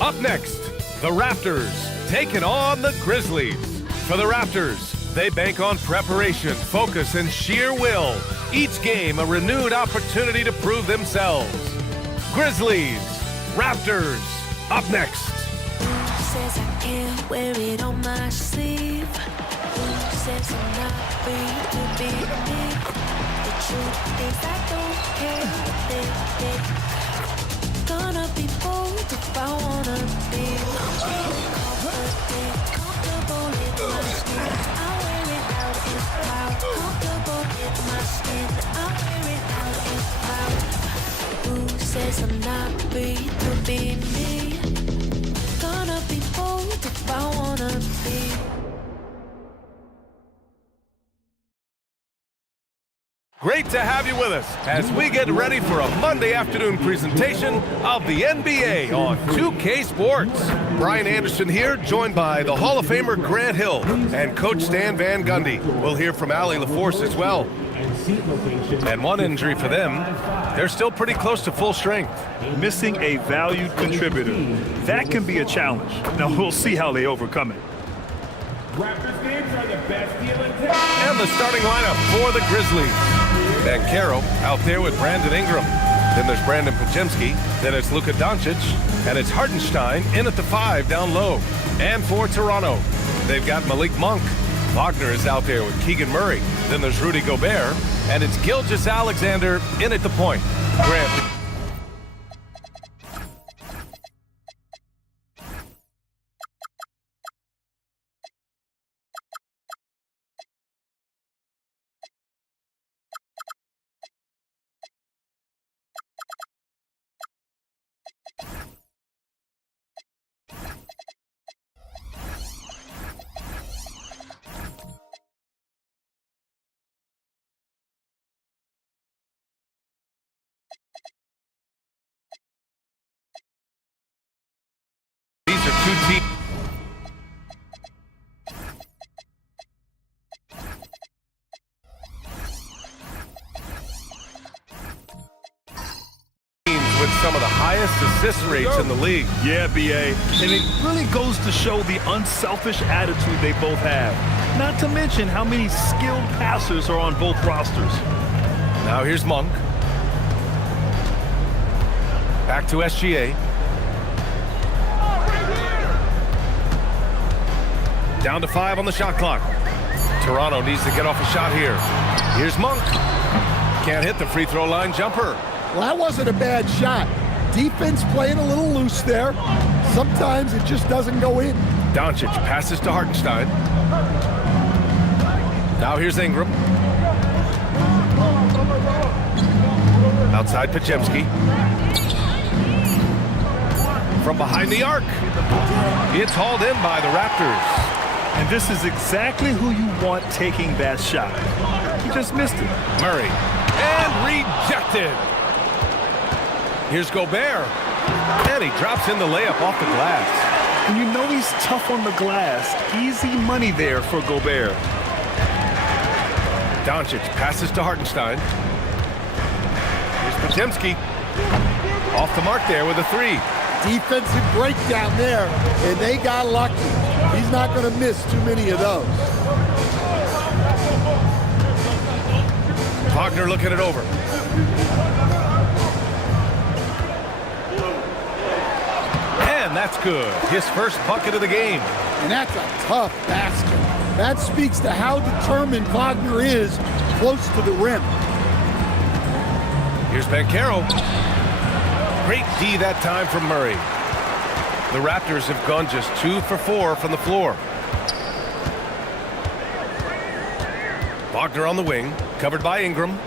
Up next, the Raptors taking on the Grizzlies. For the Raptors, they bank on preparation, focus, and sheer will. Each game a renewed opportunity to prove themselves. Grizzlies, Raptors, up next. Who says I can't wear it on my sleeve? Who says I'm not free to be me? The truth is I don't care what they think. Gonna be bold if I wanna be. Confident, comfortable in my skin. I wear it out and proud. Comfortable in my skin. I wear it out and proud. Who says I'm not free to be me? Gonna be bold if I wanna be. Great to have you with us as we get ready for a Monday afternoon presentation of the NBA on 2K Sports. Brian Anderson here, joined by the Hall of Famer Grant Hill and Coach Stan Van Gundy. We'll hear from Allie LaForce as well. And one injury for them, they're still pretty close to full strength. Missing a valued contributor. That can be a challenge. Now we'll see how they overcome it. Raptors games are the best deal in town. And the starting lineup for the Grizzlies. Banchero out there with Brandon Ingram. Then there's Brandon Podziemski. Then it's Luka Doncic. And it's Hartenstein in at the 5 down low. And for Toronto, they've got Malik Monk. Wagner is out there with Keegan Murray. Then there's Rudy Gobert. And it's Gilgeous-Alexander in at the point. Grant. with some of the highest assist rates in the league. Yeah, B.A. And it really goes to show the unselfish attitude they both have. Not to mention how many skilled passers are on both rosters. Now here's Monk. Back to SGA. Down to 5 on the shot clock. Toronto needs to get off a shot here. Here's Monk. Can't hit the free throw line jumper. Well, that wasn't a bad shot. Defense playing a little loose there. Sometimes it just doesn't go in. Doncic passes to Hartenstein. Now here's Ingram. Outside Podziemski. From behind the arc. It's hauled in by the Raptors. And this is exactly who you want taking that shot. He just missed it. Murray. And rejected. Here's Gobert. And he drops in the layup off the glass. And you know he's tough on the glass. Easy money there for Gobert. Doncic passes to Hartenstein. Here's Podziemski. Off the mark there with a 3. Defensive breakdown there, and they got lucky. He's not going to miss too many of those. Wagner looking it over. And that's good. His first bucket of the game. And that's a tough basket. That speaks to how determined Wagner is close to the rim. Here's Banchero. Great D that time from Murray. The Raptors have gone just 2 for 4 from the floor. Wagner on the wing, covered by Ingram.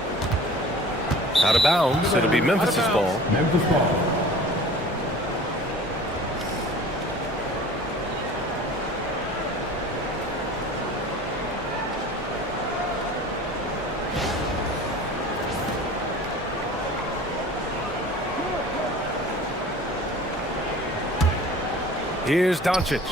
Out of bounds, it'll be Memphis' ball. Memphis ball. Here's Doncic.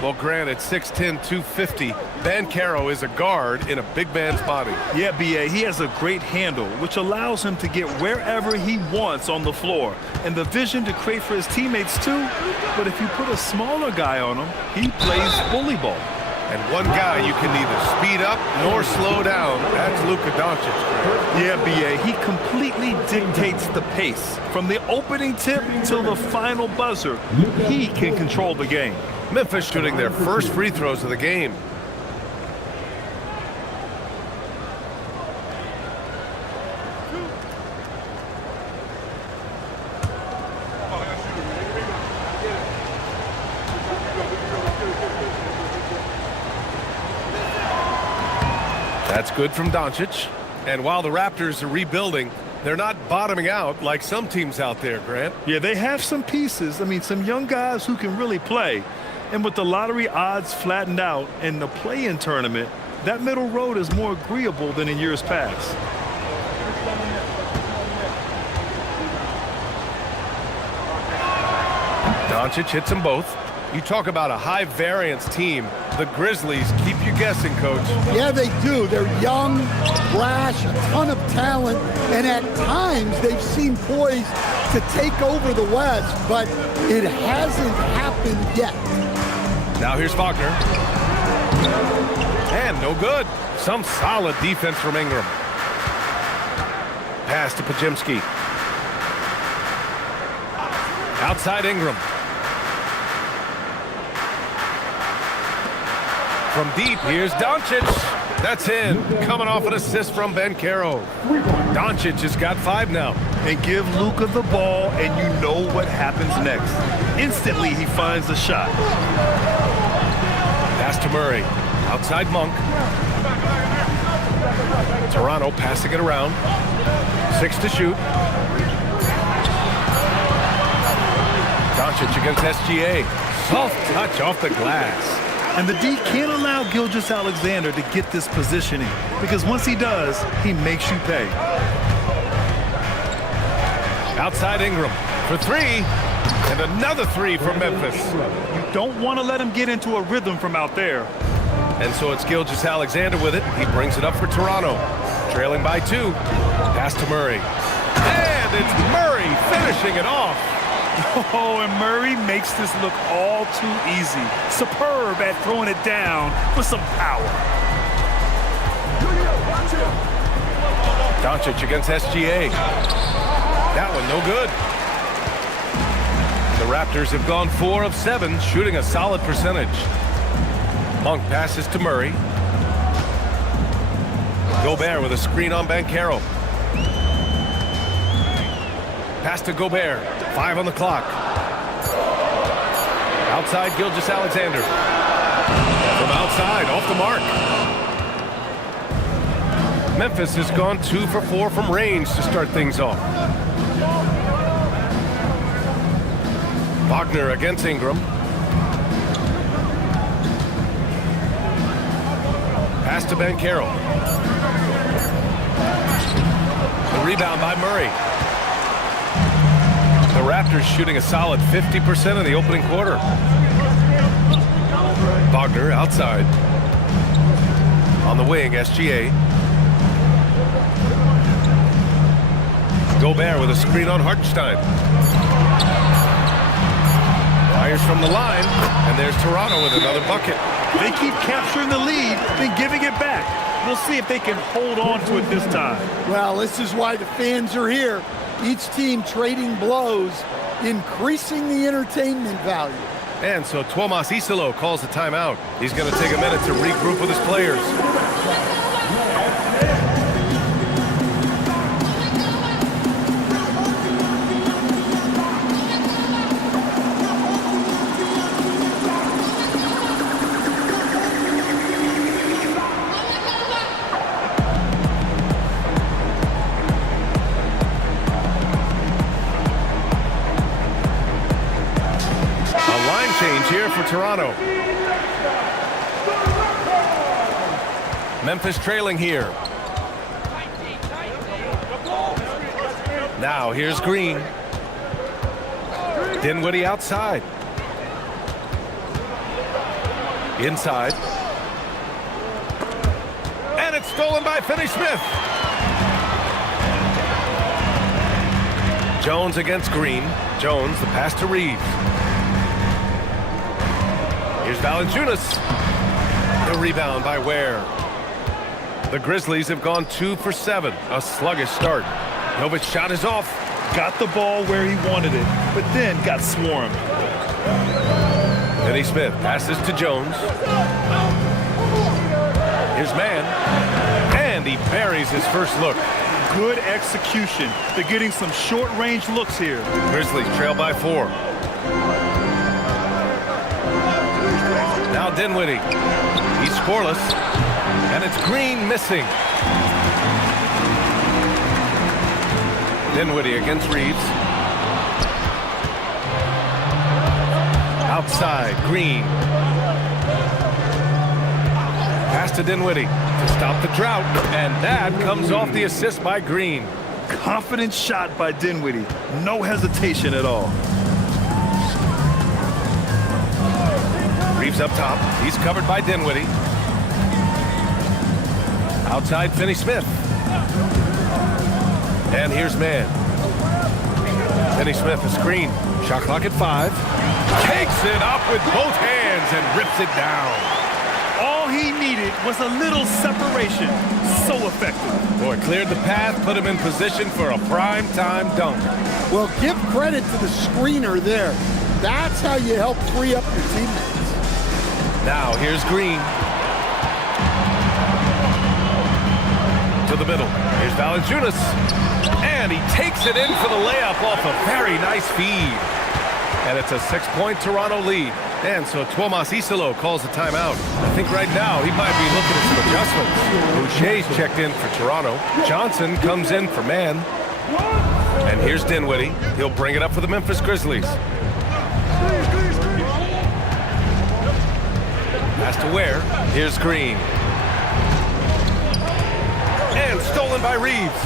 Well, granted, 6'10", 250. Banchero is a guard in a big man's body. Yeah, B.A., he has a great handle, which allows him to get wherever he wants on the floor. And the vision to create for his teammates, too. But if you put a smaller guy on him, he plays bully ball. And one guy you can neither speed up nor slow down. That's Luka Doncic. Yeah, B.A., he completely dictates the pace. From the opening tip till the final buzzer, he can control the game. Memphis shooting their first free throws of the game. That's good from Doncic. And while the Raptors are rebuilding, they're not bottoming out like some teams out there, Grant. Yeah, they have some pieces. I mean, some young guys who can really play. And with the lottery odds flattened out in the play-in tournament, that middle road is more agreeable than in years past. Doncic hits them both. You talk about a high-variance team. The Grizzlies keep you guessing, Coach. Yeah, they do. They're young, brash, a ton of talent, and at times they've seemed poised to take over the West, but it hasn't happened yet. Now here's Wagner. And no good. Some solid defense from Ingram. Pass to Podziemski. Outside Ingram. From deep, here's Doncic. That's in. Coming off an assist from Banchero. Doncic has got 5 now. And give Luka the ball, and you know what happens next. Instantly, he finds the shot. Pass to Murray. Outside Monk. Toronto passing it around. 6 to shoot. Doncic against SGA. Soft touch off the glass. And the D can't allow Gilgeous-Alexander to get this positioning, because once he does, he makes you pay. Outside Ingram for 3. And another 3 for Memphis. You don't want to let him get into a rhythm from out there. And so it's Gilgeous-Alexander with it. He brings it up for Toronto. Trailing by 2. Pass to Murray. And And it's Murray finishing it off. Oh, and Murray makes this look all too easy. Superb at throwing it down with some power. Doncic against SGA. That one no good. The Raptors have gone 4 of 7, shooting a solid percentage. Monk passes to Murray. Gobert with a screen on Banchero. Pass to Gobert. 5 on the clock. Outside, Gilgeous-Alexander. From outside, off the mark. Memphis has gone 2 for 4 from range to start things off. Wagner against Ingram. Pass to Banchero. The rebound by Murray. The Raptors shooting a solid 50% in the opening quarter. Wagner outside. On the wing, SGA. Gobert with a screen on Hartenstein. Fires from the line, and there's Toronto with another bucket. They keep capturing the lead, then giving it back. We'll see if they can hold on to it this time. Well, this is why the fans are here. Each team trading blows, increasing the entertainment value. And so Tuomas Isalo calls the timeout. He's going to take a minute to regroup with his players. Change here for Toronto. Memphis trailing here. Now here's Green. Dinwiddie outside. Inside. And it's stolen by Finney-Smith. Jones against Green. Jones, the pass to Reeves. Here's Valanciunas. The rebound by Ware. The Grizzlies have gone 2 for 7. A sluggish start. Novic's shot is off. Got the ball where he wanted it, but then got swarmed. Finney-Smith passes to Jones. Here's Mann. And he buries his first look. Good execution. They're getting some short-range looks here. Grizzlies trail by 4. Now Dinwiddie. He's scoreless. And it's Green missing. Dinwiddie against Reeves. Outside, Green. Pass to Dinwiddie to stop the drought. And that comes off the assist by Green. Confident shot by Dinwiddie. No hesitation at all. Reeves up top. He's covered by Dinwiddie. Outside, Finney-Smith. And here's Mann. Finney-Smith, a screen. Shot clock at 5. Takes it up with both hands and rips it down. All he needed was a little separation. So effective. Boy, cleared the path, put him in position for a prime-time dunk. Well, give credit to the screener there. That's how you help free up your teammates. Now, here's Green. To the middle. Here's Valanciunas. And he takes it in for the layup off a very nice feed. And it's a 6-point Toronto lead. And so Tuomas Isalo calls the timeout. I think right now he might be looking at some adjustments. Boucher's checked in for Toronto. Johnson comes in for Mann. And here's Dinwiddie. He'll bring it up for the Memphis Grizzlies. Pass to Ware. Here's Green. And stolen by Reeves.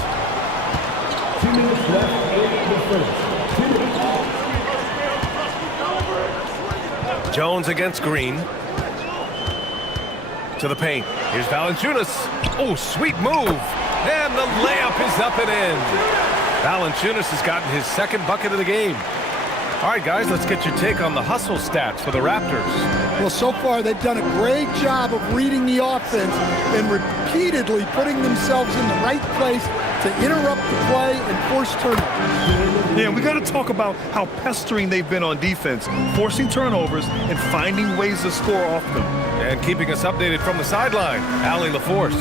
2 minutes left in the first. Jones against Green. To the paint. Here's Valanciunas. Oh, sweet move. And the layup is up and in. Valanciunas has gotten his second bucket of the game. All right, guys, let's get your take on the hustle stats for the Raptors. Well, so far they've done a great job of reading the offense and repeatedly putting themselves in the right place to interrupt the play and force turnovers. Yeah, we got to talk about how pestering they've been on defense, forcing turnovers and finding ways to score off them. And keeping us updated from the sideline, Allie LaForce.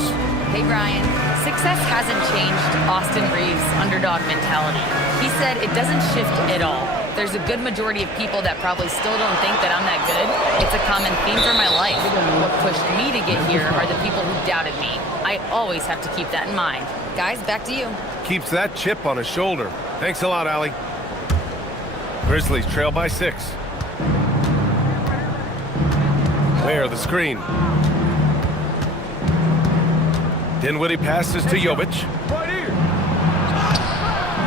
Hey, Ryan. Success hasn't changed Austin Reeves' underdog mentality. He said it doesn't shift at all. There's a good majority of people that probably still don't think that I'm that good. It's a common theme for my life. What pushed me to get here are the people who doubted me. I always have to keep that in mind. Guys, back to you. Keeps that chip on his shoulder. Thanks a lot, Allie. Grizzlies trail by 6. Where the screen. Dinwiddie passes to Jovic.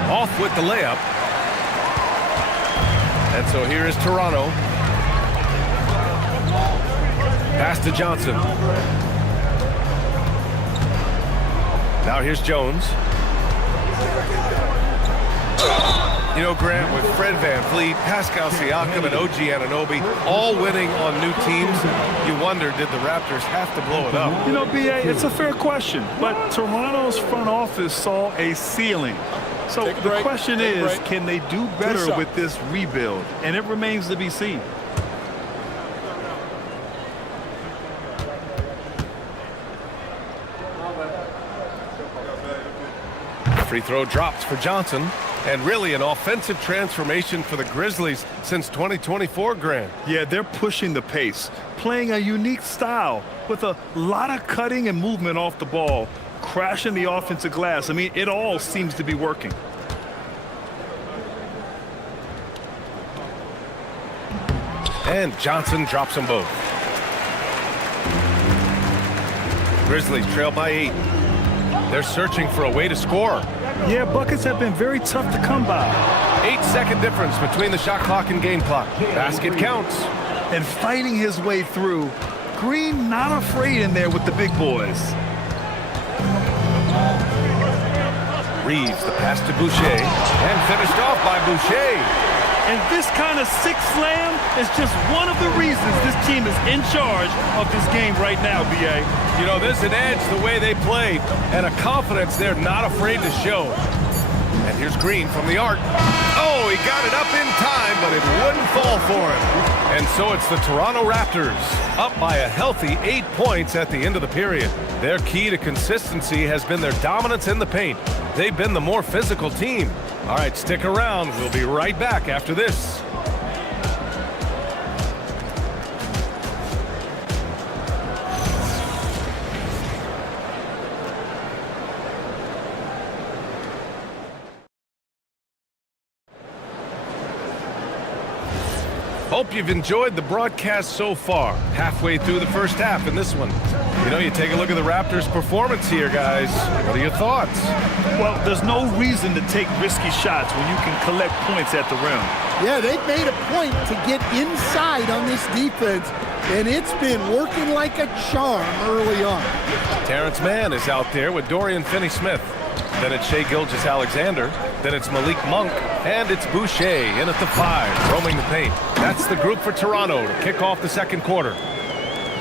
Off with the layup. And so here is Toronto. Pass to Johnson. Now here's Jones. You know, Grant, with Fred VanVleet, Pascal Siakam, and OG Anunoby all winning on new teams, you wonder, did the Raptors have to blow it up? You know, B.A., it's a fair question, but Toronto's front office saw a ceiling. So the question is, can they do better with this rebuild? And it remains to be seen. Free throw drops for Johnson, and really an offensive transformation for the Grizzlies since 2024, Grant. Yeah, they're pushing the pace, playing a unique style with a lot of cutting and movement off the ball, crashing the offensive glass. I mean, it all seems to be working. And Johnson drops them both. Grizzlies trail by 8. They're searching for a way to score. Yeah, buckets have been very tough to come by. 8-second difference between the shot clock and game clock. Basket counts. And fighting his way through. Green not afraid in there with the big boys. Reeves the pass to Boucher, and finished off by Boucher. And this kind of six slam is just one of the reasons this team is in charge of this game right now, B.A. You know, there's an edge the way they play, and a confidence they're not afraid to show. And here's Green from the arc. Oh, he got it up in time, but it wouldn't fall for him. And so it's the Toronto Raptors, up by a healthy 8 points at the end of the period. Their key to consistency has been their dominance in the paint. They've been the more physical team. All right, stick around. We'll be right back after this. Hope you've enjoyed the broadcast so far. Halfway through the first half in this one. You know, you take a look at the Raptors' performance here, guys. What are your thoughts? Well, there's no reason to take risky shots when you can collect points at the rim. Yeah, they've made a point to get inside on this defense, and it's been working like a charm early on. Terrence Mann is out there with Dorian Finney-Smith. Then it's Shai Gilgeous-Alexander. Then it's Malik Monk. And it's Boucher in at the 5, roaming the paint. That's the group for Toronto to kick off the second quarter.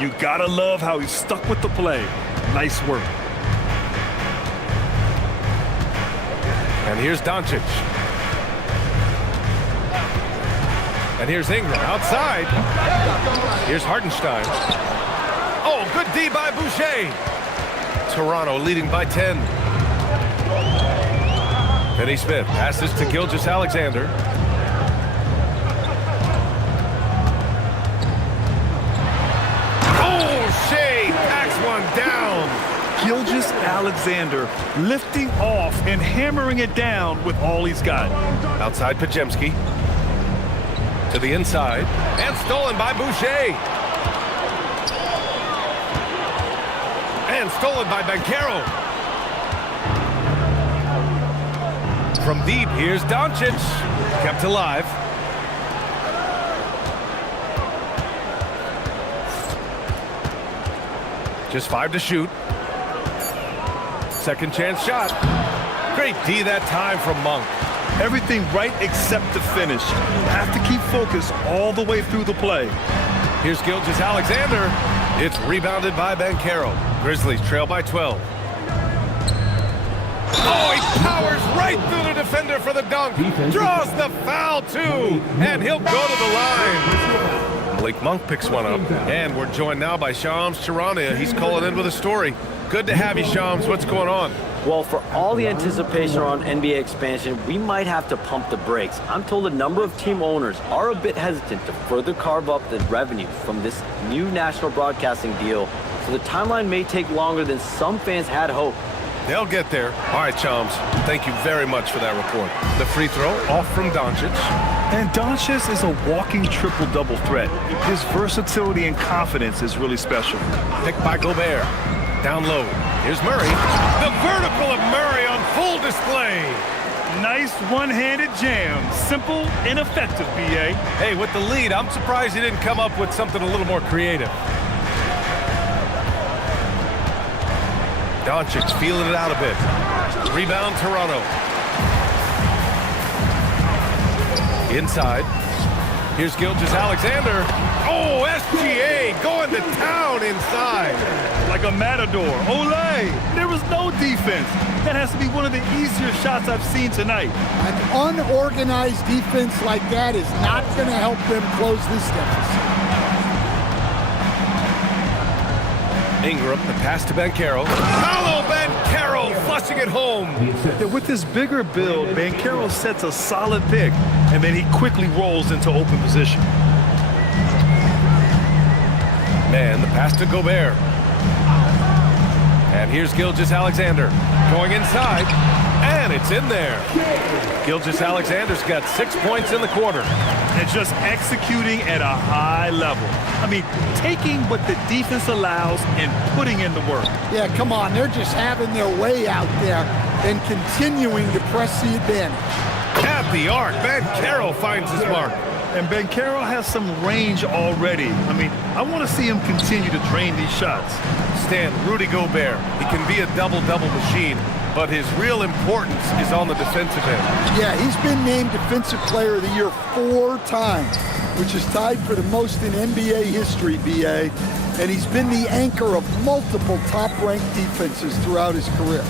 You gotta love how he stuck with the play. Nice work. And here's Doncic. And here's Ingram outside. Here's Hartenstein. Oh, good D by Boucher. Toronto leading by 10. Finney-Smith passes to Gilgeous-Alexander. Oh, Shai packs one down. Gilgeous-Alexander lifting off and hammering it down with all he's got. Outside Podziemski. To the inside. And stolen by Boucher. And stolen by Banchero. From deep, here's Doncic. Kept alive. Just 5 to shoot. Second chance shot. Great D that time from Monk. Everything right except the finish. Have to keep focused all the way through the play. Here's Gilgeous-Alexander. It's rebounded by Banchero. Grizzlies trail by 12. Oh, he powers right through the defender for the dunk. Draws the foul, too. And he'll go to the line. Blake Monk picks one up. And we're joined now by Shams Charania. He's calling in with a story. Good to have you, Shams. What's going on? Well, for all the anticipation around NBA expansion, we might have to pump the brakes. I'm told a number of team owners are a bit hesitant to further carve up the revenue from this new national broadcasting deal, so the timeline may take longer than some fans had hoped. They'll get there. All right, Shams. Thank you very much for that report. The free throw off from Doncic. And Doncic is a walking triple-double threat. His versatility and confidence is really special. Picked by Gobert. Down low. Here's Murray. The vertical of Murray on full display. Nice one-handed jam. Simple and effective, B.A. Hey, with the lead, I'm surprised he didn't come up with something a little more creative. Doncic feeling it out a bit. Rebound, Toronto. Inside. Here's Gilgeous-Alexander. Oh, SGA going to town inside. Like a matador. Olay! There was no defense. That has to be one of the easier shots I've seen tonight. An unorganized defense like that is not going to help them close this deficit. Ingram, the pass to Banchero. Paolo Banchero flushing it home. Yeah, with this bigger build, Banchero sets a solid pick, and then he quickly rolls into open position. Man, the pass to Gobert. And here's Gilgeous-Alexander going inside, and it's in there. Gilgeous-Alexander's got 6 points in the quarter. And just executing at a high level. I mean, taking what the defense allows and putting in the work. Yeah, come on. They're just having their way out there and continuing to press the advantage. At the arc, Banchero finds his mark. And Banchero has some range already. I mean, I want to see him continue to drain these shots. Stan, Rudy Gobert. He can be a double-double machine, but his real importance is on the defensive end. Yeah, he's been named Defensive Player of the Year 4 times, which is tied for the most in NBA history, B.A., and he's been the anchor of multiple top-ranked defenses throughout his career.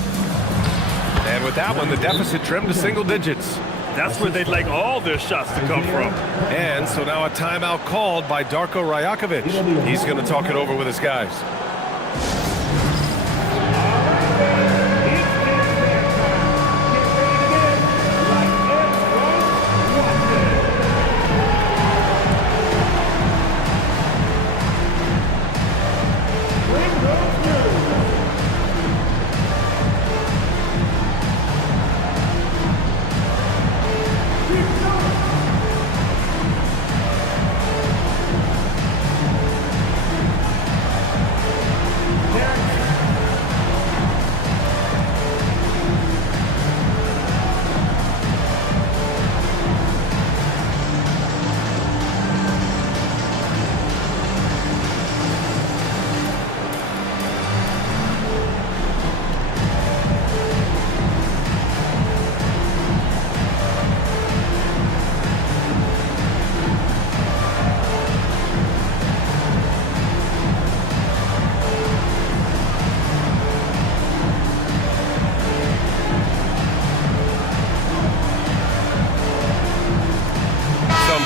And with that one, the deficit trimmed to single digits. That's where they'd like all their shots to come from. And so now a timeout called by Darko Rajakovic. He's going to talk it over with his guys.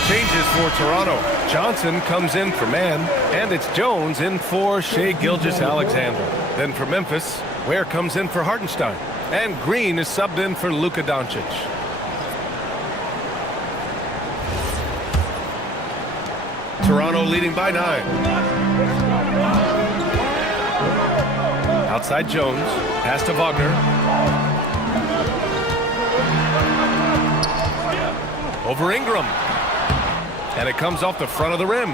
Changes for Toronto. Johnson comes in for Mann, and it's Jones in for Shai Gilgeous-Alexander. Then for Memphis, Ware comes in for Hartenstein, and Green is subbed in for Luka Doncic. Toronto leading by 9. Outside Jones, pass to Wagner. Over Ingram. And it comes off the front of the rim.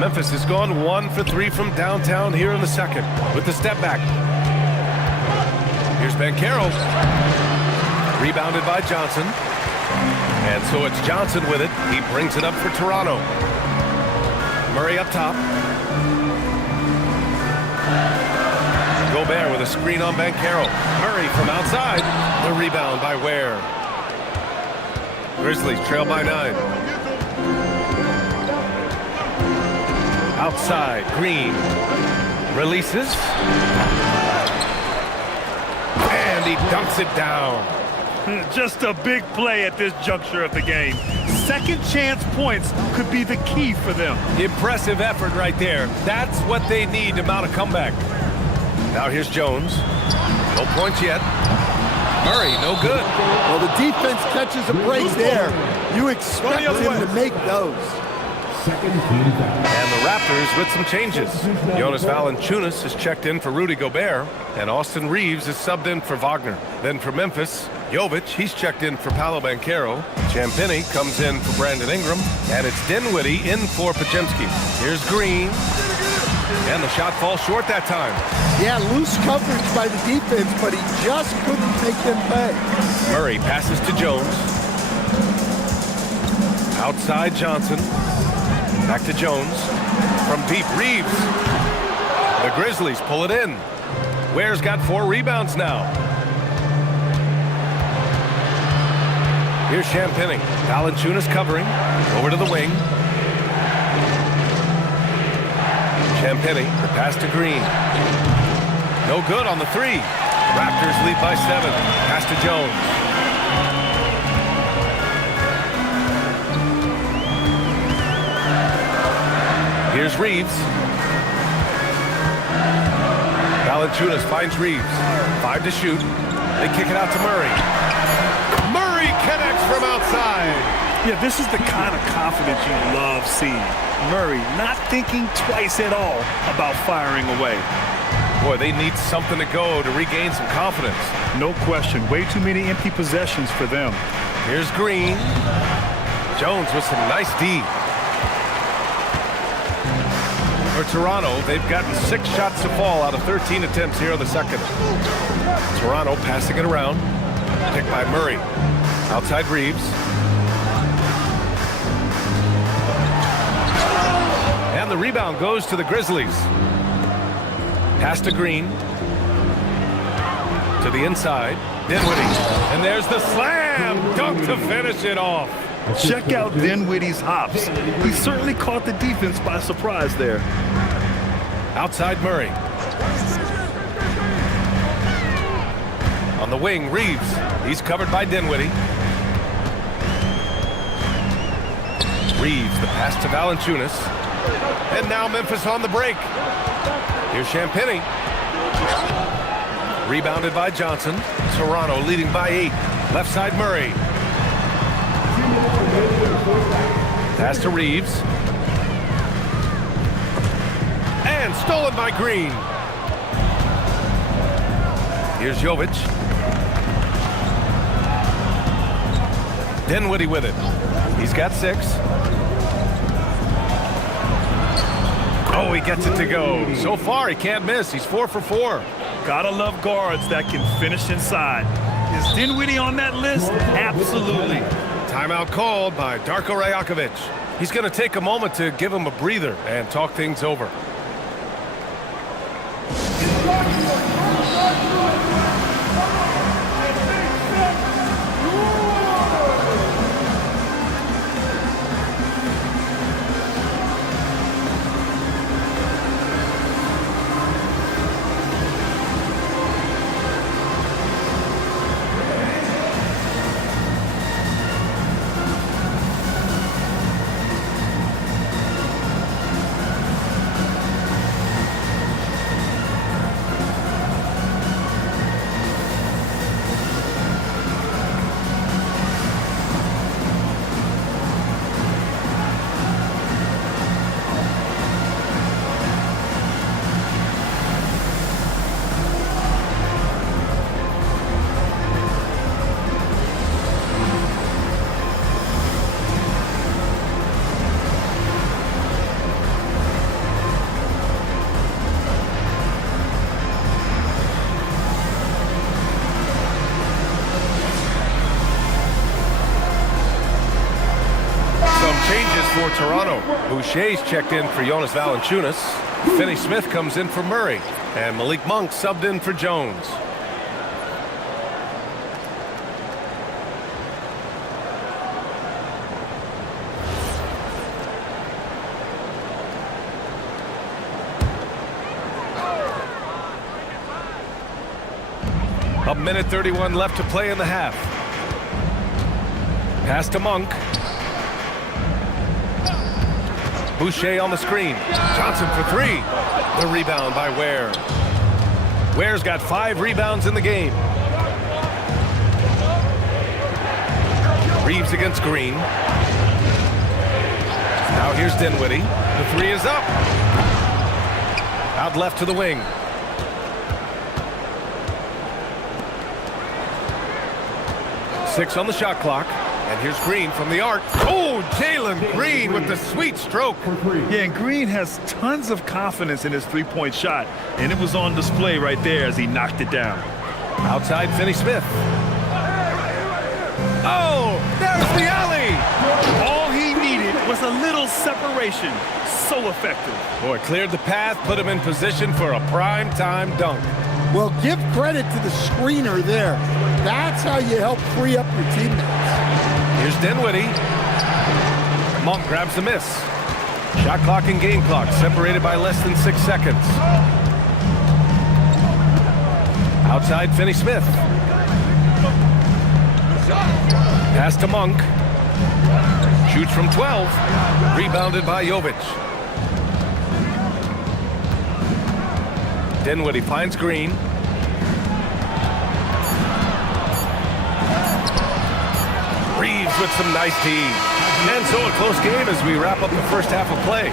Memphis has gone 1 for 3 from downtown here in the second with the step back. Here's Banchero. Rebounded by Johnson. And so it's Johnson with it. He brings it up for Toronto. Murray up top. Gobert with a screen on Banchero. Murray from outside. The rebound by Ware. Grizzlies trail by 9. Outside, Green releases. And he dunks it down. Just a big play at this juncture of the game. Second chance points could be the key for them. Impressive effort right there. That's what they need to mount a comeback. Now here's Jones. No points yet. Murray, no good. Well, the defense catches a break there. You expect him to make those. And the Raptors with some changes. Jonas Valanciunas is checked in for Rudy Gobert, and Austin Reeves is subbed in for Wagner. Then for Memphis, Jovic, he's checked in for Paolo Banchero. Champagnie comes in for Brandon Ingram, and it's Dinwiddie in for Podziemski. Here's Green, and the shot falls short that time. Yeah, loose coverage by the defense, but he just couldn't make them pay. Murray passes to Jones. Outside Johnson. Back to Jones. From deep, Reeves. The Grizzlies pull it in. Ware's got 4 rebounds now. Here's Champagnie. Valanciunas covering. Over to the wing. Champagnie, the pass to Green. No good on the 3. Raptors lead by 7. Pass to Jones. Here's Reeves. Valanciunas finds Reeves. 5 to shoot. They kick it out to Murray. Murray connects from outside. Yeah, this is the kind of confidence you love seeing. Murray not thinking twice at all about firing away. Boy, they need something to go to regain some confidence. No question. Way too many empty possessions for them. Here's Green. Jones with some nice D. For Toronto, they've gotten 6 shots to fall out of 13 attempts here in the second. Toronto passing it around. Picked by Murray. Outside Reeves. And the rebound goes to the Grizzlies. Pass to Green. To the inside. Dinwiddie. And there's the slam dunk to finish it off. Check out Dinwiddie's hops. He certainly caught the defense by surprise there. Outside Murray. On the wing, Reeves. He's covered by Dinwiddie. Reeves, the pass to Valanciunas. And now Memphis on the break. Here's Champagnie. Rebounded by Johnson. Toronto leading by 8. Left side Murray. Pass to Reeves. And stolen by Green. Here's Jovic. Dinwiddie with it. He's got 6. Oh, he gets it to go. So far, he can't miss. He's 4 for 4. Gotta love guards that can finish inside. Is Dinwiddie on that list? Absolutely. Timeout called by Darko Rajakovic. He's going to take a moment to give him a breather and talk things over. For Toronto, Boucher's checked in for Jonas Valanciunas. Finney-Smith comes in for Murray. And Malik Monk subbed in for Jones. A minute 31 left to play in the half. Pass to Monk. Boucher on the screen. Johnson for three. The rebound by Ware. Ware's got 5 rebounds in the game. Reeves against Green. Now here's Dinwiddie. The three is up. Out left to the wing. Six on the shot clock. And here's Green from the arc. Oh, Jalen Green with the sweet stroke. Yeah, and Green has tons of confidence in his three-point shot, and it was on display right there as he knocked it down. Outside Finney-Smith. Oh, there's the alley. All he needed was a little separation. So effective. Boy, cleared the path, put him in position for a prime-time dunk. Well, give credit to the screener there. That's how you help free up your teammates. Here's Dinwiddie. Monk grabs the miss. Shot clock and game clock separated by less than 6 seconds. Outside Finney-Smith. Pass to Monk. Shoots from 12. Rebounded by Jovic. Dinwiddie finds Green. Reeves with some nice D. And so a close game as we wrap up the first half of play.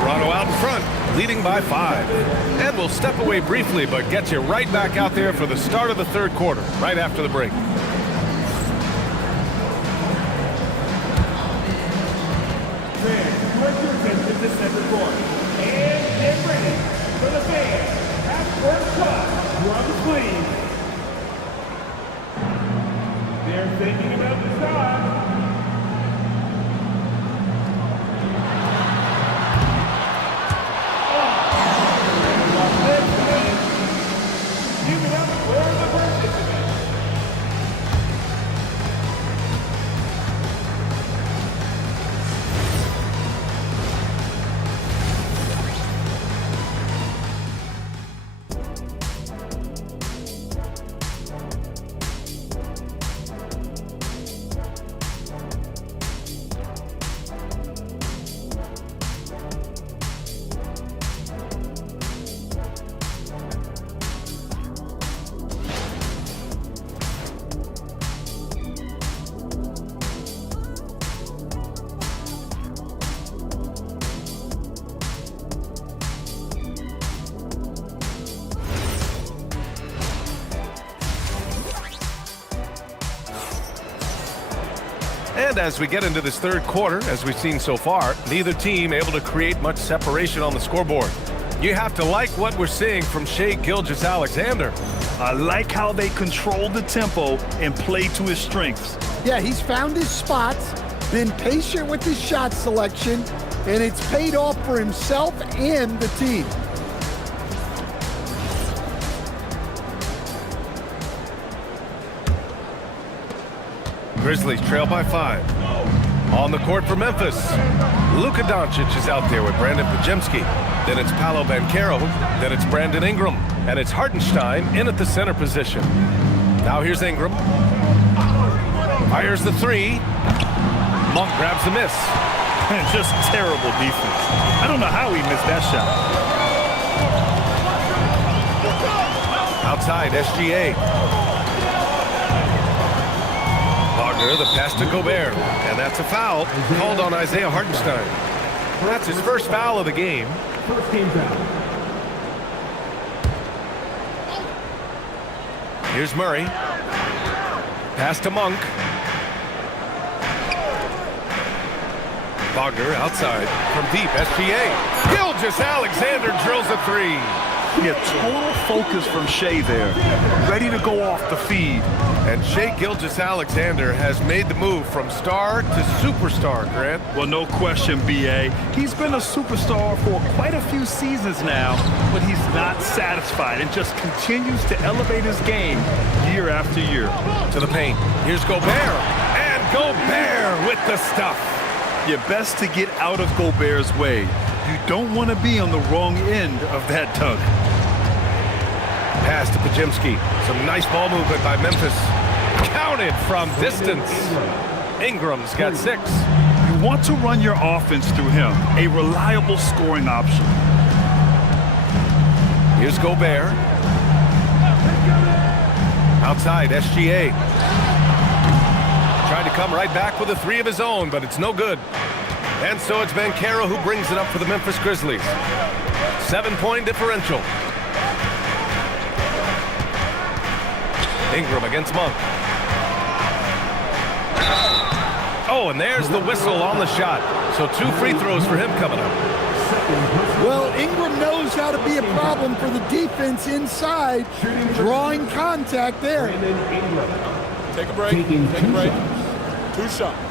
Toronto out in front, leading by 5. And we'll step away briefly, but get you right back out there for the start of the third quarter, right after the break. Fans, direct your attention to center court. And get ready for the fans. Half-court shot. Run, please. They're thinking about the shot. Give it up for the participants. And as we get into this third quarter, as we've seen so far, neither team able to create much separation on the scoreboard. You have to like what we're seeing from Shai Gilgeous-Alexander. I like how they control the tempo and play to his strengths. Yeah, he's found his spots, been patient with his shot selection, and it's paid off for himself and the team. Grizzlies trail by 5. On the court for Memphis, Luka Doncic is out there with Brandon Podziemski. Then it's Paolo Banchero. Then it's Brandon Ingram. And it's Hartenstein in at the center position. Now here's Ingram. Fires the three. Monk grabs the miss. And just terrible defense. I don't know how he missed that shot. Outside, SGA. Wagner, the pass to Gobert. And that's a foul called on Isaiah Hartenstein. That's his first foul of the game. First team foul. Here's Murray. Pass to Monk. Wagner outside from deep. SGA. Gilgeous-Alexander drills a three. Yeah, total focus from Shai there. Ready to go off the feed. And Shai Gilgeous-Alexander has made the move from star to superstar, Grant. Well, no question, B.A. He's been a superstar for quite a few seasons now, but he's not satisfied and just continues to elevate his game year after year. To the paint. Here's Gobert. And Gobert with the stuff. You're best to get out of Gobert's way. You don't want to be on the wrong end of that dunk. Pass to Pajimski. Some nice ball movement by Memphis. Counted from distance. Ingram's got 6. You want to run your offense through him, a reliable scoring option. Here's Gobert. Outside, SGA. Tried to come right back with a 3 of his own, but it's no good. And so it's Banchero who brings it up for the Memphis Grizzlies. 7-point differential. Ingram against Monk. Oh, and there's the whistle on the shot. So 2 free throws for him coming up. Well, Ingram knows how to be a problem for the defense inside, drawing contact there. Take a break. Take a break. 2 shots.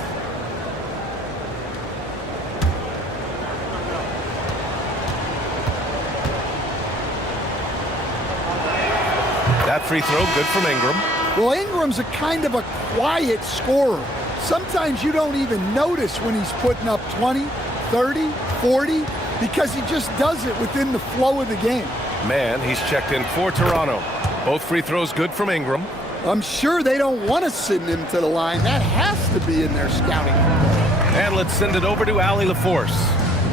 That free throw good from Ingram. Well, Ingram's a kind of a quiet scorer. Sometimes you don't even notice when he's putting up 20, 30, 40, because he just does it within the flow of the game. Man, he's checked in for Toronto. Both free throws good from Ingram. I'm sure they don't want to send him to the line. That has to be in their scouting. And let's send it over to Allie LaForce.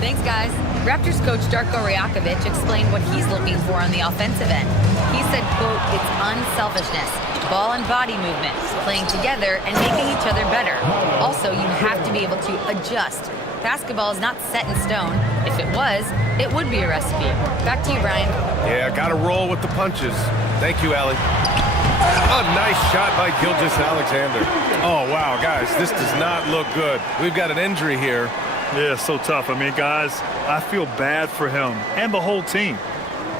Thanks, guys. Raptors coach Darko Rajakovic explained what he's looking for on the offensive end. He said, quote, it's unselfishness, ball and body movement, playing together and making each other better. Also, you have to be able to adjust. Basketball is not set in stone. If it was, it would be a recipe. Back to you, Brian. Yeah, got to roll with the punches. Thank you, Allie. A nice shot by Gilgeous-Alexander. Oh, wow, guys, this does not look good. We've got an injury here. Yeah, so tough. I mean, guys, I feel bad for him and the whole team.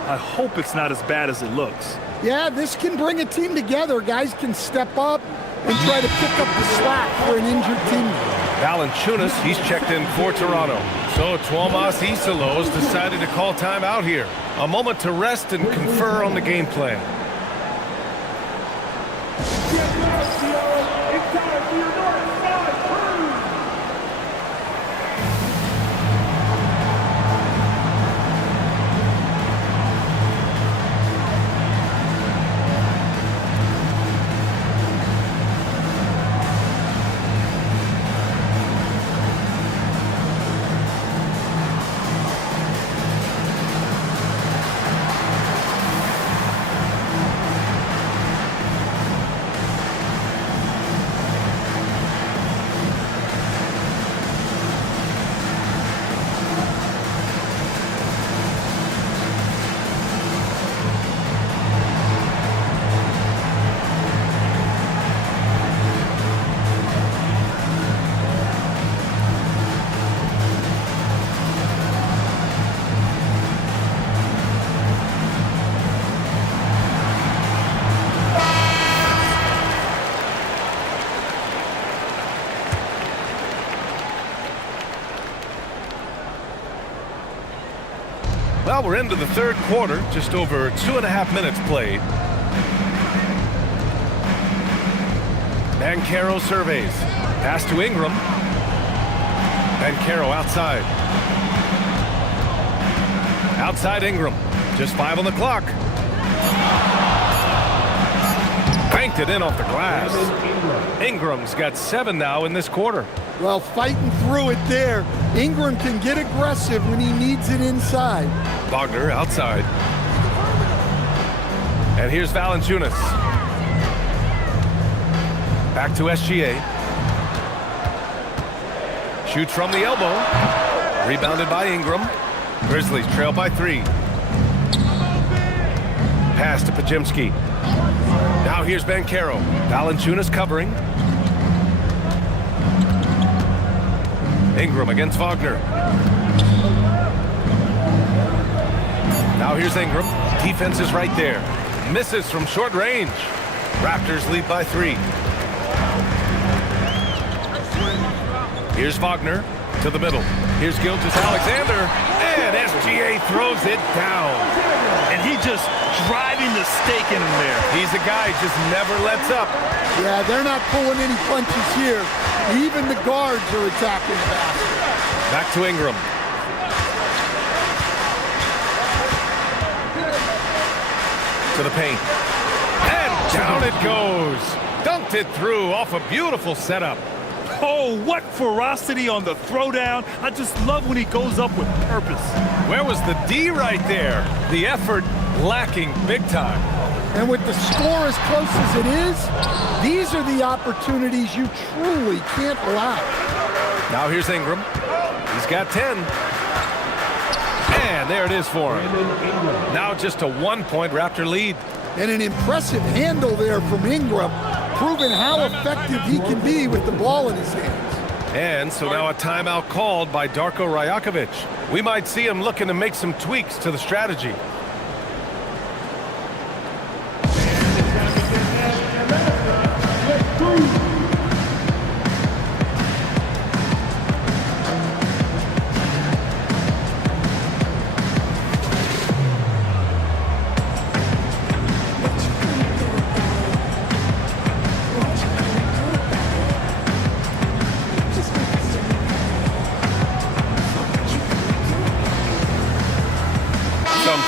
I hope it's not as bad as it looks. Yeah, this can bring a team together. Guys can step up and try to pick up the slack for an injured teammate. Valanciunas, he's checked in for Toronto. So Tuomas Isalos decided to call timeout here. A moment to rest and confer on the game plan. It's time for your North Side Crew. Well, we're into the third quarter, just over 2.5 minutes played. Banchero surveys. Pass to Ingram. Banchero outside. Outside Ingram. Just 5 on the clock. Banked it in off the glass. Ingram's got 7 now in this quarter. Well, fighting through it there. Ingram can get aggressive when he needs it inside. Wagner outside. And here's Valanciunas. Back to SGA. Shoots from the elbow. Rebounded by Ingram. Grizzlies trail by 3. Pass to Pajimski. Now here's Banchero. Valanciunas covering. Ingram against Wagner. Now here's Ingram. Defense is right there. Misses from short range. Raptors lead by 3. Here's Wagner to the middle. Here's Gilgeous-Alexander. And SGA throws it down. And he just driving the stake in him there. He's a guy just never lets up. Yeah, they're not pulling any punches here. Even the guards are attacking the basket. Back to Ingram. to the paint. And down it goes. Dunked it through off a beautiful setup. Oh, what ferocity on the throwdown. I just love when he goes up with purpose. Where was the D right there? The effort lacking big time. And with the score as close as it is, these are the opportunities you truly can't allow. Now here's Ingram. He's got 10. And there it is for him. Now just a 1-point Raptor lead. And an impressive handle there from Ingram, proving how effective he can be with the ball in his hands. And so now a timeout called by Darko Rajakovic. We might see him looking to make some tweaks to the strategy.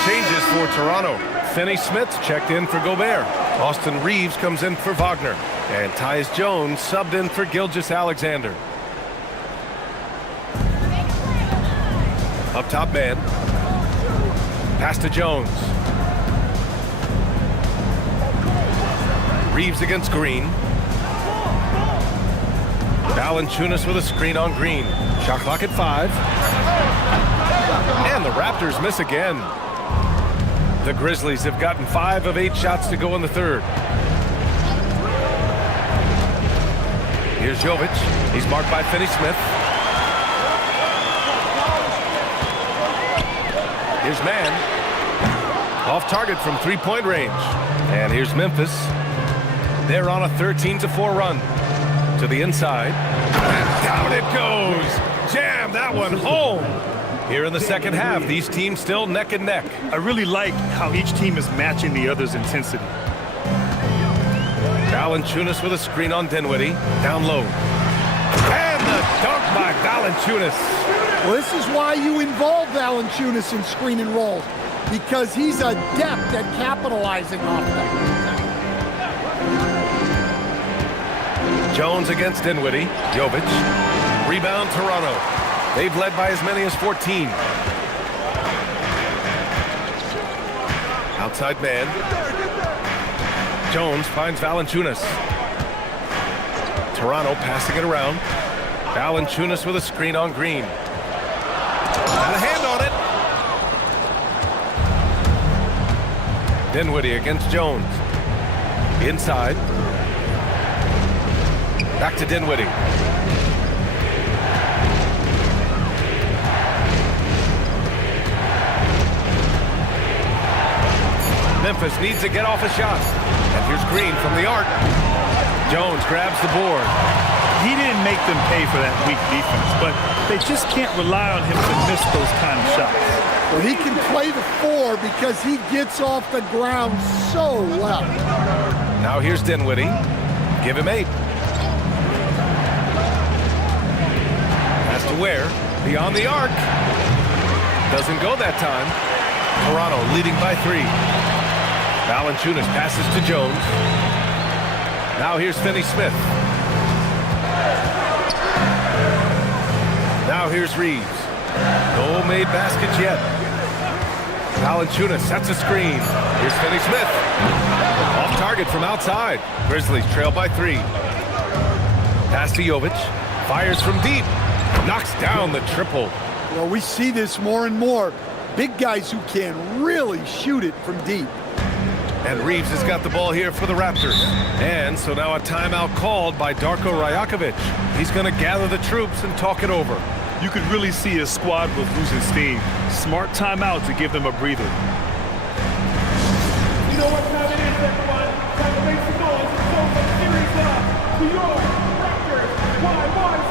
Changes for Toronto. Finney Smith checked in for Gobert. Austin Reeves comes in for Wagner. And Tyus Jones subbed in for Gilgeous-Alexander. Up top man. Pass to Jones. Reeves against Green. Valanciunas with a screen on Green. Shot clock at 5. And the Raptors miss again. The Grizzlies have gotten 5 of 8 shots to go in the third. Here's Jovic. He's marked by Finney Smith. Here's Mann. Off target from three-point range. And here's Memphis. They're on a 13-4 run. To the inside. And down it goes. Jam that one home. Here in the second half, these teams still neck and neck. I really like how each team is matching the other's intensity. Valanciunas with a screen on Dinwiddie. Down low. And the dunk by Valanciunas. Well, this is why you involve Valanciunas in screen and rolls, because he's adept at capitalizing off them. Jones against Dinwiddie. Jovic. Rebound Toronto. They've led by as many as 14. Outside man. Jones finds Valanciunas. Toronto passing it around. Valanciunas with a screen on Green. Got a hand on it. Dinwiddie against Jones. Inside. Back to Dinwiddie. Memphis needs to get off a shot. And here's Green from the arc. Jones grabs the board. He didn't make them pay for that weak defense, but they just can't rely on him to miss those kind of shots. Well, he can play the 4 because he gets off the ground so well. Now here's Dinwiddie. Give him 8. Pass to Ware. Beyond the arc. Doesn't go that time. Toronto leading by 3. Valanciunas passes to Jones. Now here's Finney Smith. Now here's Reeves. No made baskets yet. Valanciunas sets a screen. Here's Finney Smith. Off target from outside. Grizzlies trail by 3. Pass to Jovic. Fires from deep. Knocks down the triple. Well, we see this more and more. Big guys who can really shoot it from deep. And Reeves has got the ball here for the Raptors. And so now a timeout called by Darko Rajakovic. He's going to gather the troops and talk it over. You could really see his squad was losing steam. Smart timeout to give them a breather. You know what time it is, everyone? Time to make some noise and close the series up. New York Raptors, YYZ.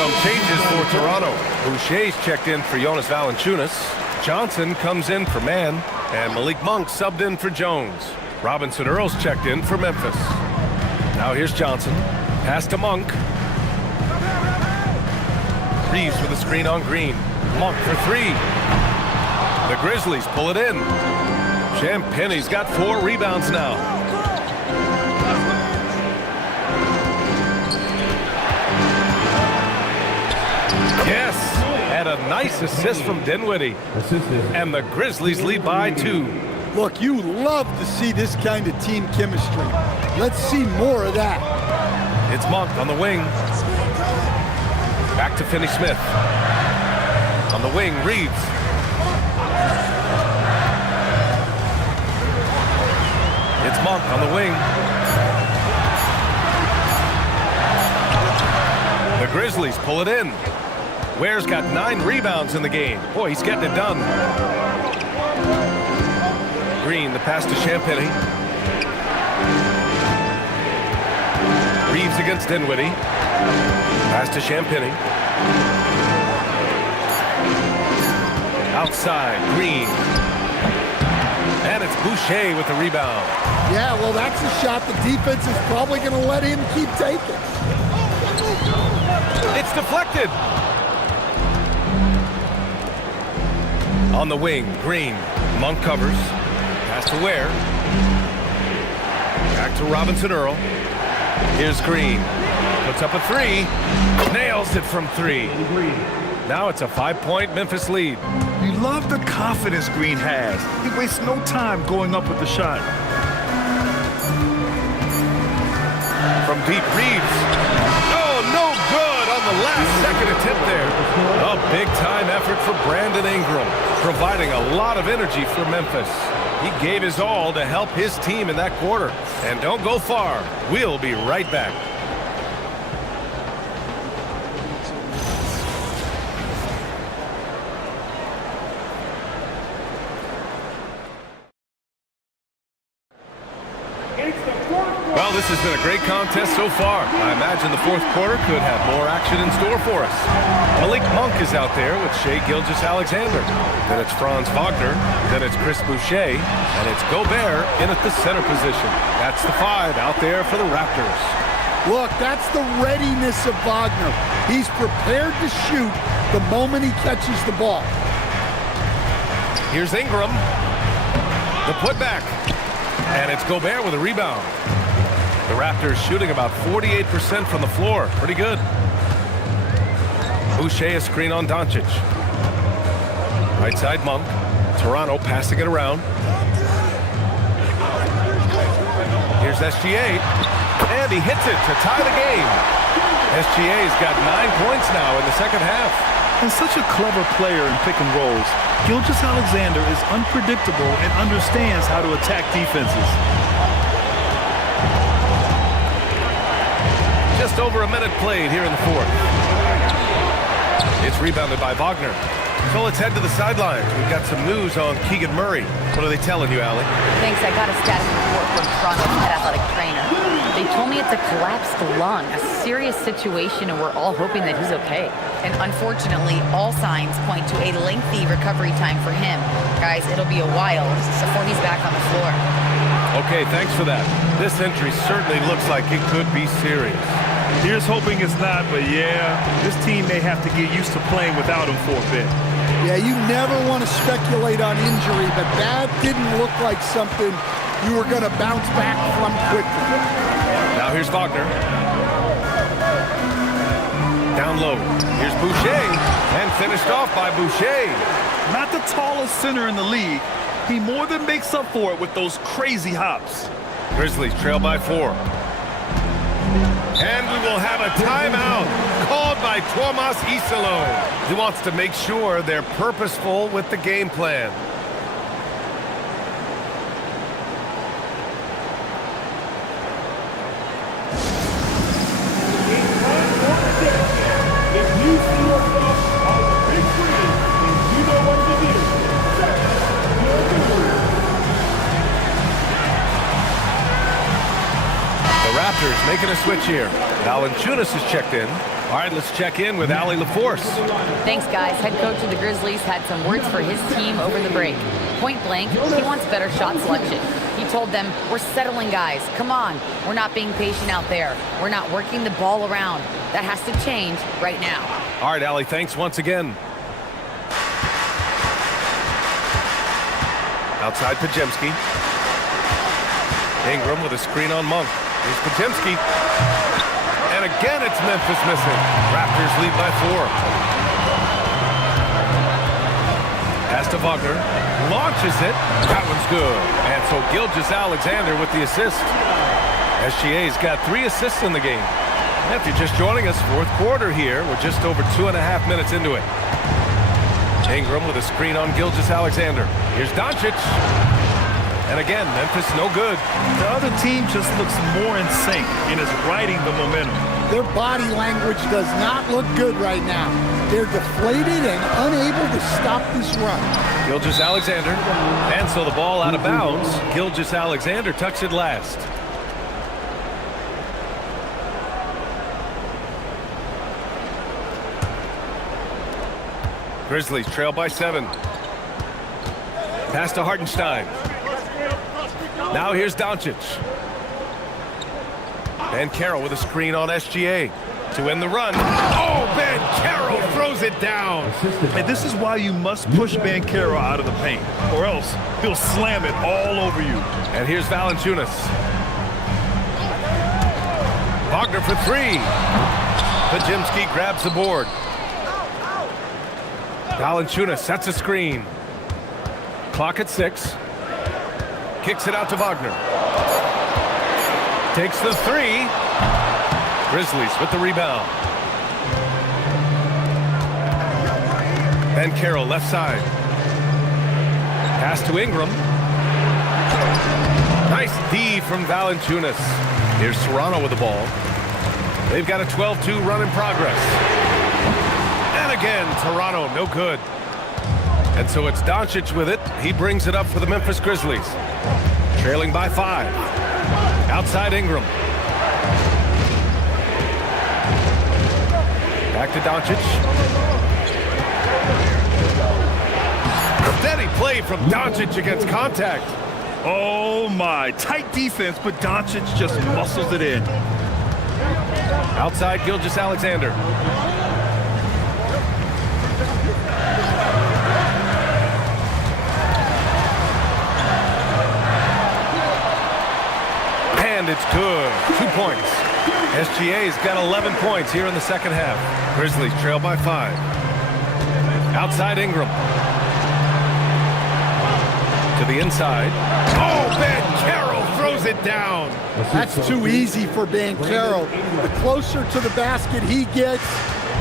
Some changes for Toronto. Boucher's checked in for Jonas Valanciunas. Johnson comes in for Mann. And Malik Monk subbed in for Jones. Robinson Earls checked in for Memphis. Now here's Johnson. Pass to Monk. Reeves with a screen on Green. Monk for three. The Grizzlies pull it in. Champagnie's got 4 rebounds now. Yes, and a nice assist from Dinwiddie. And the Grizzlies lead by 2. Look, you love to see this kind of team chemistry. Let's see more of that. It's Monk on the wing. Back to Finney-Smith. On the wing, Reeves. It's Monk on the wing. The Grizzlies pull it in. Ware's got 9 rebounds in the game. Boy, he's getting it done. Green, the pass to Champagnie. Reeves against Dinwiddie. Pass to Champagnie. Outside, Green. And it's Boucher with the rebound. Yeah, well, that's a shot the defense is probably going to let him keep taking. It's deflected. On the wing, Green. Monk covers. Pass to Ware. Back to Robinson Earl. Here's Green. Puts up a 3. Nails it from 3. Now it's a 5-point Memphis lead. You love the confidence Green has. He wastes no time going up with the shot. From deep, Reeves. Oh, no good on the last second attempt there. A big-time effort for Brandon Ingram, providing a lot of energy for Memphis. He gave his all to help his team in that quarter. And don't go far. We'll be right back. Well, this has been a great contest so far. I imagine the fourth quarter could have more action in store for us. Malik Monk is out there with Shai Gilgeous-Alexander. Then it's Franz Wagner. Then it's Chris Boucher. And it's Gobert in at the center position. That's the 5 out there for the Raptors. Look, that's the readiness of Wagner. He's prepared to shoot the moment he catches the ball. Here's Ingram. The putback. And it's Gobert with a rebound. The Raptors shooting about 48% from the floor. Pretty good. Boucher a screen on Doncic. Right side Monk. Toronto passing it around. Here's SGA. And he hits it to tie the game. SGA's got 9 points now in the second half. And such a clever player in pick and rolls. Gilgeous-Alexander is unpredictable and understands how to attack defenses. Just over a minute played here in the fourth. It's rebounded by Wagner. So let's head to the sidelines. We've got some news on Keegan Murray. What are they telling you, Allie? Thanks. I got a status report from Toronto's head athletic trainer. They told me it's a collapsed lung, a serious situation, and we're all hoping that he's okay. And unfortunately, all signs point to a lengthy recovery time for him. Guys, it'll be a while before he's back on the floor. Okay, thanks for that. This injury certainly looks like it could be serious. Here's hoping it's not, but yeah, this team may have to get used to playing without him for a bit. Yeah, you never want to speculate on injury, but that didn't look like something you were going to bounce back from quickly. Now here's Wagner. Down low. Here's Boucher. And finished off by Boucher. Not the tallest center in the league. He more than makes up for it with those crazy hops. Grizzlies trail by 4. And we will have a timeout called by Tomas Isalo. He wants to make sure they're purposeful with the game plan. If you see yourself on the big screen, then you know what to do. Set your viewers. The Raptors making a switch here. Valanciunas is checked in. All right, let's check in with Allie LaForce. Thanks, guys. Head coach of the Grizzlies had some words for his team over the break. Point blank, he wants better shot selection. He told them, we're settling, guys. Come on. We're not being patient out there. We're not working the ball around. That has to change right now. All right, Allie, thanks once again. Outside Podziemski. Ingram with a screen on Monk. Here's Podziemski. And again, it's Memphis missing. Raptors lead by 4. Pass to Wagner. Launches it. That one's good. And so Gilgeous-Alexander with the assist. SGA's got 3 assists in the game. And if you're just joining us, fourth quarter here. We're just over 2.5 minutes into it. Ingram with a screen on Gilgeous-Alexander. Here's Doncic. And again, Memphis no good. The other team just looks more in sync and is riding the momentum. Their body language does not look good right now. They're deflated and unable to stop this run. Gilgeous-Alexander. And so the ball out of bounds. Gilgeous-Alexander touched it last. Grizzlies trail by 7. Pass to Hartenstein. Now here's Doncic. Banchero with a screen on SGA to end the run. Oh, Banchero throws it down. And this is why you must push Banchero out of the paint, or else he'll slam it all over you. And here's Valanciunas. Wagner for 3. Podziemski grabs the board. Valanciunas sets a screen. Clock at 6. Kicks it out to Wagner. Takes the 3. Grizzlies with the rebound. Banchero left side. Pass to Ingram. Nice D from Valanciunas. Here's Toronto with the ball. They've got a 12-2 run in progress. And again, Toronto no good. And so it's Doncic with it. He brings it up for the Memphis Grizzlies. Trailing by 5. Outside Ingram. Back to Doncic. Steady play from Doncic against contact. Oh my, tight defense, but Doncic just muscles it in. Outside Gilgeous-Alexander. And it's good. 2 points. SGA's got 11 points here in the second half. Grizzlies trail by 5. Outside Ingram. To the inside. Oh, Banchero throws it down. That's too easy for Banchero. The closer to the basket he gets,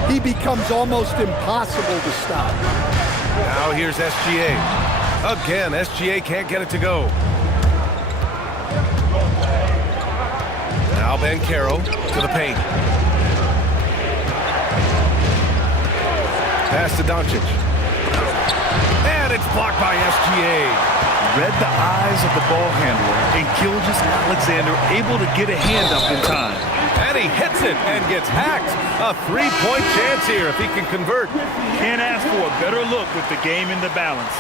he becomes almost impossible to stop. Now here's SGA. Again, SGA can't get it to go. Now Banchero to the paint. Pass to Doncic. And it's blocked by SGA. Read the eyes of the ball handler, and Gilgeous-Alexander able to get a hand up in time. And he hits it and gets hacked. A 3-point chance here if he can convert. Can't ask for a better look with the game in the balance.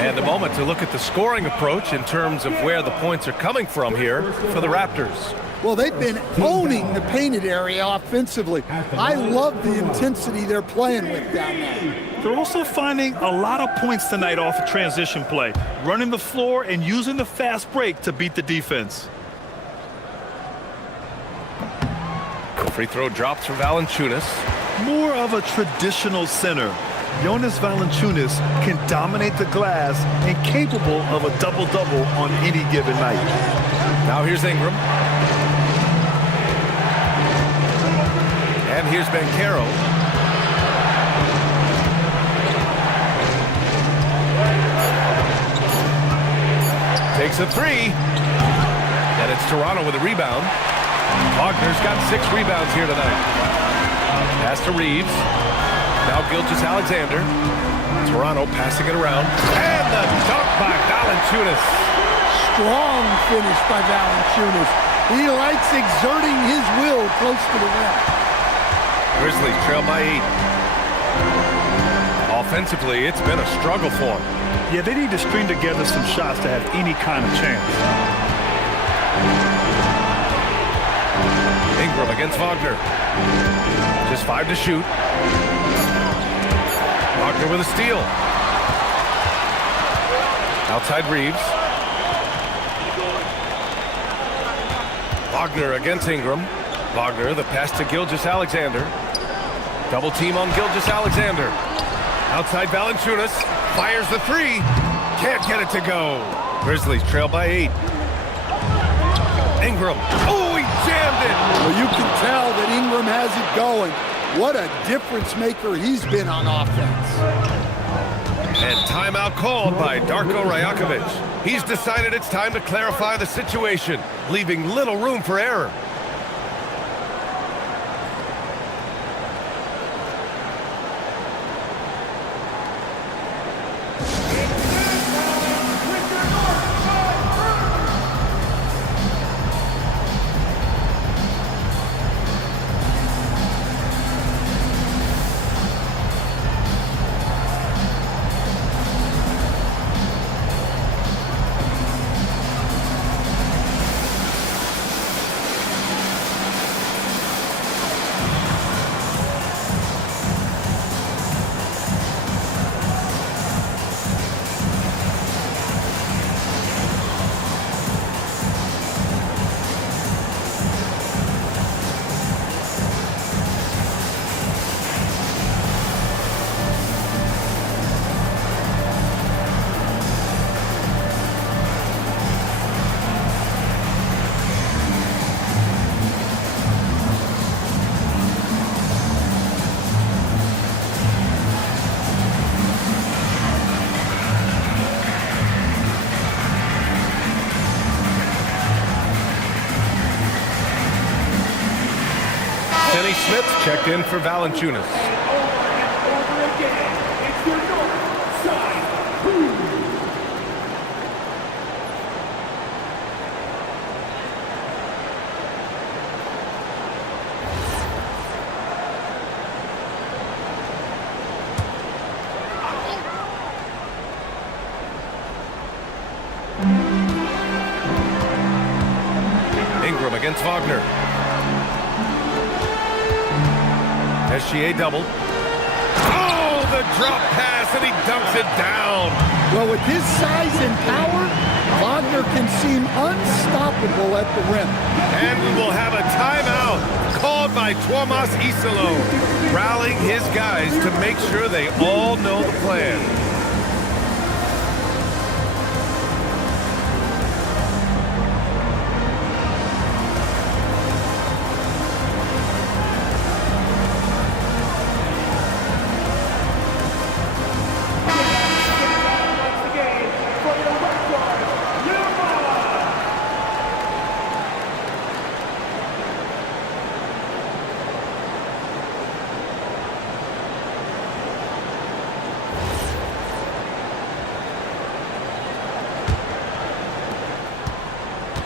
And a moment to look at the scoring approach in terms of where the points are coming from here for the Raptors. Well, they've been owning the painted area offensively. I love the intensity they're playing with down there. They're also finding a lot of points tonight off of transition play, running the floor and using the fast break to beat the defense. Free throw drops for Valanciunas. More of a traditional center. Jonas Valanciunas can dominate the glass and capable of a double-double on any given night. Now here's Ingram. And here's Banchero. Takes a 3. And it's Toronto with a rebound. Wagner's got 6 rebounds here tonight. Pass to Reeves. Now Gilgeous-Alexander. Toronto passing it around. And the dunk by Valanciunas. Strong finish by Valanciunas. He likes exerting his will close to the rim. Grizzlies trail by 8. Offensively, it's been a struggle for them. Yeah, they need to string together some shots to have any kind of chance. Ingram against Wagner. Just 5 to shoot. Wagner with a steal. Outside Reeves. Wagner against Ingram. Wagner, the pass to Gilgeous-Alexander. Double team on Gilgeous-Alexander. Outside Valanciunas. Fires the 3. Can't get it to go. Grizzlies trail by 8. Ingram. Oh, he jammed it. Well, you can tell that Ingram has it going. What a difference maker he's been on offense. And timeout called by Darko Rajakovic. He's decided it's time to clarify the situation, leaving little room for error. Kenny Smith checked in for Valanciunas. Over again. It's your north side. Boom. Ingram against Wagner. SGA double. Oh, the drop pass, and he dunks it down. Well, with his size and power, Wagner can seem unstoppable at the rim. And we will have a timeout called by Tuomas Isalo, rallying his guys to make sure they all know the plan.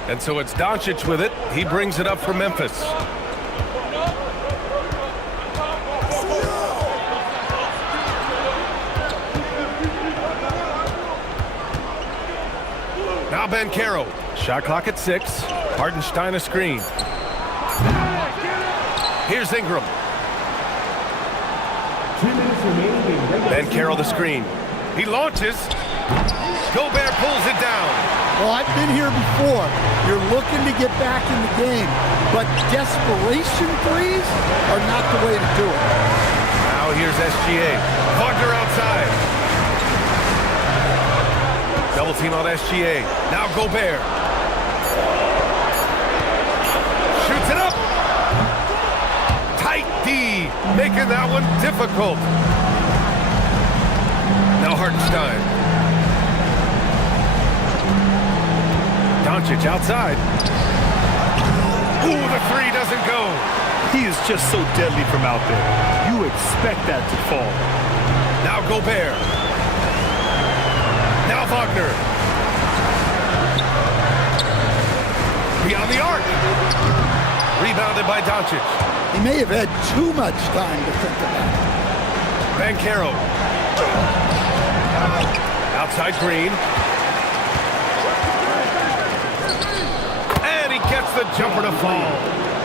And so it's Doncic with it. He brings it up for Memphis. Now Banchero. Shot clock at 6. Hartenstein a screen. Here's Ingram. Banchero the screen. He launches. Gobert pulls it down. Well, I've been here before. You're looking to get back in the game, but desperation threes are not the way to do it. Now here's SGA. Wagner outside. Double team on SGA. Now Gobert. Shoots it up. Tight D, making that one difficult. Now Hartenstein. Doncic outside. Ooh, the 3 doesn't go. He is just so deadly from out there. You expect that to fall. Now Gobert. Now Wagner. Beyond the arc. Rebounded by Doncic. He may have had too much time to think about it. Banchero. Outside Green. And he gets the jumper to fall.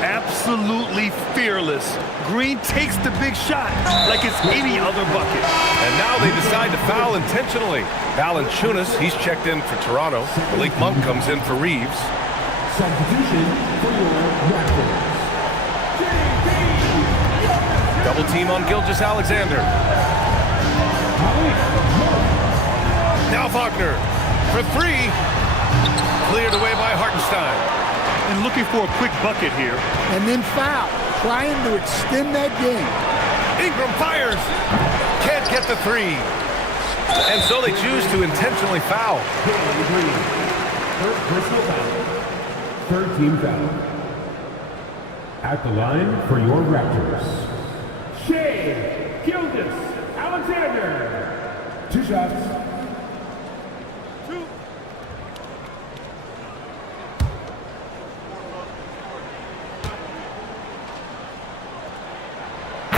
Absolutely fearless. Green takes the big shot like it's any other bucket. And now they decide to foul intentionally. Valanciunas, he's checked in for Toronto. Malik Monk comes in for Reeves. Substitution for your Raptors. Double team on Gilgeous-Alexander. Now Wagner for three. Cleared away by Hartenstein. And looking for a quick bucket here. And then foul, trying to extend that game. Ingram fires. Can't get the three. And so they choose to intentionally foul. Third personal foul. Third team foul. At the line for your Raptors, Shai Gilgeous-Alexander. 2 shots.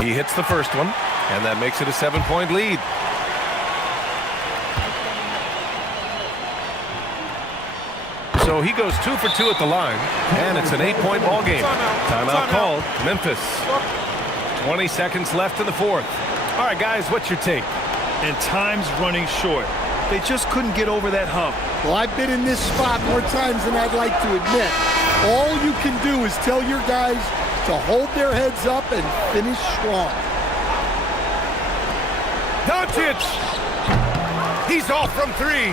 He hits the first one, and that makes it a 7-point lead. So he goes 2 for 2 at the line, and it's an 8-point ball game. Timeout called. Memphis. 20 seconds left in the fourth. All right, guys, what's your take? And time's running short. They just couldn't get over that hump. Well, I've been in this spot more times than I'd like to admit. All you can do is tell your guys to hold their heads up and finish strong. Doncic! He's off from three.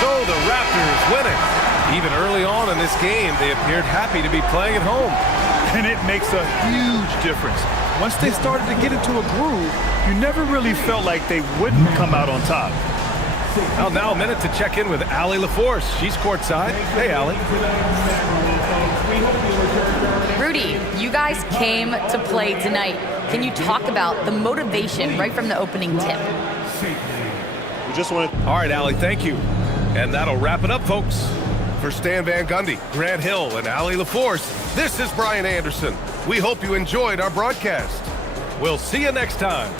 So the Raptors win it. Even early on in this game, they appeared happy to be playing at home. And it makes a huge difference. Once they started to get into a groove, you never really felt like they wouldn't come out on top. Well, now a minute to check in with Allie LaForce. She's courtside. Hey, Allie. Rudy, you guys came to play tonight. Can you talk about the motivation right from the opening tip? We just want to. All right, Allie, thank you. And that'll wrap it up, folks. For Stan Van Gundy, Grant Hill, and Allie LaForce, this is Brian Anderson. We hope you enjoyed our broadcast. We'll see you next time.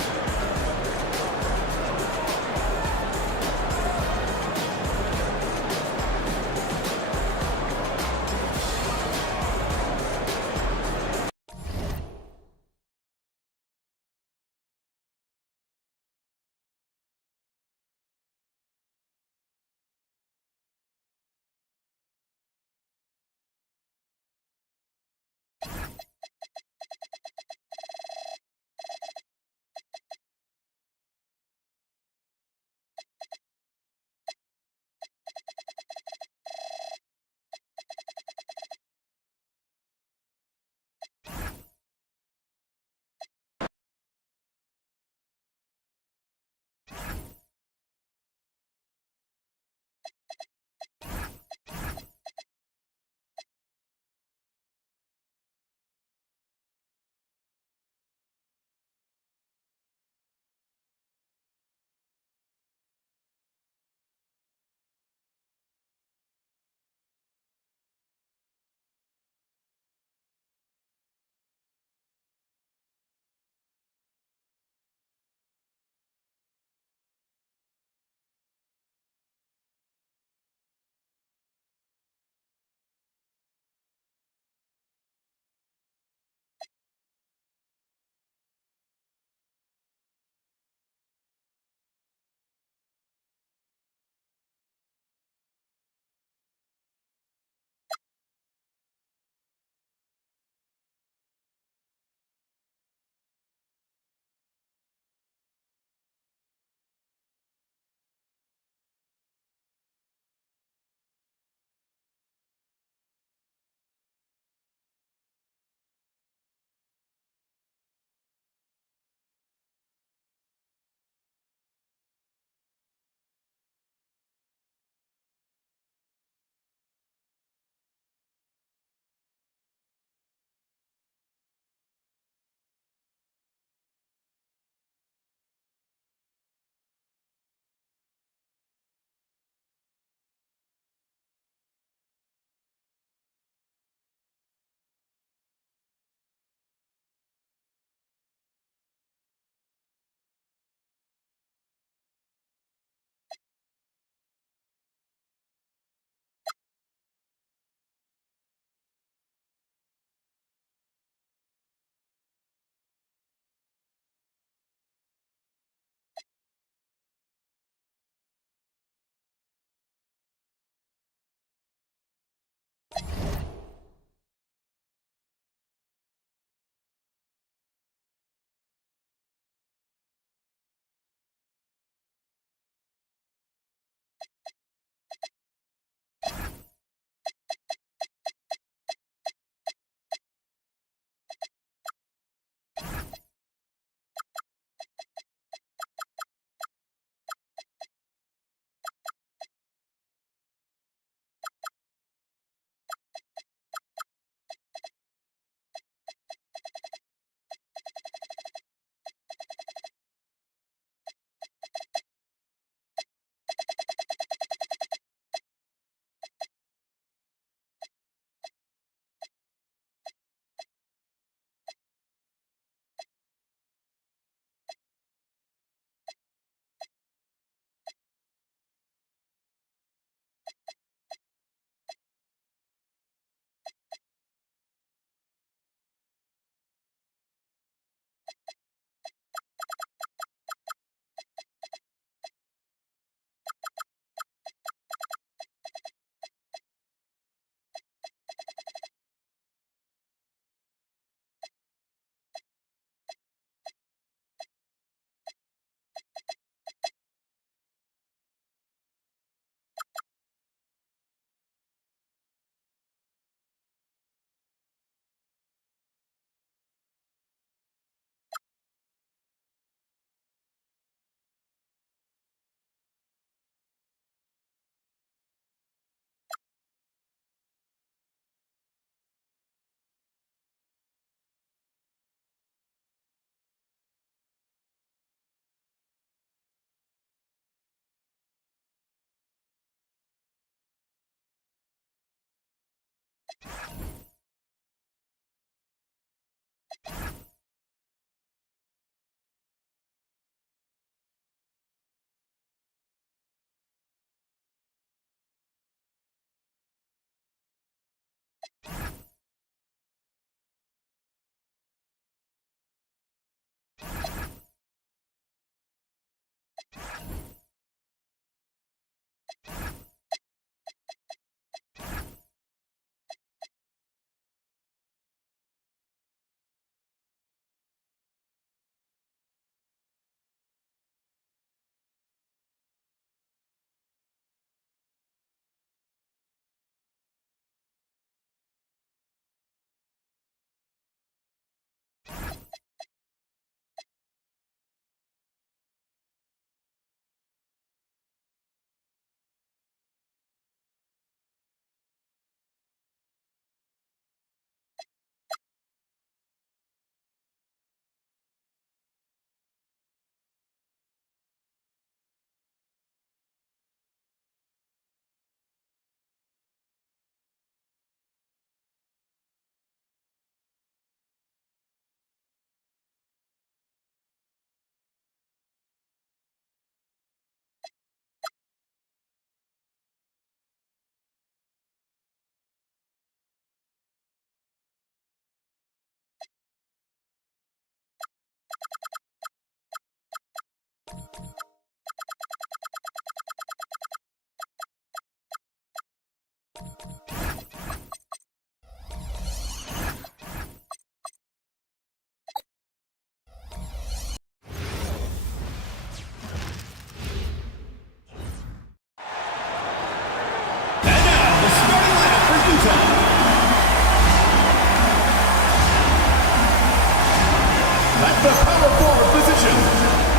At the power forward position,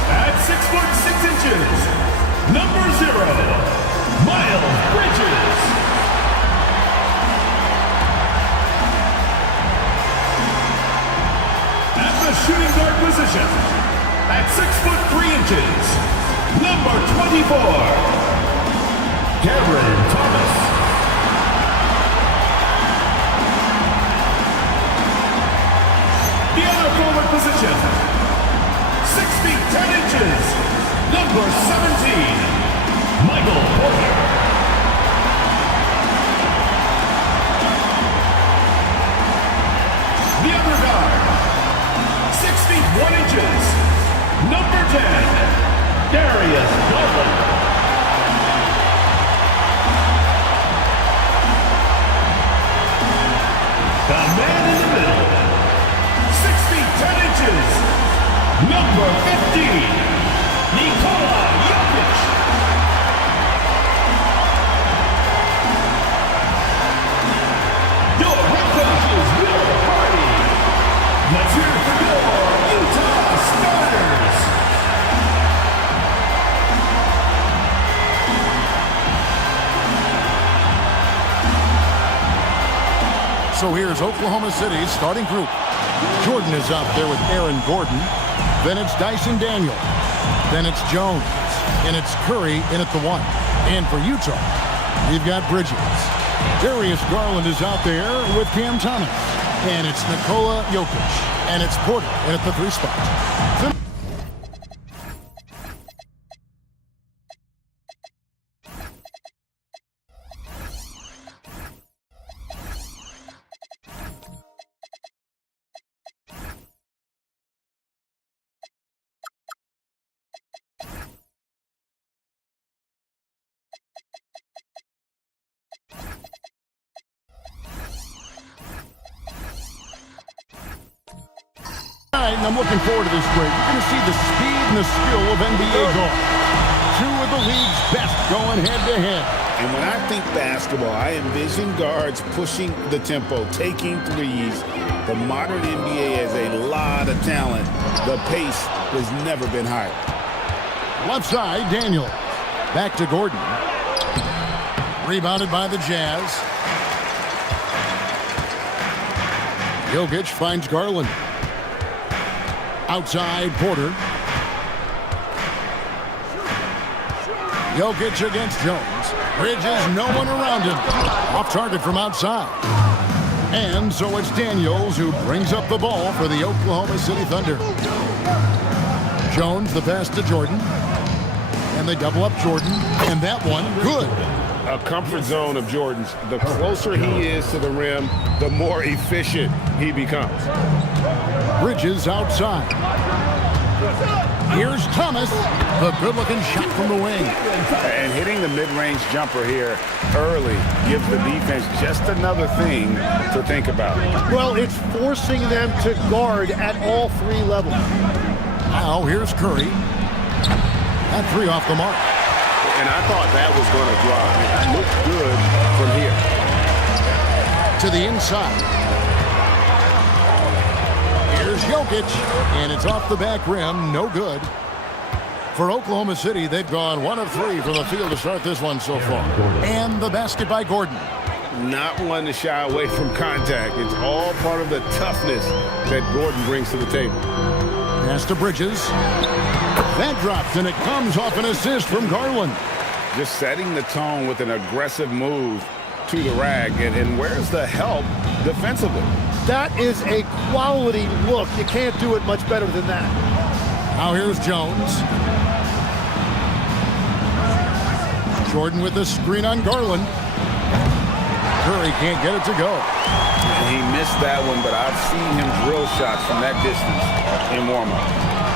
at 6'6", number 0, Miles Bridges. At the shooting guard position, at 6'3", number 24, Cameron Thomas. The other forward position, 6 feet 10 inches, number 17, Michael Porter. The other guard, 6 feet 1 inches, number 10, Darius Garland. The man in the middle, 6 feet 10 inches, number 15, Nikola Jokic. Your head coach is Will Hardy. Let's hear it for your Utah starters. So here's Oklahoma City's starting group. Jordan is out there with Aaron Gordon. Then it's Dyson Daniel. Then it's Jones. And it's Curry in at the 1. And for Utah, we've got Bridges. Darius Garland is out there with Cam Thomas. And it's Nikola Jokic. And it's Porter in at the 3 spot. And I'm looking forward to this break. You're going to see the speed and the skill of NBA guard. 2 of the league's best going head-to-head. And when I think basketball, I envision guards pushing the tempo, taking threes. The modern NBA has a lot of talent. The pace has never been higher. Left side, Daniel. Back to Gordon. Rebounded by the Jazz. Jokic finds Garland. Outside, Porter. Jokic against Jones. Bridges, no one around him. Off target from outside. And so it's Daniels who brings up the ball for the Oklahoma City Thunder. Jones, the pass to Jordan. And they double up Jordan. And that one, good. A comfort zone of Jordan's. The closer he is to the rim, the more efficient he becomes. Bridges outside. Here's Thomas. The good-looking shot from the wing. And hitting the mid-range jumper here early gives the defense just another thing to think about. Well, it's forcing them to guard at all three levels. Now here's Curry. That three off the mark. And I thought that was going to drop. It looked good from here. To the inside. Here's Jokic, and it's off the back rim, no good. For Oklahoma City, they've gone 1 of 3 from the field to start this one so far. And the basket by Gordon. Not one to shy away from contact. It's all part of the toughness that Gordon brings to the table. Pass to Bridges. That drops, and it comes off an assist from Garland. Just setting the tone with an aggressive move to the rack. And where's the help defensively? That is a quality look. You can't do it much better than that. Now here's Jones. Jordan with the screen on Garland. Curry can't get it to go. He missed that one, but I've seen him drill shots from that distance in warm-up.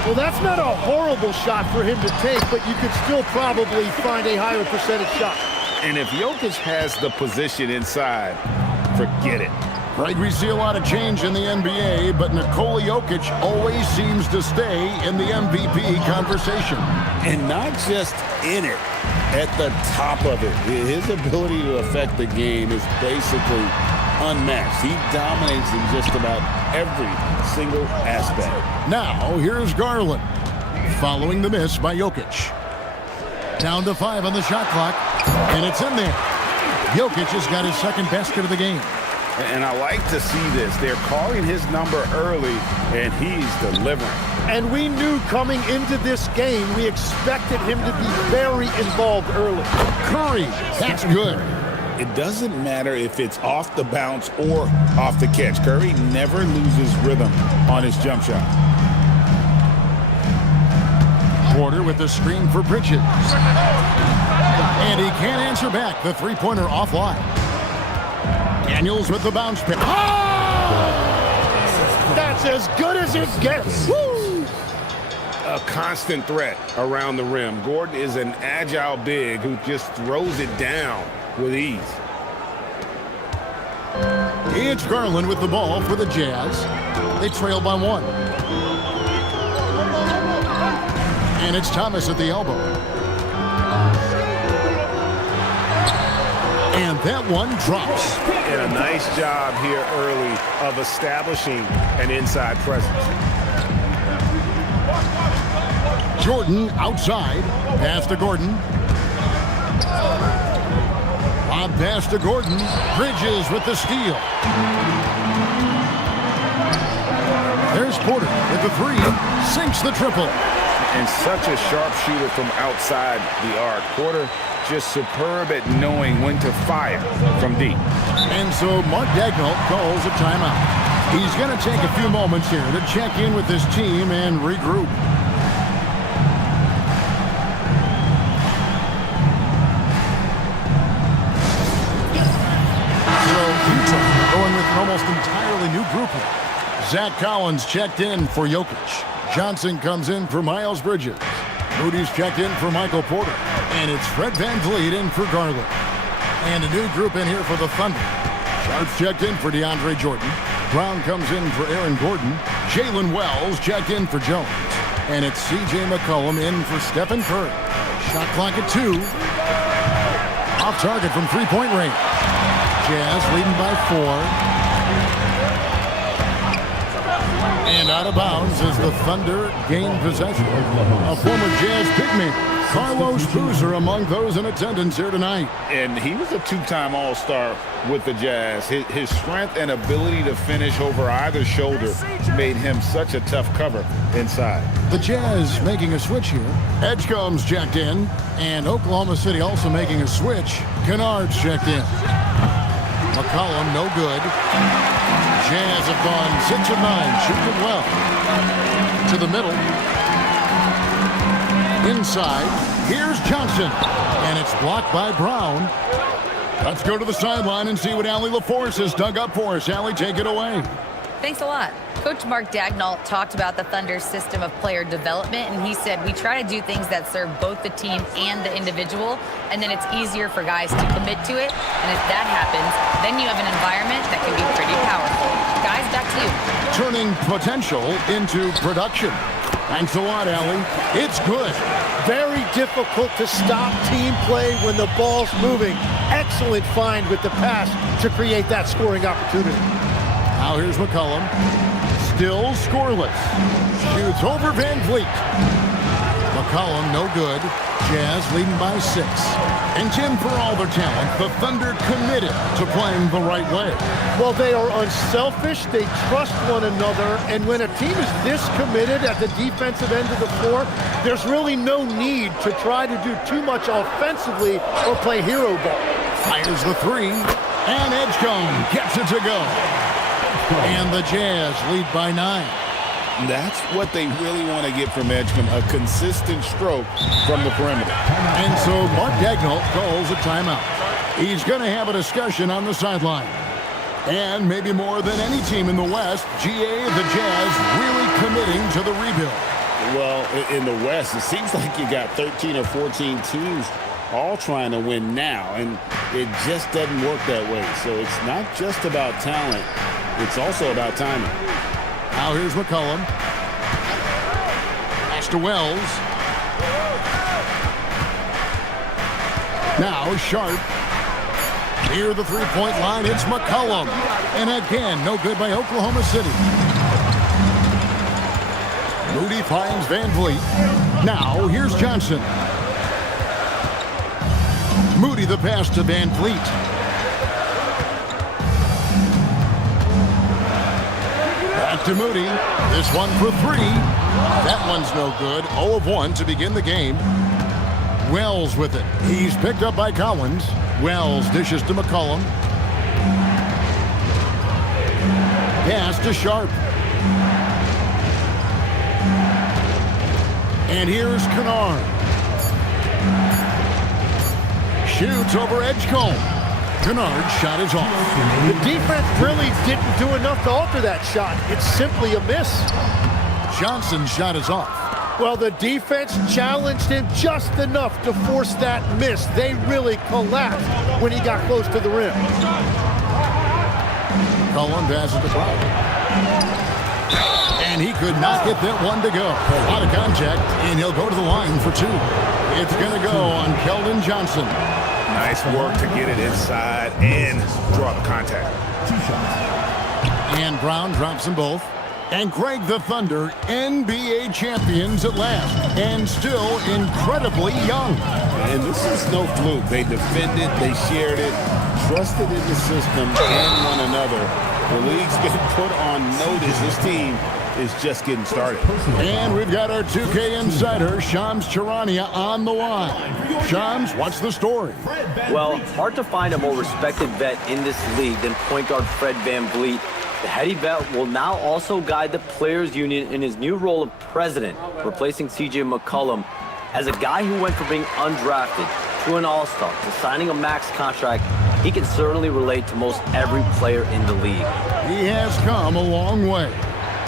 Well, that's not a horrible shot for him to take, but you could still probably find a higher percentage shot. And if Jokic has the position inside, forget it. Right, we see a lot of change in the NBA, but Nikola Jokic always seems to stay in the MVP conversation. And not just in it, at the top of it. His ability to affect the game is basically unmatched. He dominates in just about every single aspect. Now, here's Garland, following the miss by Jokic. Down to 5 on the shot clock, and it's in there. Jokic has got his second basket of the game. And I like to see this. They're calling his number early, and he's delivering. And we knew coming into this game, we expected him to be very involved early. Curry, that's good. It doesn't matter if it's off the bounce or off the catch. Curry never loses rhythm on his jump shot. Porter with the screen for Bridges. And he can't answer back. The three-pointer offline. Daniels with the bounce pick. Oh! That's as good as it gets. Woo! A constant threat around the rim. Gordon is an agile big who just throws it down with ease. It's Garland with the ball for the Jazz. They trail by 1. And it's Thomas at the elbow. And that one drops. And a nice job here early of establishing an inside presence. Jordan outside. Pass to Gordon. Lob pass to Gordon. Bridges with the steal. There's Porter with the 3. Sinks the triple. And such a sharp shooter from outside the arc. Porter just superb at knowing when to fire from deep. And so Mark Daigneault calls a timeout. He's going to take a few moments here to check in with his team and regroup. So Utah going with an almost entirely new grouping. Zach Collins checked in for Jokic. Johnson comes in for Miles Bridges. Moody's checked in for Michael Porter. And it's Fred VanVleet in for Garland. And a new group in here for the Thunder. Sharps checked in for DeAndre Jordan. Brown comes in for Aaron Gordon. Jalen Wells checked in for Jones. And it's C.J. McCollum in for Stephen Curry. Shot clock at 2. Off target from three-point range. Jazz leading by 4. And out of bounds as the Thunder gain possession. A former Jazz pigman, Carlos Boozer, among those in attendance here tonight. And he was a 2-time All-Star with the Jazz. His strength and ability to finish over either shoulder made him such a tough cover inside. The Jazz making a switch here. Edgecombe's checked in. And Oklahoma City also making a switch. Kennard's checked in. McCollum, no good. Jazz have gone 6 of 9, shooting it well. To the middle. Inside, here's Johnson. And it's blocked by Brown. Let's go to the sideline and see what Allie LaForce has dug up for us. Allie, take it away. Thanks a lot. Coach Mark Daigneault talked about the Thunder's system of player development, and he said, we try to do things that serve both the team and the individual, and then it's easier for guys to commit to it. And if that happens, then you have an environment that can be pretty powerful. Guys, back to you. Turning potential into production. Thanks a lot, Allie. It's good. Very difficult to stop team play when the ball's moving. Excellent find with the pass to create that scoring opportunity. Now here's McCollum. Still scoreless. Shoots over Van Vliet. McCollum, no good. Jazz leading by 6. And Jim, for all their talent, the Thunder committed to playing the right way. Well, they are unselfish. They trust one another. And when a team is this committed at the defensive end of the floor, there's really no need to try to do too much offensively or play hero ball. Fires the 3. And Edgecombe gets it to go. And the Jazz lead by 9. That's what they really want to get from Edgecombe, a consistent stroke from the perimeter. And so Mark Daigneault calls a timeout. He's going to have a discussion on the sideline. And maybe more than any team in the West, GA, the Jazz, really committing to the rebuild. Well, in the West, it seems like you got 13 or 14 teams all trying to win now, and it just doesn't work that way. So it's not just about talent. It's also about timing. Now here's McCollum. Pass to Wells. Now Sharp. Near the three-point line, it's McCollum. And again, no good by Oklahoma City. Moody finds Van Vliet. Now here's Johnson. Moody the pass to Van Vliet. Back to Moody. This one for 3. That one's no good. 0 of 1 to begin the game. Wells with it. He's picked up by Collins. Wells dishes to McCollum. Pass to Sharp. And here's Kennard. Shoots over Edgecombe. Kennard's shot is off. The defense really didn't do enough to alter that shot. It's simply a miss. Johnson's shot is off. Well, the defense challenged him just enough to force that miss. They really collapsed when he got close to the rim. Cullen passes to Brown. And he could not get that one to go. Out of contact, and he'll go to the line for 2. It's going to go on Keldon Johnson. Nice work to get it inside and draw the contact. 2 shots. And Brown drops them both. And Greg, the Thunder, NBA champions at last, and still incredibly young. And this is no fluke. They defended, they shared it, trusted in the system and one another. The league's been put on notice. This team is just getting started. And we've got our 2K insider, Shams Charania, on the line. Shams, what's the story? Well, hard to find a more respected vet in this league than point guard Fred VanVleet. The heady vet will now also guide the Players Union in his new role of president, replacing C.J. McCollum. As a guy who went from being undrafted to an all-star to signing a max contract, he can certainly relate to most every player in the league. He has come a long way.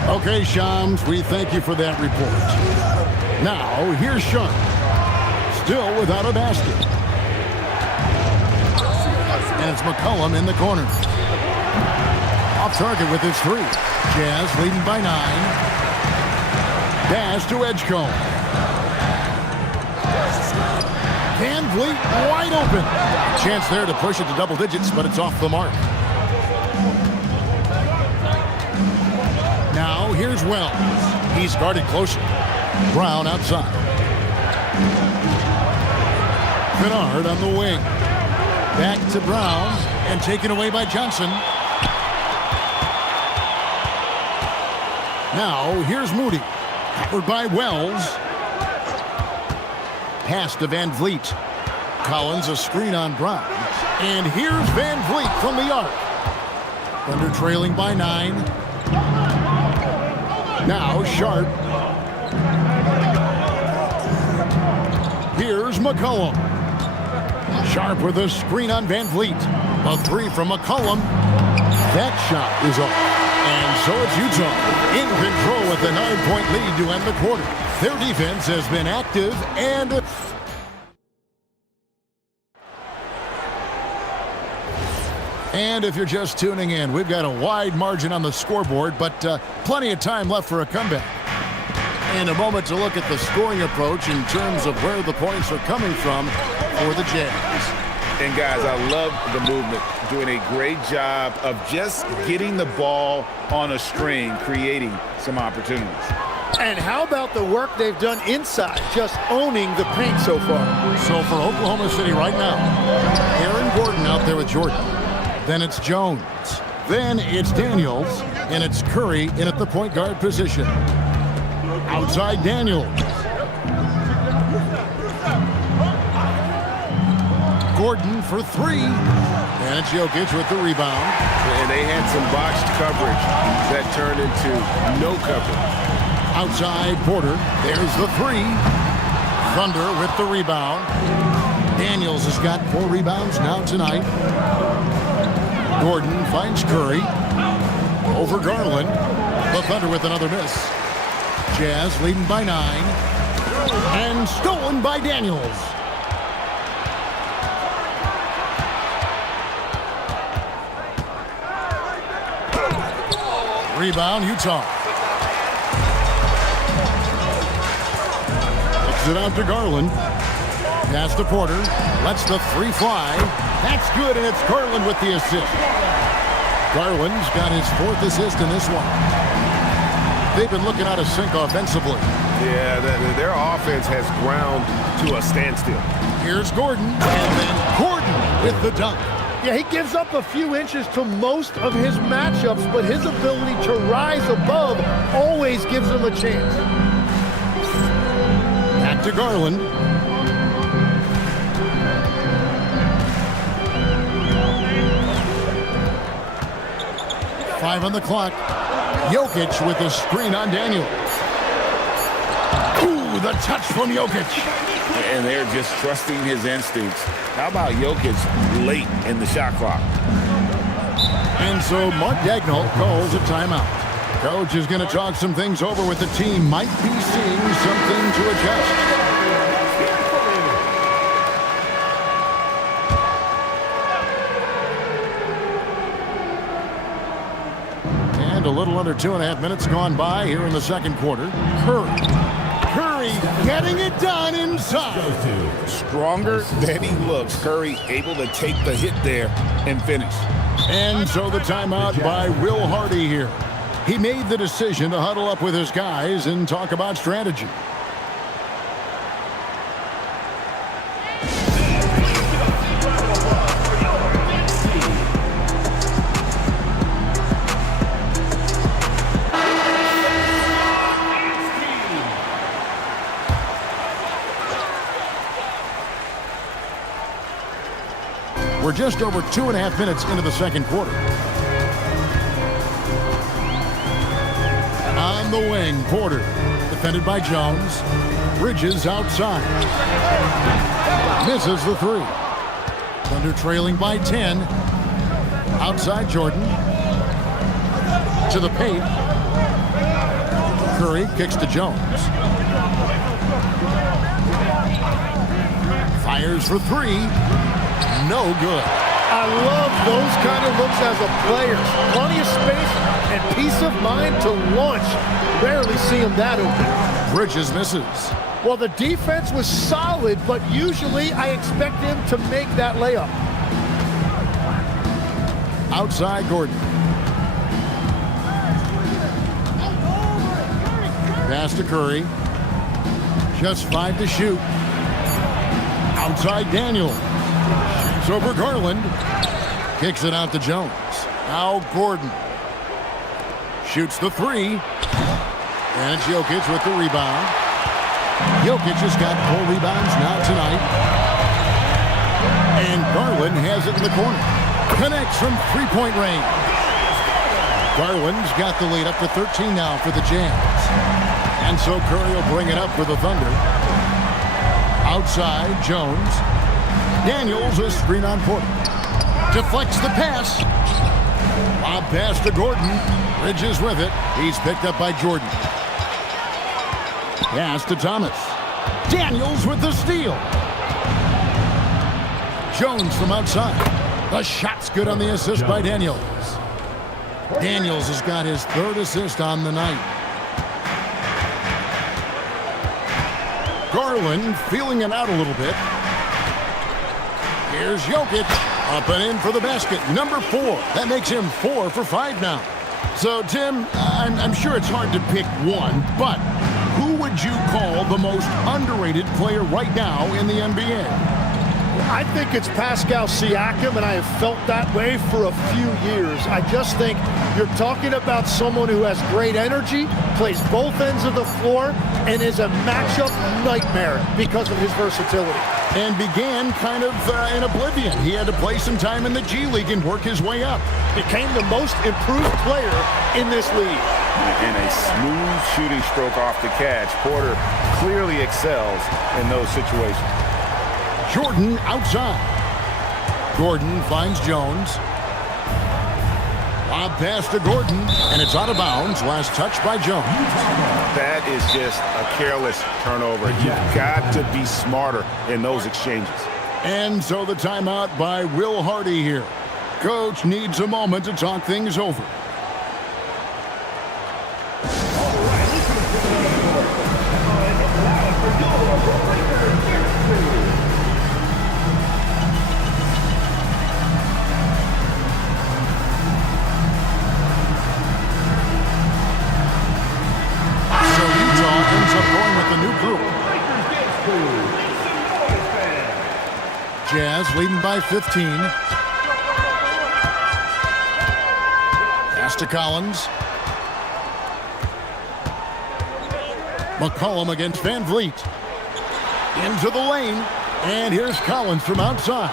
Okay, Shams, we thank you for that report. Now, here's Sean, still without a basket. And it's McCollum in the corner. Off target with his 3. Jazz leading by 9. Pass to Edgecombe. Van Vliet wide open. Chance there to push it to double digits, but it's off the mark. Now here's Wells. He's guarded closer. Brown outside. Kennard on the wing. Back to Brown and taken away by Johnson. Now, here's Moody. Covered by Wells. Pass to Van Vliet. Collins, a screen on Brown. And here's Van Vliet from the arc. Thunder trailing by 9. Now Sharp. Here's McCollum. Sharp with a screen on Van Vliet. A 3 from McCollum. That shot is off. And so it's Utah in control with a 9-point lead to end the quarter. Their defense has been active and... And if you're just tuning in, we've got a wide margin on the scoreboard, but plenty of time left for a comeback. And a moment to look at the scoring approach in terms of where the points are coming from for the Jazz. And guys, I love the movement, doing a great job of just getting the ball on a string, creating some opportunities. And how about the work they've done inside, just owning the paint so far? So for Oklahoma City right now, Aaron Gordon out there with Jordan. Then it's Jones. Then it's Daniels. And it's Curry in at the point guard position. Outside Daniels. Gordon for 3. And it's Jokic with the rebound. And they had some botched coverage that turned into no coverage. Outside Porter. There's the 3. Thunder with the rebound. Daniels has got 4 rebounds now tonight. Gordon finds Curry. Over Garland. The Thunder with another miss. Jazz leading by 9. And stolen by Daniels. Rebound, Utah. Kicks it out to Garland. Pass to Porter. Lets the 3 fly. That's good, and it's Garland with the assist. Garland's got his 4th assist in this one. They've been looking out of sync offensively. Yeah, their offense has ground to a standstill. Here's Gordon, and then Gordon with the dunk. Yeah, he gives up a few inches to most of his matchups, but his ability to rise above always gives him a chance. Back to Garland. Five on the clock. Jokic with a screen on Daniels. Ooh, the touch from Jokic. And they're just trusting his instincts. How about Jokic late in the shot clock? And so Mark Daigneault calls a timeout. Coach is going to talk some things over with the team. Might be seeing something to adjust. And a little under 2.5 minutes gone by here in the second quarter. Curry getting it done inside. Stronger than he looks. Curry able to take the hit there and finish. And so the timeout by Will Hardy here. He made the decision to huddle up with his guys and talk about strategy. We're just over 2.5 minutes into the second quarter. On the wing, Porter. Defended by Jones. Bridges outside. Misses the 3. Thunder trailing by 10. Outside Jordan. To the paint. Curry kicks to Jones. Fires for 3. No good. I love those kind of looks as a player. Plenty of space and peace of mind to launch. Rarely see him that open. Bridges misses. Well, the defense was solid, but usually I expect him to make that layup. Outside Gordon. Pass to Curry. Just 5 to shoot. Outside Daniel. Shoots over Garland. Kicks it out to Jones. Now Gordon. Shoots the 3. And it's Jokic with the rebound. Jokic has got 4 rebounds now tonight. And Garland has it in the corner. Connects from three-point range. Garland's got the lead up to 13 now for the Jazz. And so Curry will bring it up for the Thunder. Outside, Jones. Daniels a screen on Porter. Deflects the pass. Lob pass to Gordon. Bridges with it. He's picked up by Jordan. Pass to Thomas. Daniels with the steal. Jones from outside. The shot's good on the assist by Daniels. Daniels has got his third assist on the night. Garland feeling it out a little bit. Here's Jokic. Up and in for the basket. Number 4. That makes him 4 for 5 now. So, Tim, I'm sure it's hard to pick one, but who would you call the most underrated player right now in the NBA? I think it's Pascal Siakam, and I have felt that way for a few years. I just think you're talking about someone who has great energy, plays both ends of the floor, and is a matchup nightmare because of his versatility. And began kind of in oblivion. He had to play some time in the G League and work his way up. Became the most improved player in this league. And a smooth shooting stroke off the catch. Porter clearly excels in those situations. Jordan outside. Gordon finds Jones. Lob pass to Gordon, and it's out of bounds. Last touch by Jones. That is just a careless turnover. You've got to be smarter in those exchanges. And so the timeout by Will Hardy here. Coach needs a moment to talk things over. Jazz leading by 15. Pass to Collins. McCollum against Van Vliet. Into the lane. And here's Collins from outside.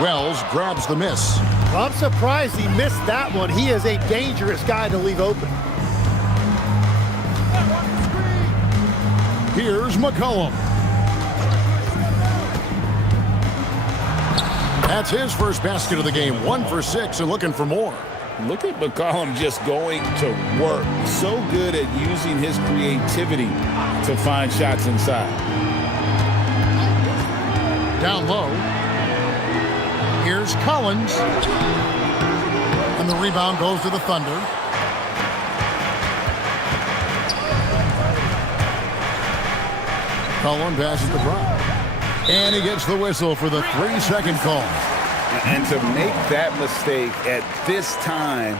Wells grabs the miss. I'm surprised he missed that one. He is a dangerous guy to leave open. Here's McCollum. That's his first basket of the game. 1 for 6 and looking for more. Look at McCollum just going to work. So good at using his creativity to find shots inside. Down low. Here's Collins. And the rebound goes to the Thunder. Cullen passes to Brown. And he gets the whistle for the 3-second call. And to make that mistake at this time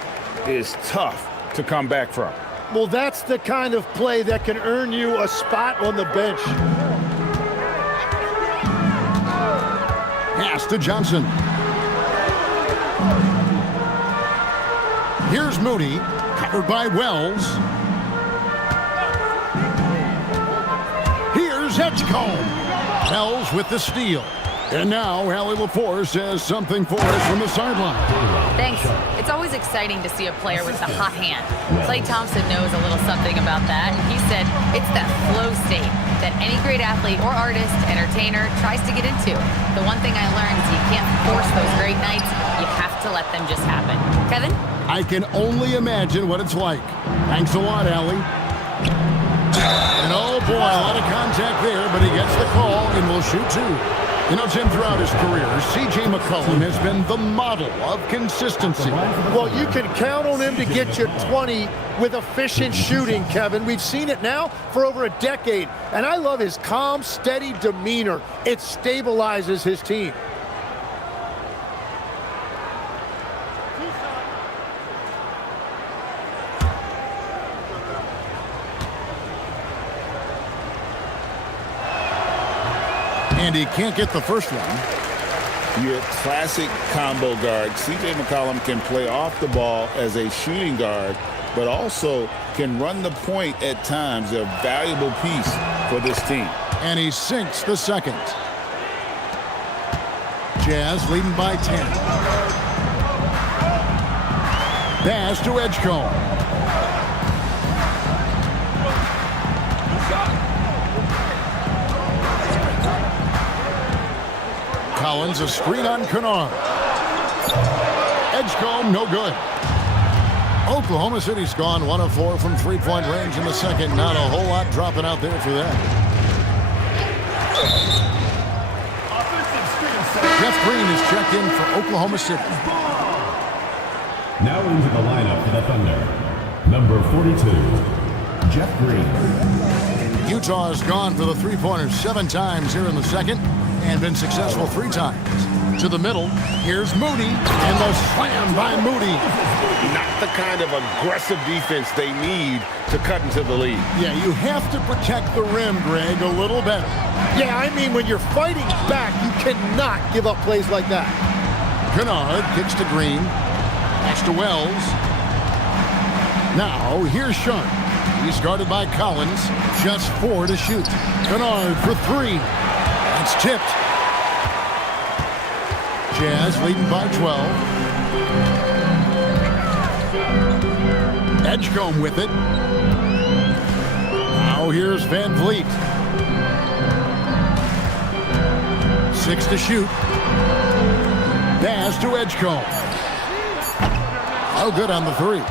is tough to come back from. Well, that's the kind of play that can earn you a spot on the bench. Pass to Johnson. Here's Moody, covered by Wells. Here's Edgecombe. Wells with the steal. And now Allie LaForce has something for us from the sideline. Thanks. It's always exciting to see a player with a hot hand. Klay Thompson knows a little something about that, and he said it's that flow state that any great athlete or artist, entertainer, tries to get into. The one thing I learned is you can't force those great nights. You have to let them just happen. Kevin? I can only imagine what it's like. Thanks a lot, Allie. And oh boy, a lot of contact there, but he gets the call and will shoot 2. You know, Tim, throughout his career, C.J. McCollum has been the model of consistency. Well, you can count on him to get you 20 with efficient shooting, Kevin. We've seen it now for over a decade. And I love his calm, steady demeanor. It stabilizes his team. And he can't get the first one. Your classic combo guard. C.J. McCollum can play off the ball as a shooting guard, but also can run the point at times. A valuable piece for this team. And he sinks the second. Jazz leading by 10. Pass to Edgecombe. Collins, a screen on Kennard. Edgecombe, no good. Oklahoma City's gone 1 of 4 from three-point range in the second. Not a whole lot dropping out there for that. Jeff Green is checked in for Oklahoma City. Now into the lineup for the Thunder. Number 42, Jeff Green. Utah has gone for the three-pointers 7 times here in the second and been successful 3 times. To the middle, here's Moody, and the slam by Moody. Not the kind of aggressive defense they need to cut into the lead. Yeah, you have to protect the rim, Greg, a little better. Yeah, I mean, when you're fighting back, you cannot give up plays like that. Kennard kicks to Green. Pass to Wells. Now, here's Sean. He's guarded by Collins. Just 4 to shoot. Kennard for 3. It's tipped. Jazz leading by 12. Edgecombe with it. Now here's Van Vliet. 6 to shoot. Pass to Edgecombe. Oh, good on the 3.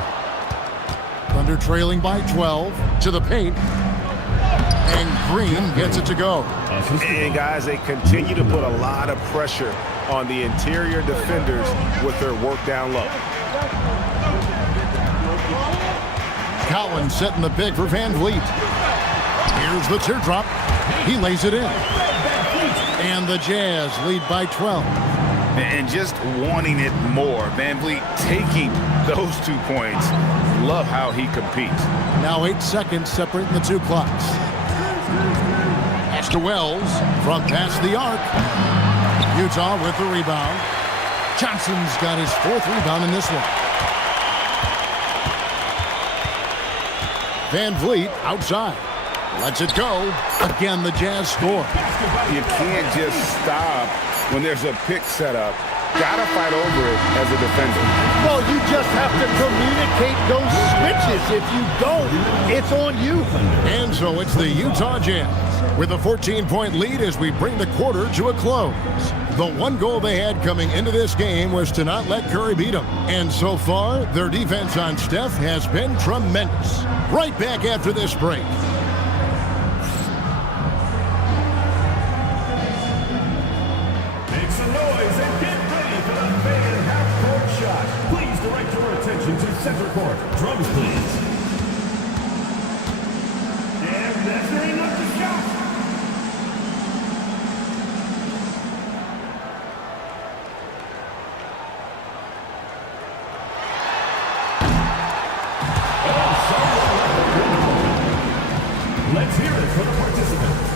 Thunder trailing by 12 to the paint. And Green gets it to go. And guys, they continue to put a lot of pressure on the interior defenders with their work down low. Collins setting the pick for Van Vliet. Here's the teardrop. He lays it in. And the Jazz lead by 12. And just wanting it more. Van Vliet taking those 2 points. Love how he competes. Now 8 seconds separating the 2 clocks. Pass to Wells from past the arc. Utah with the rebound. Johnson's got his 4th rebound in this one. Van Vliet outside. Lets it go. Again, the Jazz score. You can't just stop when there's a pick set up. Gotta fight over it as a defender. Well, you just have to communicate those switches. If you don't, it's on you. And so it's the Utah Jazz with a 14-point lead as we bring the quarter to a close. The one goal they had coming into this game was to not let Curry beat them. And so far, their defense on Steph has been tremendous. Right back after this break. Make some noise and get ready for the fan half-court shot. Please direct your attention to center court. Drums, please. And measuring up the shot. Let's hear it for the participants.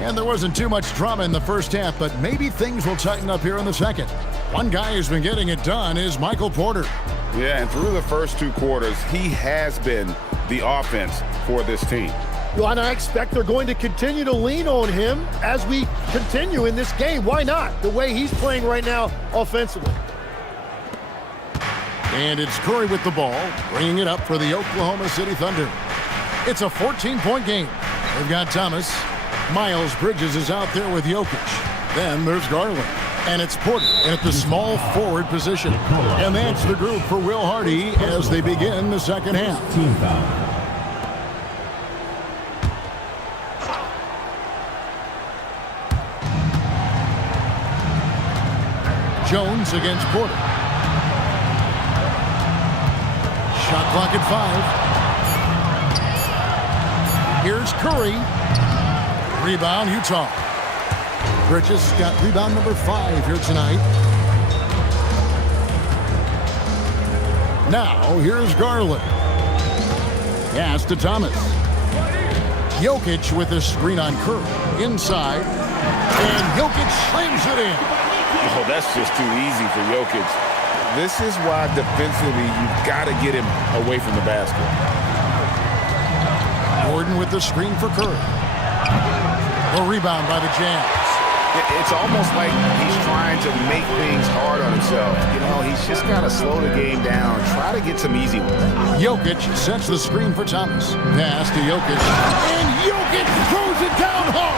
And there wasn't too much drama in the first half, but maybe things will tighten up here in the second. One guy who's been getting it done is Michael Porter. Yeah, and through the first 2 quarters, he has been the offense for this team. Well, and I expect they're going to continue to lean on him as we continue in this game. Why not? The way he's playing right now offensively. And it's Curry with the ball, bringing it up for the Oklahoma City Thunder. It's a 14-point game. They've got Thomas. Miles Bridges is out there with Jokic. Then there's Garland. And it's Porter at the small forward position. And that's the group for Will Hardy as they begin the second half. Team foul. Jones against Porter. Shot clock at 5. Here's Curry. Rebound, Utah. Bridges got rebound number 5 here tonight. Now, here's Garland. Pass to Thomas. Jokic with a screen on Curry. Inside. And Jokic slams it in. Oh, that's just too easy for Jokic. This is why defensively you've got to get him away from the basket. Gordon with the screen for Curry. A rebound by the Jazz. It's almost like he's trying to make things hard on himself. You know, he's just got to slow the game down, try to get some easy ones. Jokic sets the screen for Thomas. Pass to Jokic. And Jokic throws it down hard.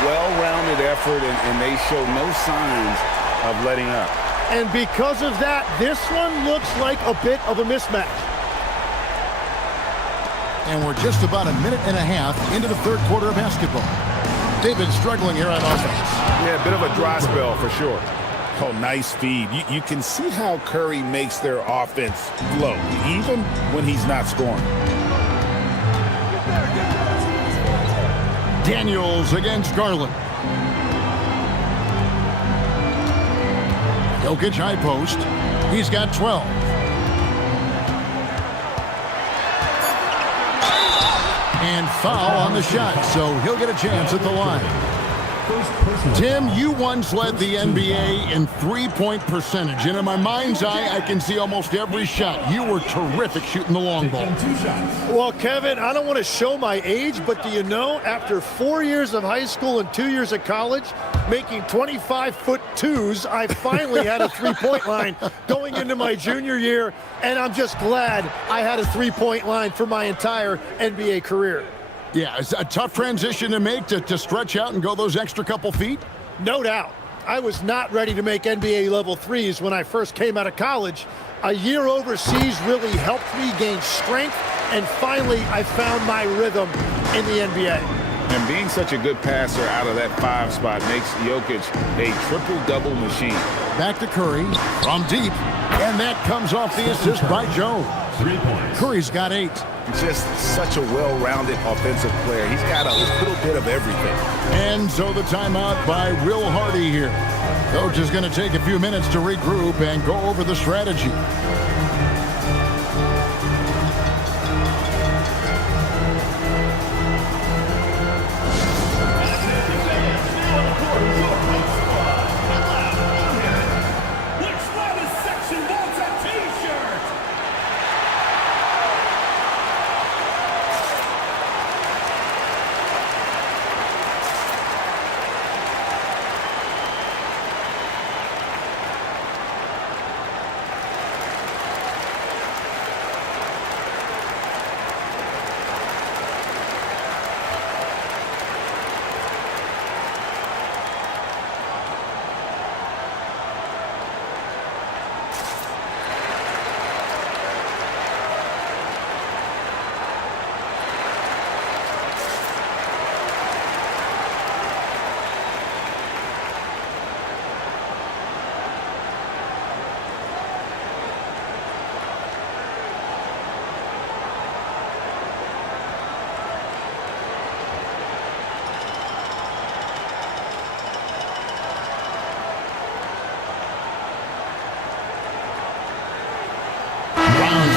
Well-rounded effort, and they show no signs of letting up. And because of that, this one looks like a bit of a mismatch. And we're just about a minute and a half into the third quarter of basketball. David struggling here on offense. Yeah, a bit of a dry spell for sure. Oh, nice feed. You can see how Curry makes their offense flow, even when he's not scoring. Daniels against Garland. Jokic high post. He's got 12. And foul on the shot, so he'll get a chance at the line. Tim, you once led the NBA in three-point percentage, and in my mind's eye, I can see almost every shot. You were terrific shooting the long ball. Well, Kevin, I don't want to show my age, but do you know, after 4 years of high school and 2 years of college, making 25-foot twos, I finally had a three-point line going into my junior year, and I'm just glad I had a three-point line for my entire NBA career. Yeah, it's a tough transition to make to stretch out and go those extra couple feet. No doubt. I was not ready to make NBA level threes when I first came out of college. A year overseas really helped me gain strength, and finally I found my rhythm in the NBA. And being such a good passer out of that 5 spot makes Jokic a triple-double machine. Back to Curry from deep, and that comes off the assist by Jones. 3 points. Curry's got 8. Just such a well-rounded offensive player. He's got a little bit of everything. And so the timeout by Will Hardy here. Coach is going to take a few minutes to regroup and go over the strategy.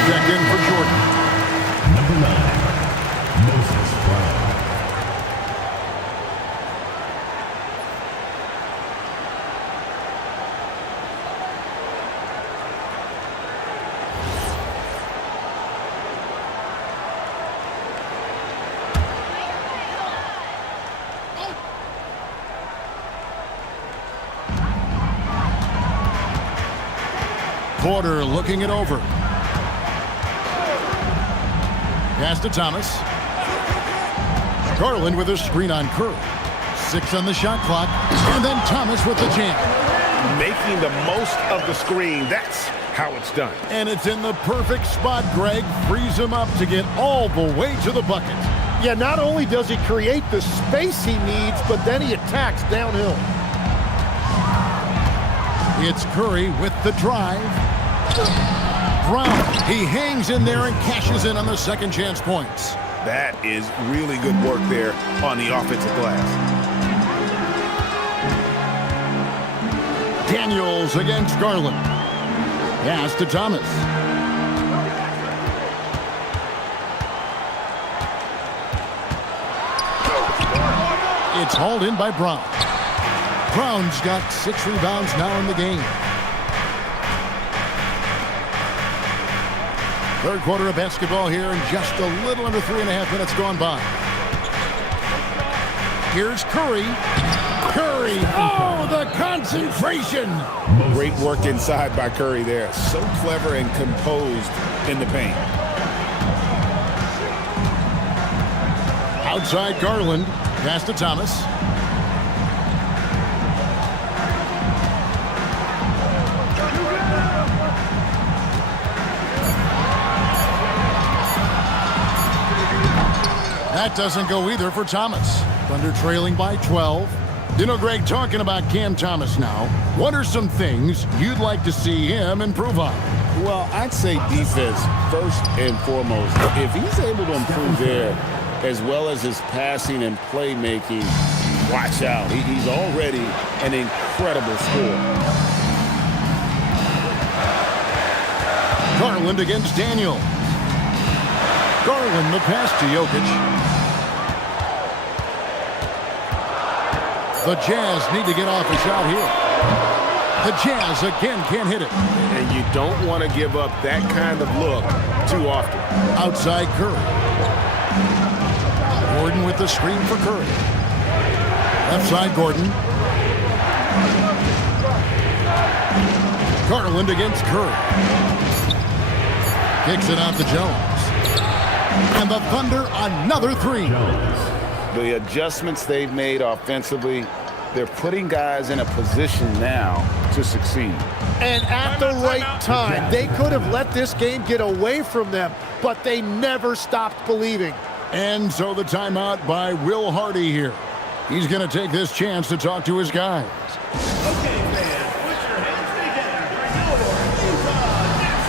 Checked in for Jordan. Number 9, Moses Brown. Porter looking it over. Pass to Thomas. Garland with a screen on Curry. 6 on the shot clock. And then Thomas with the jam. Making the most of the screen. That's how it's done. And it's in the perfect spot, Greg. Frees him up to get all the way to the bucket. Yeah, not only does he create the space he needs, but then he attacks downhill. It's Curry with the drive. Brown, he hangs in there and cashes in on the second chance points. That is really good work there on the offensive glass. Daniels against Garland. Pass to Thomas. It's hauled in by Brown. Brown's got 6 rebounds now in the game. Third quarter of basketball here, and just a little under 3.5 minutes gone by. Here's Curry. Curry. Oh, the concentration. Great work inside by Curry there. So clever and composed in the paint. Outside Garland. Pass to Thomas. That doesn't go either for Thomas. Thunder trailing by 12. You know, Greg, talking about Cam Thomas now, what are some things you'd like to see him improve on? Well, I'd say defense first and foremost. If he's able to improve there, as well as his passing and playmaking, watch out. He's already an incredible scorer. Garland against Daniel. Garland the pass to Jokic. The Jazz need to get off a shot here. The Jazz again can't hit it. And you don't want to give up that kind of look too often. Outside Curry. Gordon with the screen for Curry. Left side Gordon. Garland against Curry. Kicks it out to Jones. And the Thunder another 3. The adjustments they've made offensively, they're putting guys in a position now to succeed. And at the right time, they could have let this game get away from them, but they never stopped believing. And so the timeout by Will Hardy here. He's going to take this chance to talk to his guys. Okay, fans, put your hands together for your Utah Dancers.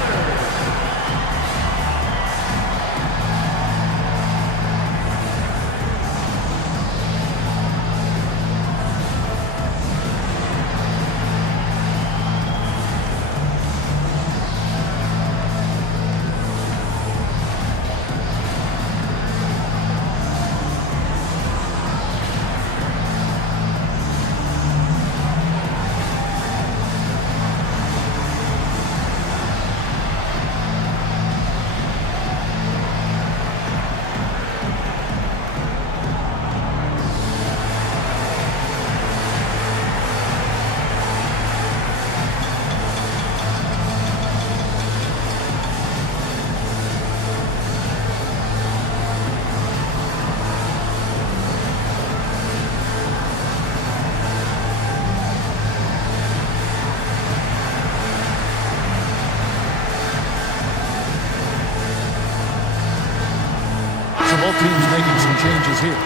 Both teams making some changes here.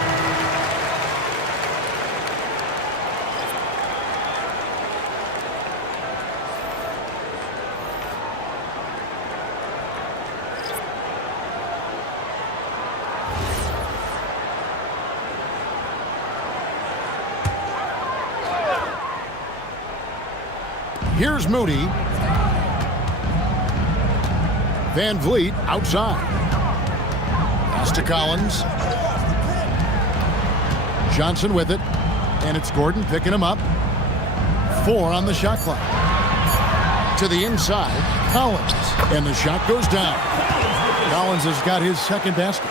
Here's Moody. Van Vliet outside. Pass to Collins. Johnson with it. And it's Gordon picking him up. 4 on the shot clock. To the inside. Collins. And the shot goes down. Collins has got his second basket.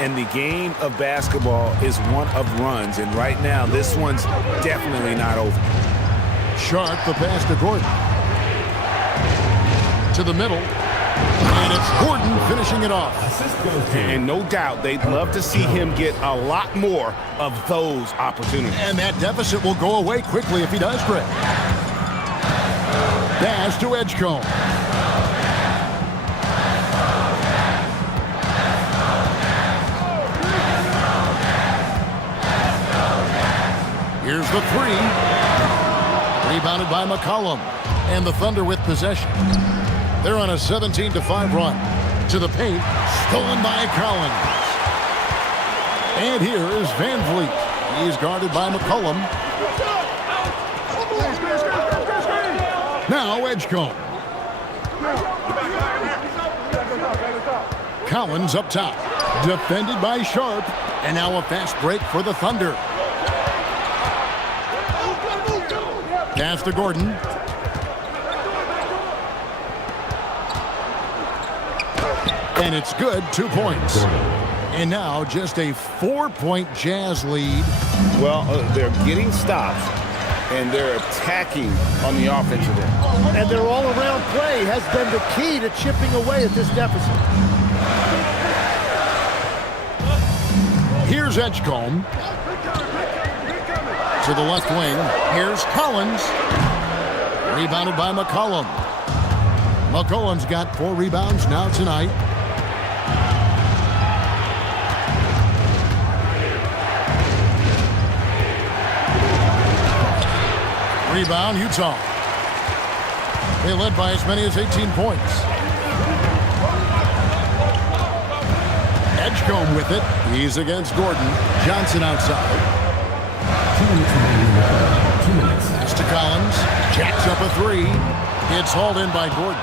And the game of basketball is one of runs. And right now, this one's definitely not over. Sharp the pass to Gordon. To the middle. And it's Gordon finishing it off. And no doubt they'd love to see him get a lot more of those opportunities. And that deficit will go away quickly if he does, Greg. Pass to Edgecombe. Here's the 3. Rebounded by McCollum. And the Thunder with possession. They're on a 17-5 run. To the paint. Stolen by Collins. And here is Van Vliet. He's guarded by McCollum. Now Edgecombe. Collins up top. Defended by Sharp. And now a fast break for the Thunder. Pass to Gordon. And it's good. 2 points. And now just a 4-point Jazz lead. Well, they're getting stops, and they're attacking on the offensive end. And their all-around play has been the key to chipping away at this deficit. Here's Edgecombe. To the left wing. Here's Collins. Rebounded by McCollum. McCollum's got 4 rebounds now tonight. Rebound, Utah. They led by as many as 18 points. Edgecombe with it. He's against Gordon. Johnson outside. 2 minutes. Pass to Collins. Jacks up a 3. It's hauled in by Gordon.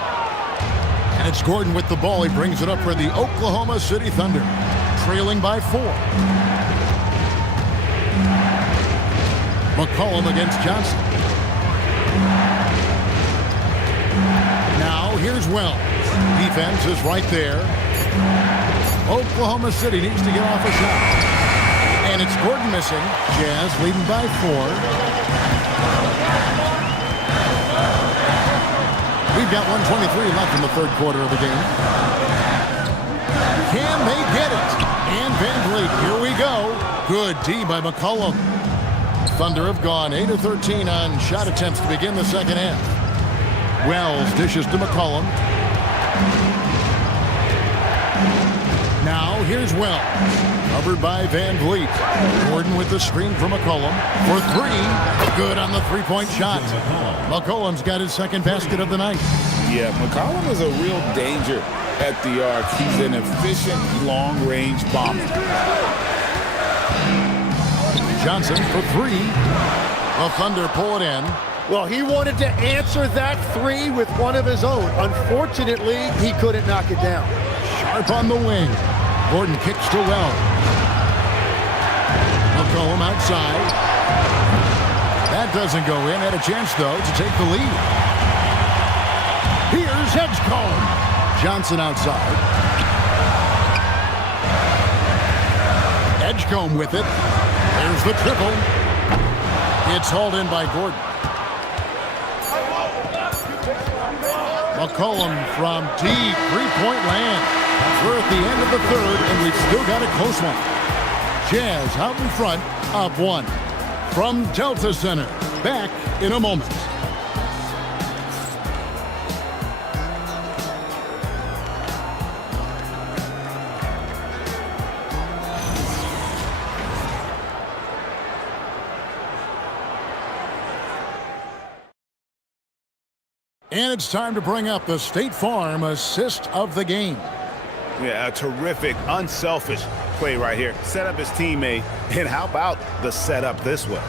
And it's Gordon with the ball. He brings it up for the Oklahoma City Thunder. Trailing by 4. McCollum against Johnson. Now here's Wells. Defense is right there. Oklahoma City needs to get off a shot. And it's Gordon missing. Jazz leading by 4. We've got 1:23 left in the third quarter of the game. Can they get it? And Van Vliet, here we go. Good D by McCollum. Thunder have gone 8 of 13 on shot attempts to begin the second half. Wells dishes to McCollum. Now here's Wells. Covered by Van Vliet. Gordon with the screen for McCollum. For 3. Good on the three-point shot. McCollum's got his second basket of the night. Yeah, McCollum is a real danger at the arc. He's an efficient long-range bomber. Johnson for 3. The Thunder pull it in. Well, he wanted to answer that 3 with one of his own. Unfortunately, he couldn't knock it down. Sharp on the wing. Gordon kicks to Wells. McCollum outside. That doesn't go in. Had a chance, though, to take the lead. Here's Edgecombe. Johnson outside. Edgecombe with it. There's the triple. It's hauled in by Gordon. McCollum from deep three-point land. We're at the end of the third, and we've still got a close one. Jazz out in front, up 1. From Delta Center, back in a moment. And it's time to bring up the State Farm assist of the game. Yeah, a terrific, unselfish play right here. Set up his teammate, and how about the setup this was?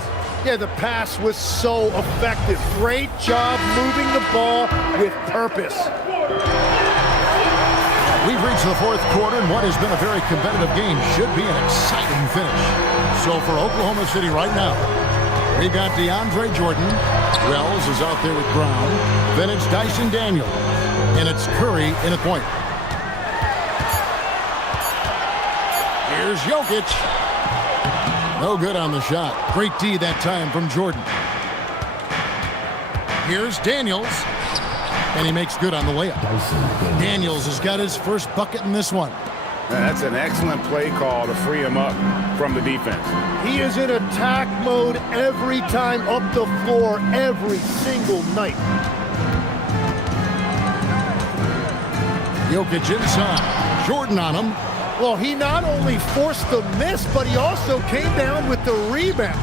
Yeah, the pass was so effective. Great job moving the ball with purpose. We've reached the fourth quarter, and what has been a very competitive game should be an exciting finish. So for Oklahoma City right now, we've got DeAndre Jordan. Wells is out there with Brown. Then it's Dyson Daniels. And it's Curry in a point. Here's Jokic. No good on the shot. Great D that time from Jordan. Here's Daniels. And he makes good on the layup. Daniels has got his first bucket in this one. That's an excellent play call to free him up from the defense. He is in attack mode every time up the floor, every single night. Jokic inside. Jordan on him. Well, he not only forced the miss, but he also came down with the rebound.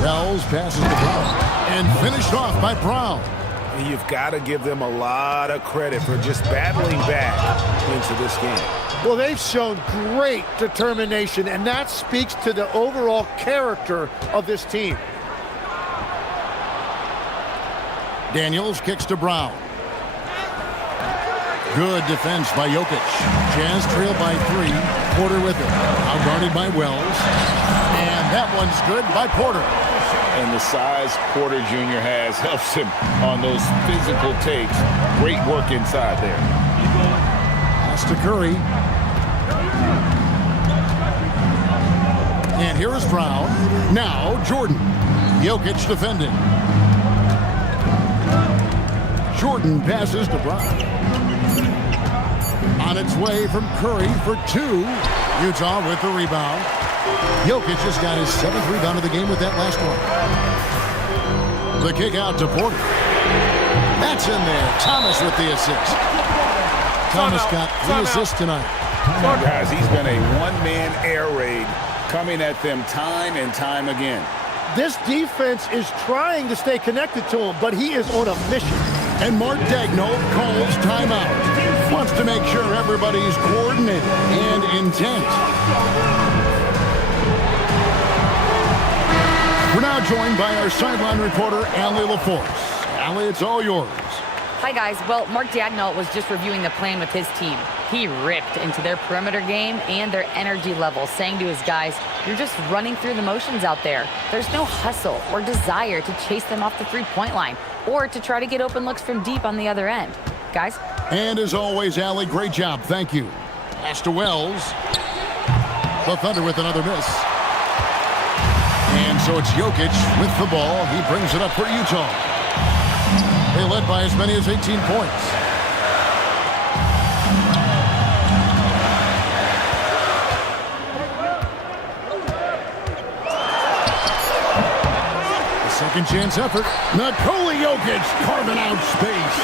Wells passes to Brown. And finished off by Brown. And you've got to give them a lot of credit for just battling back into this game. Well, they've shown great determination, and that speaks to the overall character of this team. Daniels kicks to Brown. Good defense by Jokic. Jazz trail by 3. Porter with it. Now guarded by Wells. And that one's good by Porter. And the size Porter Jr. has helps him on those physical takes. Great work inside there. Pass to Curry. And here is Brown. Now Jordan. Jokic defending. Jordan passes to Brown. On its way from Curry for 2. Utah with the rebound. Jokic just got his 7th rebound of the game with that last one. The kick out to Porter. That's in there. Thomas with the assist. Thomas got 3 assists tonight. Guys, he's been a one-man air raid coming at them time and time again. This defense is trying to stay connected to him, but he is on a mission. And Mark Daigneault calls timeout. Wants to make sure everybody's coordinated and intent. We're now joined by our sideline reporter, Allie LaForce. Allie, it's all yours. Hi, guys. Well, Mark Daigneault was just reviewing the plan with his team. He ripped into their perimeter game and their energy level, saying to his guys, you're just running through the motions out there. There's no hustle or desire to chase them off the three-point line or to try to get open looks from deep on the other end. Guys? And as always, Allie, great job. Thank you. Pass to Wells. The Thunder with another miss. And so it's Jokic with the ball. He brings it up for Utah. They led by as many as 18 points. Second chance effort. Nikola Jokic carving out space.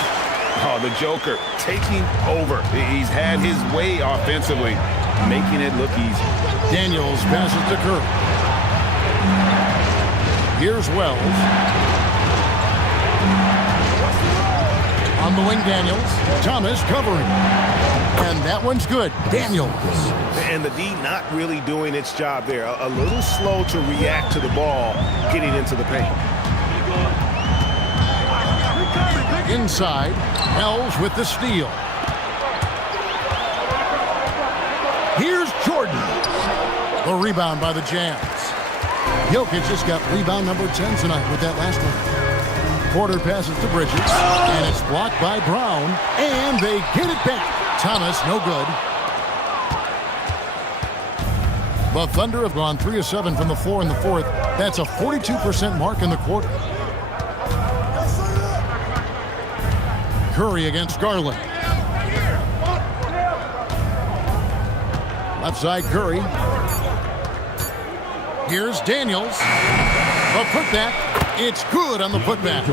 Oh, the Joker taking over. He's had his way offensively, making it look easy. Daniels passes to Curry. Here's Wells. On the wing, Daniels. Thomas covering. And that one's good. Daniels. And the D not really doing its job there. A little slow to react to the ball getting into the paint. Inside, Wells with the steal. Here's Jordan. The rebound by the Jazz. Jokic just got rebound number 10 tonight with that last one. Porter passes to Bridges, and it's blocked by Brown, and they get it back. Thomas, no good. The Thunder have gone 3 of 7 from the floor in the fourth. That's a 42% mark in the quarter. Curry against Garland. Left side, Curry. Here's Daniels. A putback. It's good on the putback.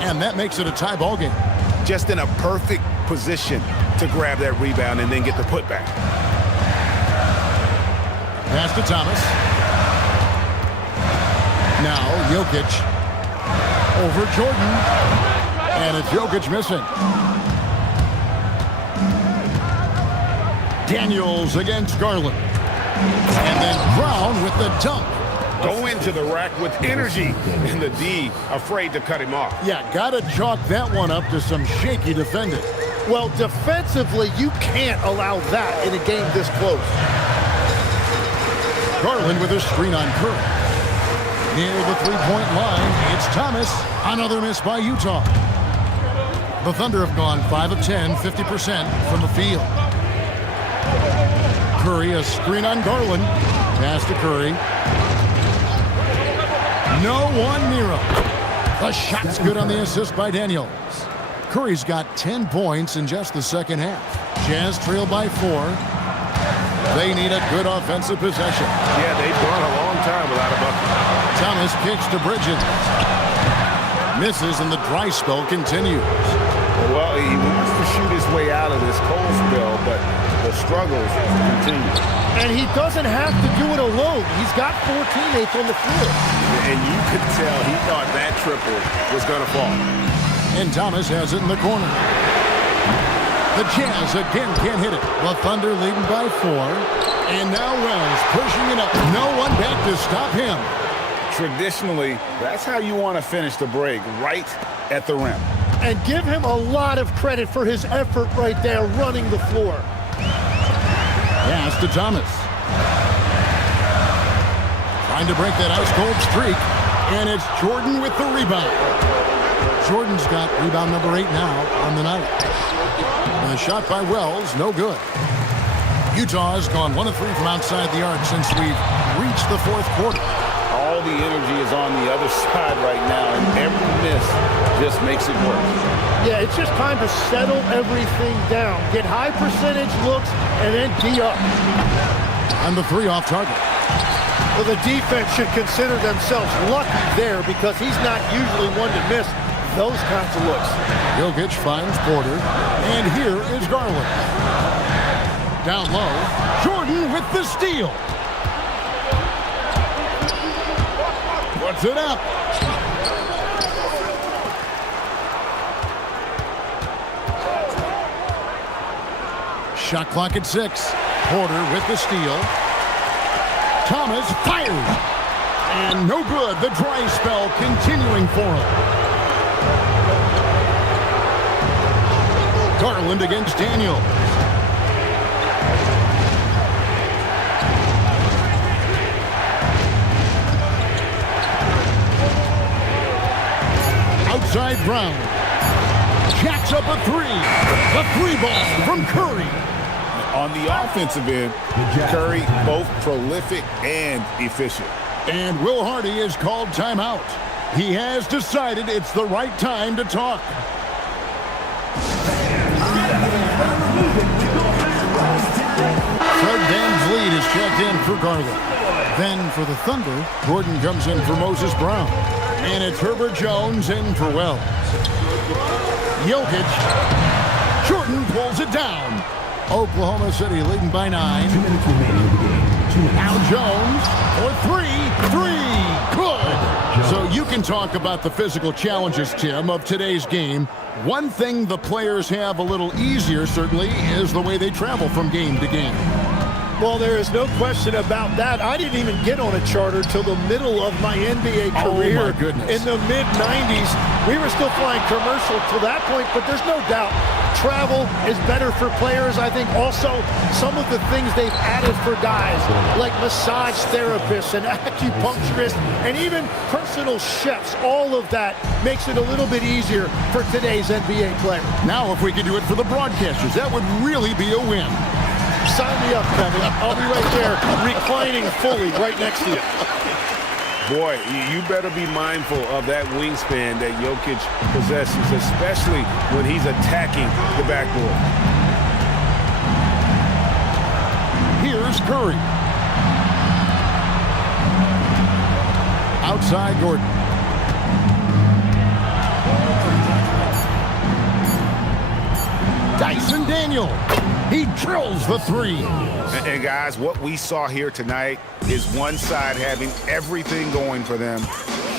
And that makes it a tie ball game. Just in a perfect position to grab that rebound and then get the putback. Pass to Thomas. Now Jokic over Jordan. And it's Jokic missing. Daniels against Garland. And then Brown with the dunk. Go into the rack with energy. And the D afraid to cut him off. Yeah, gotta chalk that one up to some shaky defending. Well, defensively, you can't allow that in a game this close. Garland with a screen on Curry. Near the three-point line, it's Thomas. Another miss by Utah. The Thunder have gone 5 of 10, 50% from the field. Curry, a screen on Garland. Pass to Curry. No one near him. The shot's good on the assist by Daniels. Curry's got 10 points in just the second half. Jazz trail by 4. They need a good offensive possession. Yeah, they've gone a long time without a bucket. Thomas kicks to Bridges. Misses, and the dry spell continues. Well, he wants to shoot his way out of this cold spell, but the struggles continue. And he doesn't have to do it alone. He's got 4 teammates on the floor. And you could tell he thought that triple was going to fall. And Thomas has it in the corner. The Jazz again can't hit it. The Thunder leading by 4. And now Wells pushing it up. No one back to stop him. Traditionally, that's how you want to finish the break, right at the rim. And give him a lot of credit for his effort right there running the floor. Pass to Thomas. Trying to break that ice-cold streak. And it's Jordan with the rebound. Jordan's got rebound number 8 now on the night. And a shot by Wells, no good. Utah has gone 1 of 3 from outside the arc since we've reached the 4th quarter. All the energy is on the other side right now, and every miss just makes it worse. Yeah, it's just time to settle everything down. Get high percentage looks and then D up. And the 3 off target. Well, the defense should consider themselves lucky there because he's not usually one to miss those kinds of looks. Jokic finds Porter, and here is Garland. Down low, Jordan with the steal. Puts it up. Shot clock at 6. Porter with the steal. Thomas fires. And no good. The dry spell continuing for him. Garland against Daniels. Outside Brown. Jacks up a 3. The 3 ball from Curry. On the offensive end, Curry both prolific and efficient. And Will Hardy is called timeout. He has decided it's the right time to talk. Fred VanVleet is checked in for Garland. Then for the Thunder, Gordon comes in for Moses Brown. And it's Herbert Jones in for Wells. Jokic. Jordan pulls it down. Oklahoma City leading by 9. 2 minutes remaining in the game. Now Jones for 3. 3. Good. So you can talk about the physical challenges, Tim, of today's game. One thing the players have a little easier, certainly, is the way they travel from game to game. Well, there is no question about that. I didn't even get on a charter till the middle of my NBA career. Oh, my goodness. In the mid-90s. We were still flying commercial till that point, but there's no doubt travel is better for players. I think also some of the things they've added for guys, like massage therapists and acupuncturists and even personal chefs, all of that makes it a little bit easier for today's NBA player. Now, if we could do it for the broadcasters, that would really be a win. Sign me up, Kevin. I'll be right there, reclining fully right next to you. Boy, you better be mindful of that wingspan that Jokic possesses, especially when he's attacking the backboard. Here's Curry. Outside Gordon. Dyson Daniel. He drills the 3. And guys, what we saw here tonight is one side having everything going for them.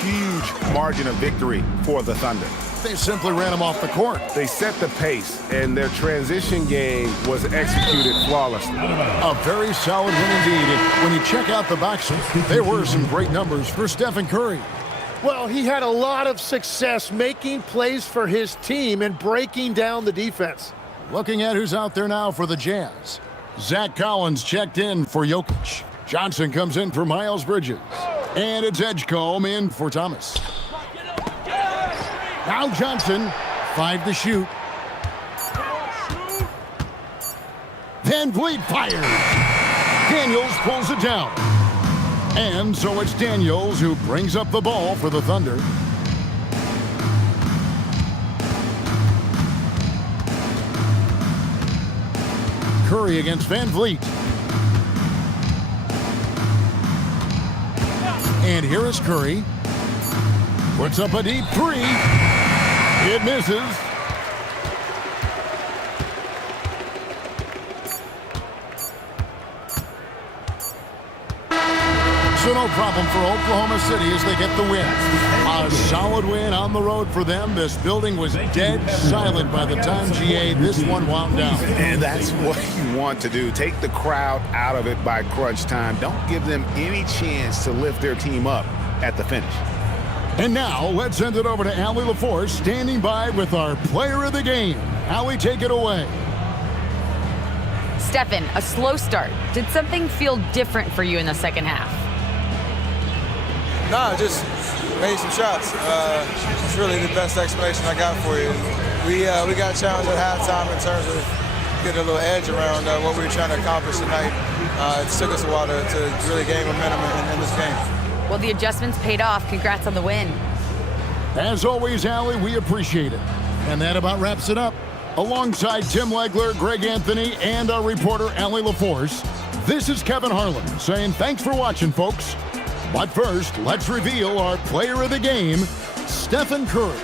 Huge margin of victory for the Thunder. They simply ran him off the court. They set the pace, and their transition game was executed flawlessly. A very solid win indeed. And when you check out the box score, there were some great numbers for Stephen Curry. Well, he had a lot of success making plays for his team and breaking down the defense. Looking at who's out there now for the Jazz. Zach Collins checked in for Jokic. Johnson comes in for Miles Bridges. And it's Edgecombe in for Thomas. Now Johnson, 5 to shoot. VanVleet fires. Daniels pulls it down. And so it's Daniels who brings up the ball for the Thunder. Curry against VanVleet. And here is Curry. Puts up a deep 3. It misses. So no problem for Oklahoma City as they get the win. A solid win on the road for them. This building was dead silent by the time, GA, this one wound down. And that's what you want to do. Take the crowd out of it by crunch time. Don't give them any chance to lift their team up at the finish. And now, let's send it over to Allie LaForce, standing by with our player of the game. Allie, take it away. Stephen, a slow start. Did something feel different for you in the second half? Nah, just made some shots. It's really the best explanation I got for you. We got challenged at halftime in terms of getting a little edge around what we were trying to accomplish tonight. It took us a while to really gain momentum in this game. Well, the adjustments paid off. Congrats on the win. As always, Allie, we appreciate it. And that about wraps it up. Alongside Tim Legler, Greg Anthony, and our reporter, Allie LaForce, this is Kevin Harlan saying thanks for watching, folks. But first, let's reveal our player of the game, Stephen Curry.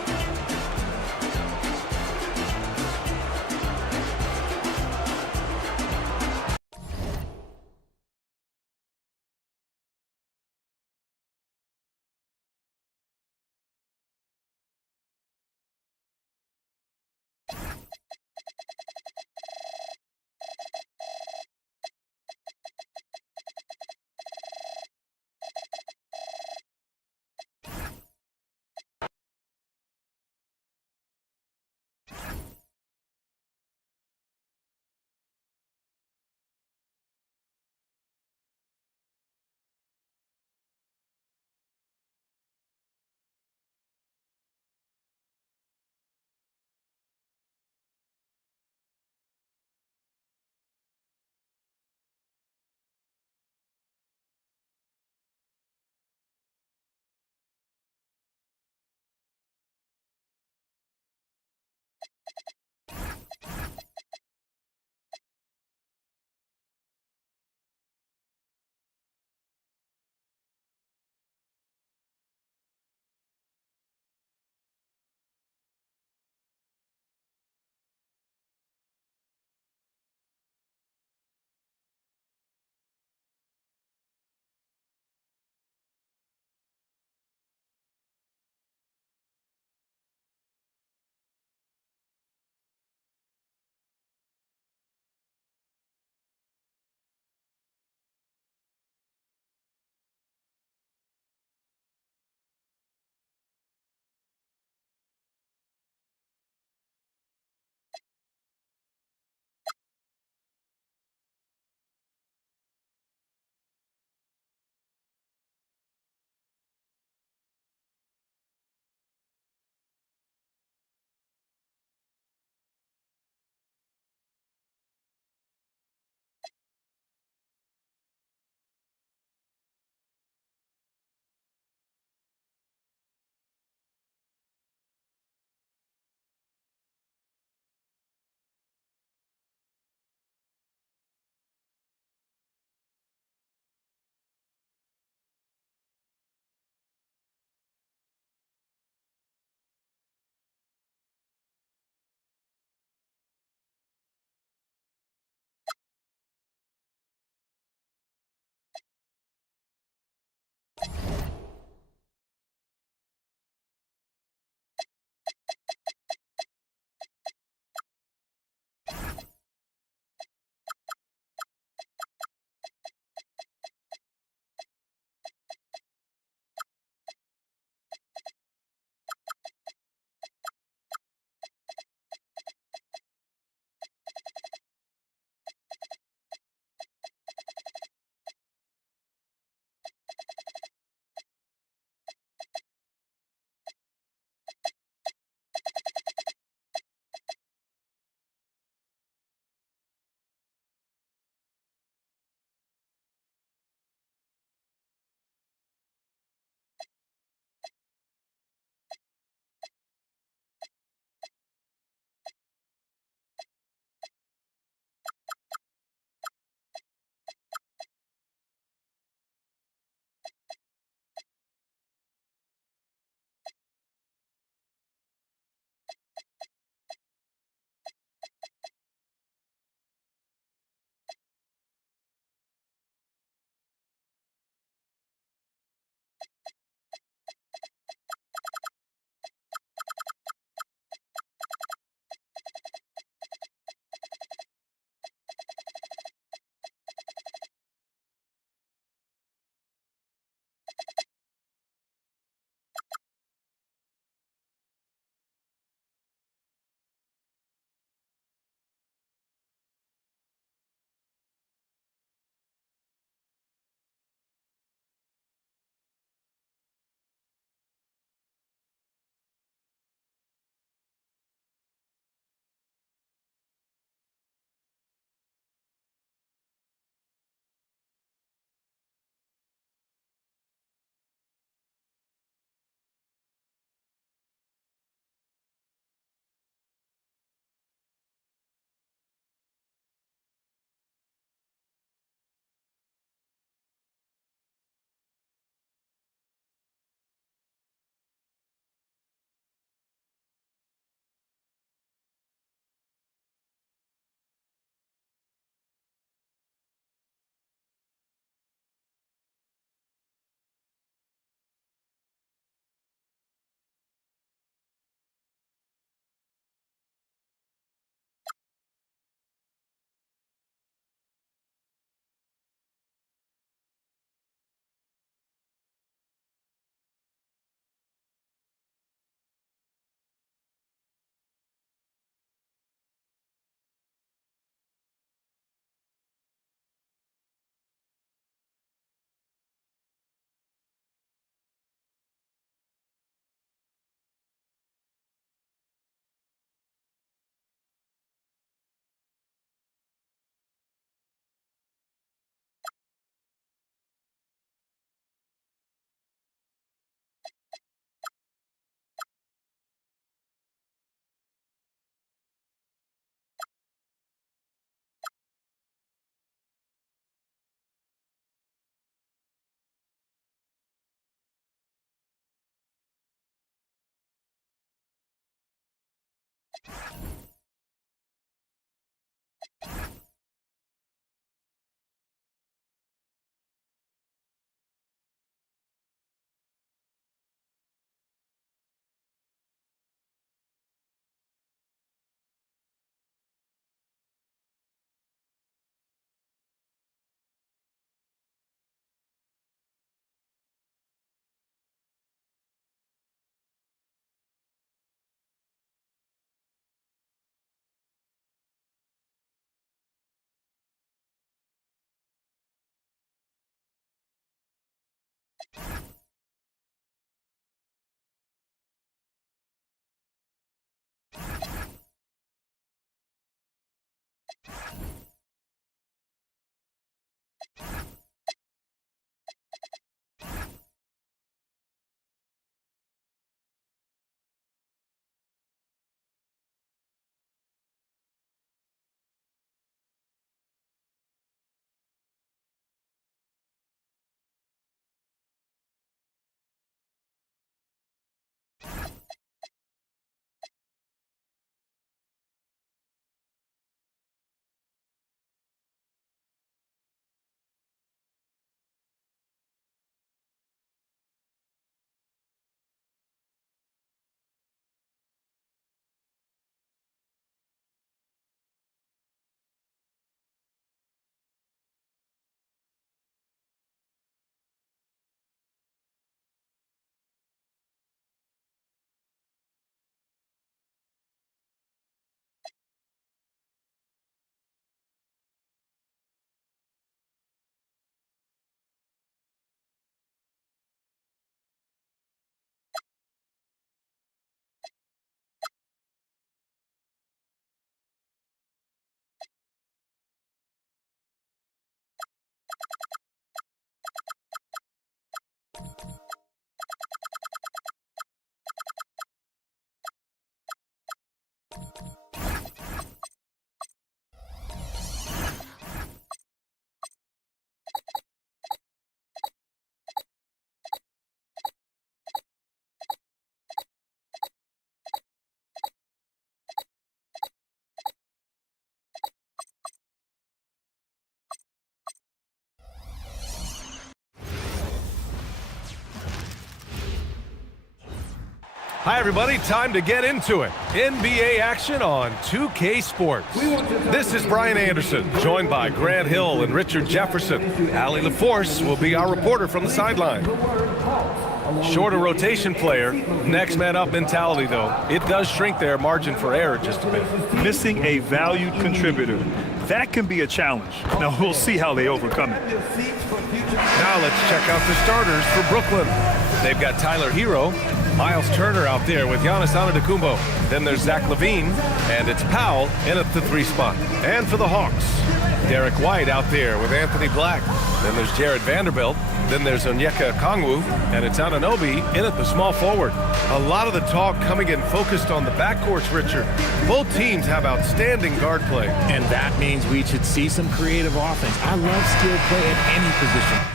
Hi, everybody. Time to get into it. NBA action on 2K Sports. This is Brian Anderson, joined by Grant Hill and Richard Jefferson. Allie LaForce will be our reporter from the sideline. Shorter rotation player, next man up mentality, though. It does shrink their margin for error just a bit. Missing a valued contributor. That can be a challenge. Now, we'll see how they overcome it. Now let's check out the starters for Brooklyn. They've got Tyler Hero, Miles Turner out there with Giannis Antetokounmpo. Then there's Zach LaVine, and it's Powell in at the 3 spot. And for the Hawks, Derek White out there with Anthony Black. Then there's Jared Vanderbilt. Then there's Onyeka Okongwu, and it's Anunoby in at the small forward. A lot of the talk coming in focused on the backcourts, Richard. Both teams have outstanding guard play. And that means we should see some creative offense. I love skilled play at any position.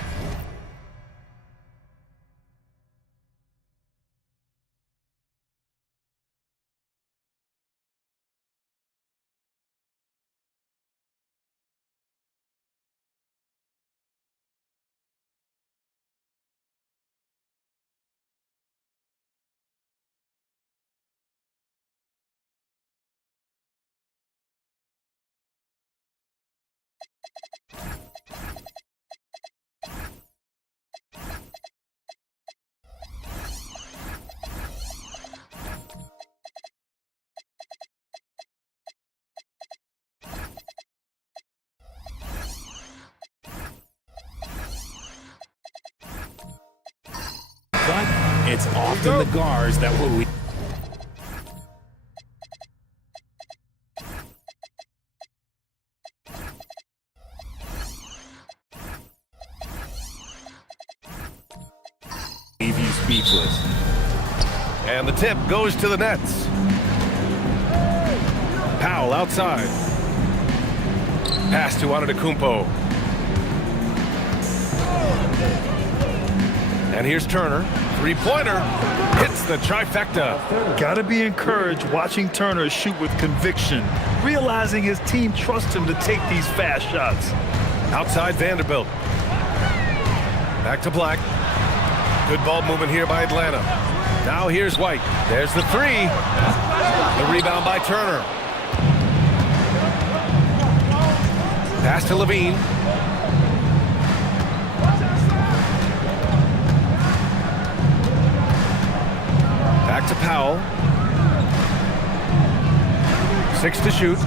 But it's often the guards that will lead. Leave you speechless. And the tip goes to the Nets. Powell outside. Pass to Antetokounmpo. And here's Turner, Three-pointer hits the trifecta. Gotta be encouraged watching Turner shoot with conviction, realizing his team trusts him to take these fast shots. Outside Vanderbilt. Back to Black. Good ball movement here by Atlanta. Now here's White. There's the three. The rebound by Turner. Pass to Levine. Back to Powell. 6 to shoot.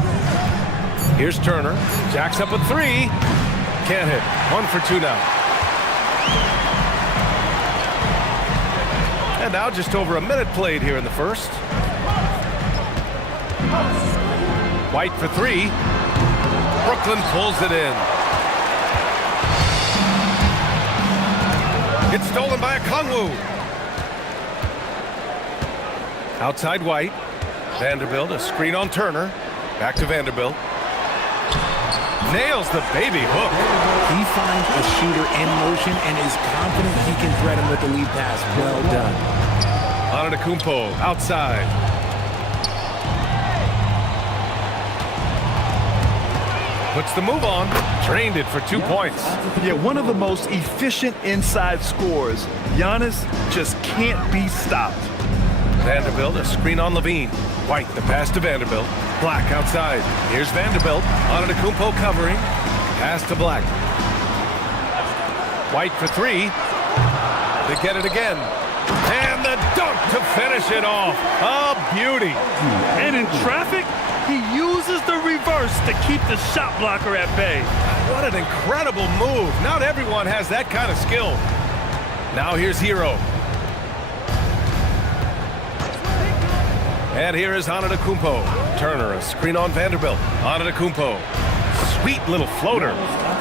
Here's Turner. Jacks up a three. Can't hit. 1 for 2 now. And now just over a minute played here in the first. White for three. Brooklyn pulls it in. It's stolen by Okongwu. Outside White. Vanderbilt, a screen on Turner. Back to Vanderbilt. Nails the baby hook. He finds a shooter in motion and is confident he can thread him with the lead pass. Well done. Antetokounmpo outside. Puts the move on. Drained it for 2 points. Yeah, one of the most efficient inside scorers. Giannis just can't be stopped. Vanderbilt, a screen on Levine. White, the pass to Vanderbilt. Black outside. Here's Vanderbilt. Antetokounmpo covering. Pass to Black. White for three. They get it again. And the dunk to finish it off. A beauty. And in traffic, he uses the reverse to keep the shot blocker at bay. What an incredible move. Not everyone has that kind of skill. Now here's Hero. And here is Antetokounmpo. Turner, a screen on Vanderbilt. Antetokounmpo. Sweet little floater.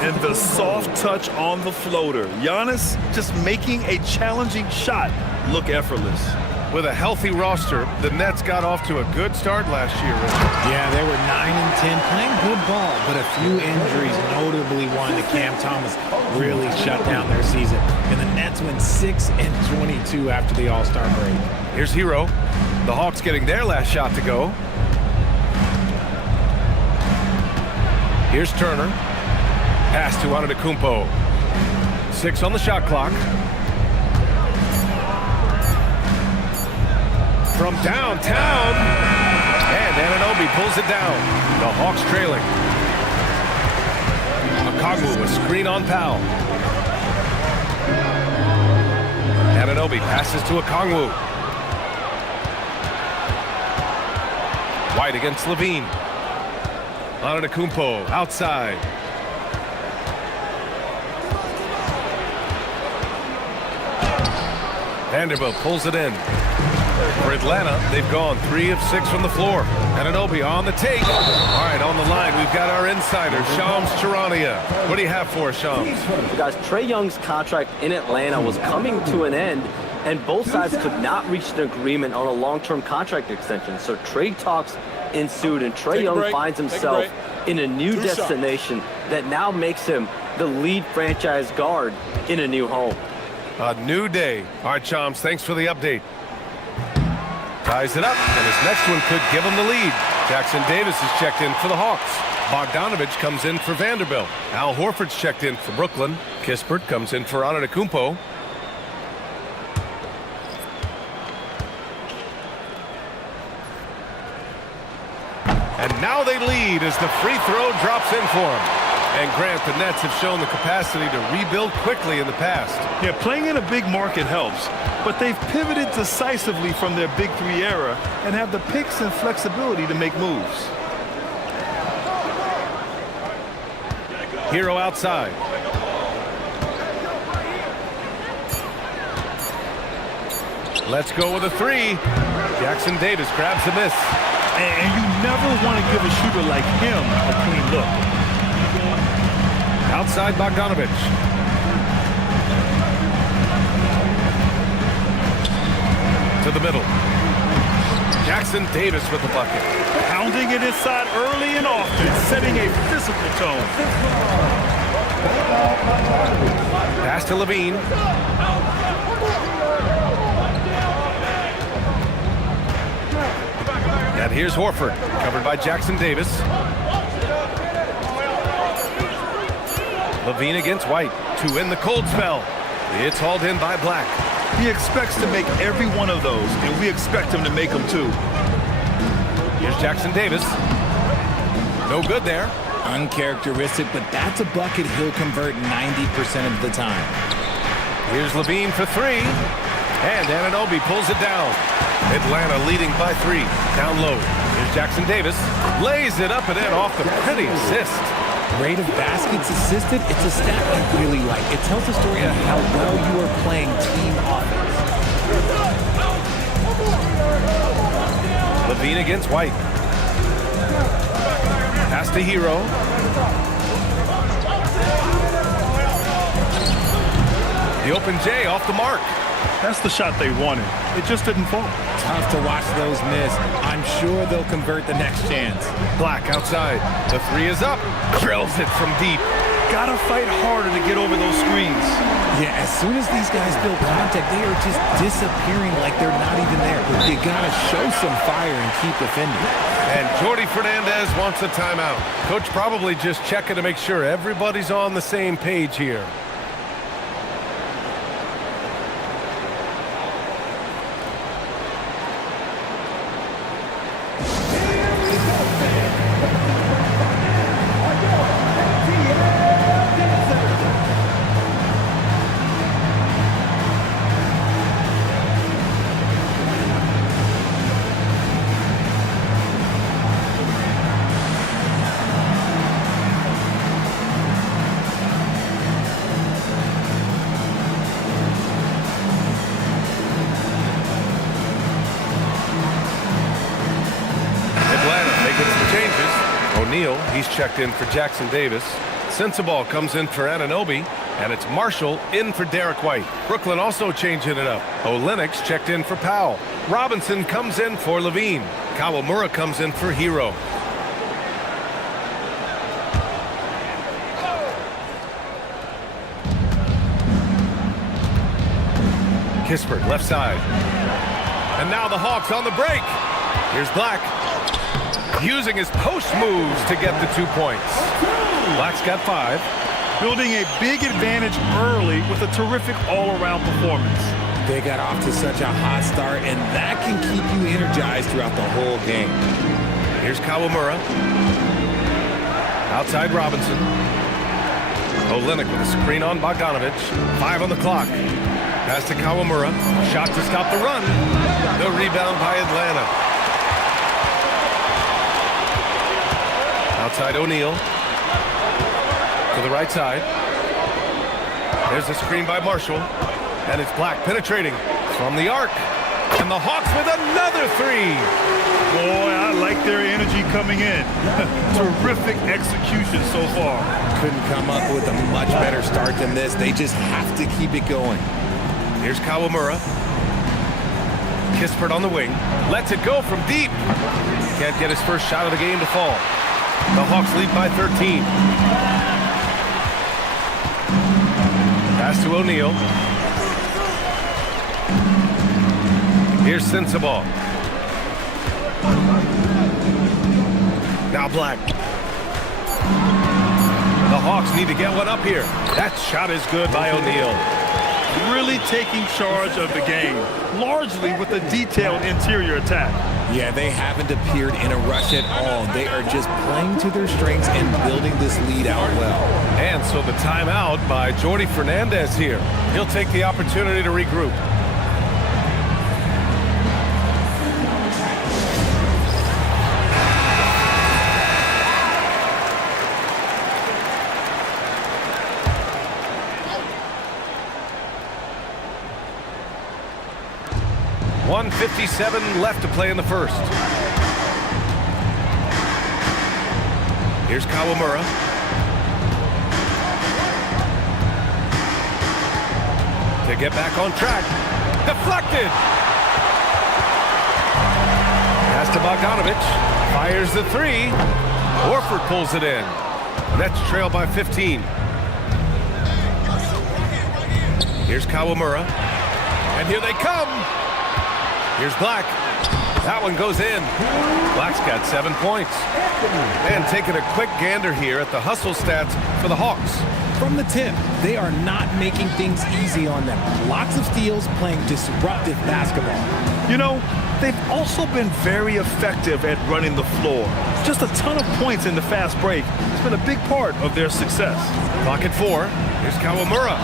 And the soft touch on the floater. Giannis just making a challenging shot look effortless. With a healthy roster, the Nets got off to a good start last year, Richard. Yeah, they were 9-10, playing good ball, but a few injuries, notably one to Cam Thomas, really shut down their season. And the Nets went 6-22 after the All-Star break. Here's Hero. The Hawks getting their last shot to go. Here's Turner. Pass to Antetokounmpo. 6 on the shot clock. From downtown. And Anunoby pulls it down. The Hawks trailing. Okongwu, a screen on Powell. Anunoby passes to Okongwu. White against Levine. Antetokounmpo outside. Vanderbilt pulls it in. For Atlanta, they've gone 3 of 6 from the floor. Anunoby on the take. All right, on the line, we've got our insider, Shams Charania. What do you have for us, Shams? Guys, Trae Young's contract in Atlanta was coming to an end, and both sides could not reach an agreement on a long-term contract extension. So trade talks ensued, and Trae Young finds himself in a new destination that now makes him the lead franchise guard in a new home. A new day. All right, Shams, thanks for the update. Ties it up, and his next one could give him the lead. Jackson Davis is checked in for the Hawks. Bogdanovich comes in for Vanderbilt. Al Horford's checked in for Brooklyn. Kispert comes in for Antetokounmpo. And now they lead as the free throw drops in for him. And Grant, the Nets have shown the capacity to rebuild quickly in the past. Yeah, playing in a big market helps, but they've pivoted decisively from their Big Three era and have the picks and flexibility to make moves. Hero outside. Let's go with a three. Jackson Davis grabs the miss. And you never want to give a shooter like him a clean look. Outside Bogdanovich. To the middle. Jackson Davis with the bucket. Pounding it inside early and often, setting a physical tone. Pass to Levine. And here's Horford, covered by Jackson Davis. Levine against White to end the cold spell. It's hauled in by Black. He expects to make every one of those, and we expect him to make them too. Here's Jackson Davis. No good there. Uncharacteristic, but that's a bucket he'll convert 90% of the time. Here's Levine for three. And Anunoby pulls it down. Atlanta leading by 3. Down low. Here's Jackson Davis. Lays it up and in off the pretty assist. Rate of baskets assisted, it's a stat I really like. It tells a story of how well you are playing team offense. Levine against White. Pass to Hero. The open J off the mark. That's the shot they wanted. It just didn't fall. Tough to watch those miss. I'm sure they'll convert the next chance. Black outside. The three is up. Drills it from deep. Gotta fight harder to get over those screens. Yeah, as soon as these guys build contact, they are just disappearing like they're not even there. You gotta show some fire and keep defending. And Jordi Fernandez wants a timeout. Coach probably just checking to make sure everybody's on the same page here. O'Neal, he's checked in for Jackson Davis. Sensabaugh comes in for Anunoby, and it's Marshall in for Derek White. Brooklyn also changing it up. Olynyk checked in for Powell. Robinson comes in for Levine. Kawamura comes in for Hero. Kispert left side. And now the Hawks on the break. Here's Black. Using his post moves to get the 2 points. Black's got 5. Building a big advantage early with a terrific all-around performance. They got off to such a hot start, and that can keep you energized throughout the whole game. Here's Kawamura. Outside Robinson. Olynyk with a screen on Bogdanovich. 5 on the clock. Pass to Kawamura. Shot to stop the run. The rebound by Atlanta. Outside O'Neal. To the right side. There's a screen by Marshall. And it's Black penetrating from the arc. And the Hawks with another 3. Boy, I like their energy coming in. Terrific execution so far. Couldn't come up with a much better start than this. They just have to keep it going. Here's Kawamura. Kispert on the wing. Lets it go from deep. Can't get his first shot of the game to fall. The Hawks lead by 13. Pass to O'Neal. Here's Sensabaugh. Now Black. The Hawks need to get one up here. That shot is good by O'Neal. Really taking charge of the game, largely with a detailed interior attack. Yeah, they haven't appeared in a rush at all. They are just playing to their strengths and building this lead out well. And so the timeout by Jordi Fernandez here. He'll take the opportunity to regroup. .157 left to play in the first. Here's Kawamura. To get back on track. Deflected. Pass to Bogdanovich. Fires the 3. Horford pulls it in. Nets trail by 15. Here's Kawamura. And here they come. Here's Black. That one goes in. Black's got 7 points. And taking a quick gander here at the hustle stats for the Hawks. From the tip, they are not making things easy on them. Lots of steals, playing disruptive basketball. You know, they've also been very effective at running the floor. Just a ton of points in the fast break. It's been a big part of their success. Clock at 4. Here's Kawamura.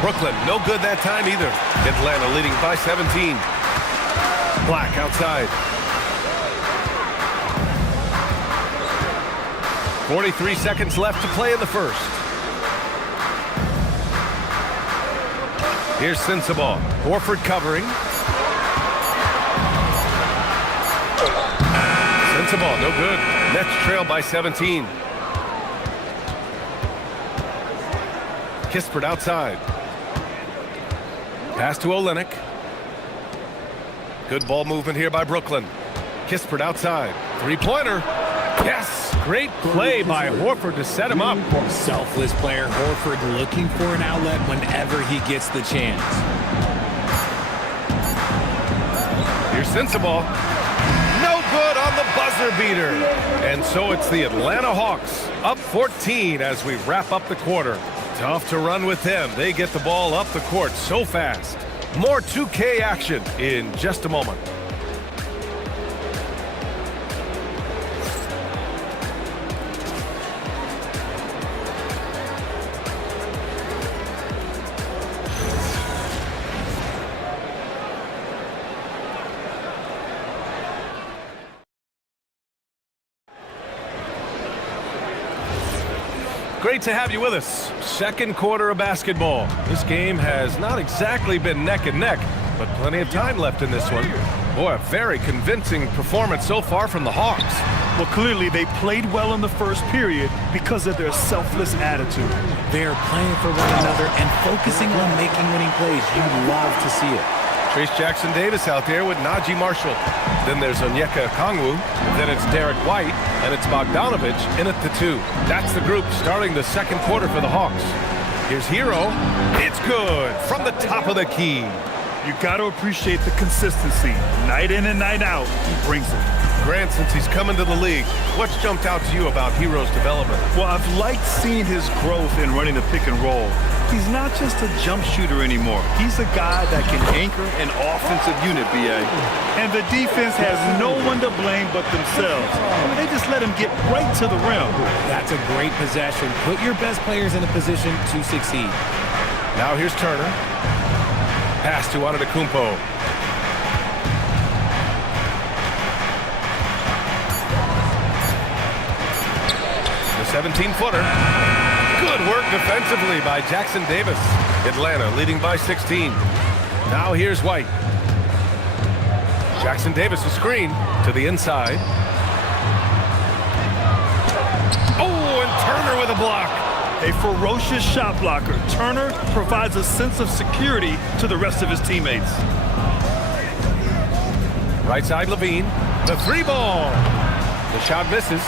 Brooklyn, no good that time either. Atlanta leading by 17. Black outside. 43 seconds left to play in the first. Here's Sensabaugh. Horford covering. Sensabaugh, no good. Nets trail by 17. Kispert outside. Pass to Olynyk. Good ball movement here by Brooklyn. Kispert outside. Three-pointer. Yes! Great play by Horford to set him up. Selfless player Horford looking for an outlet whenever he gets the chance. Here's Sensabaugh. No good on the buzzer beater. And so it's the Atlanta Hawks up 14 as we wrap up the quarter. Tough to run with them. They get the ball up the court so fast. More 2K action in just a moment. Great to have you with us. Second quarter of basketball. This game has not exactly been neck and neck, but plenty of time left in this one. Boy, a very convincing performance so far from the Hawks. Well, clearly they played well in the first period because of their selfless attitude. They're playing for one another and focusing on making winning plays. You love to see it. Trace Jackson-Davis out there with Najee Marshall. Then there's Onyeka Okongwu. Then it's Derek White. And it's Bogdanovich in at the 2. That's the group starting the second quarter for the Hawks. Here's Hero. It's good from the top of the key. You got to appreciate the consistency. Night in and night out, he brings it. Grant, since he's come into the league, what's jumped out to you about Hero's development? Well, I've liked seeing his growth in running the pick and roll. He's not just a jump shooter anymore. He's a guy that can anchor an offensive unit, B.A. And the defense has no one to blame but themselves. They just let him get right to the rim. That's a great possession. Put your best players in a position to succeed. Now here's Turner. Pass to Antetokounmpo. The 17-footer. Good work defensively by Jackson Davis. Atlanta leading by 16. Now here's White. Jackson Davis a screen to the inside. Oh, and Turner with a block. A ferocious shot blocker. Turner provides a sense of security to the rest of his teammates. Right side Levine. The 3-ball. The shot misses.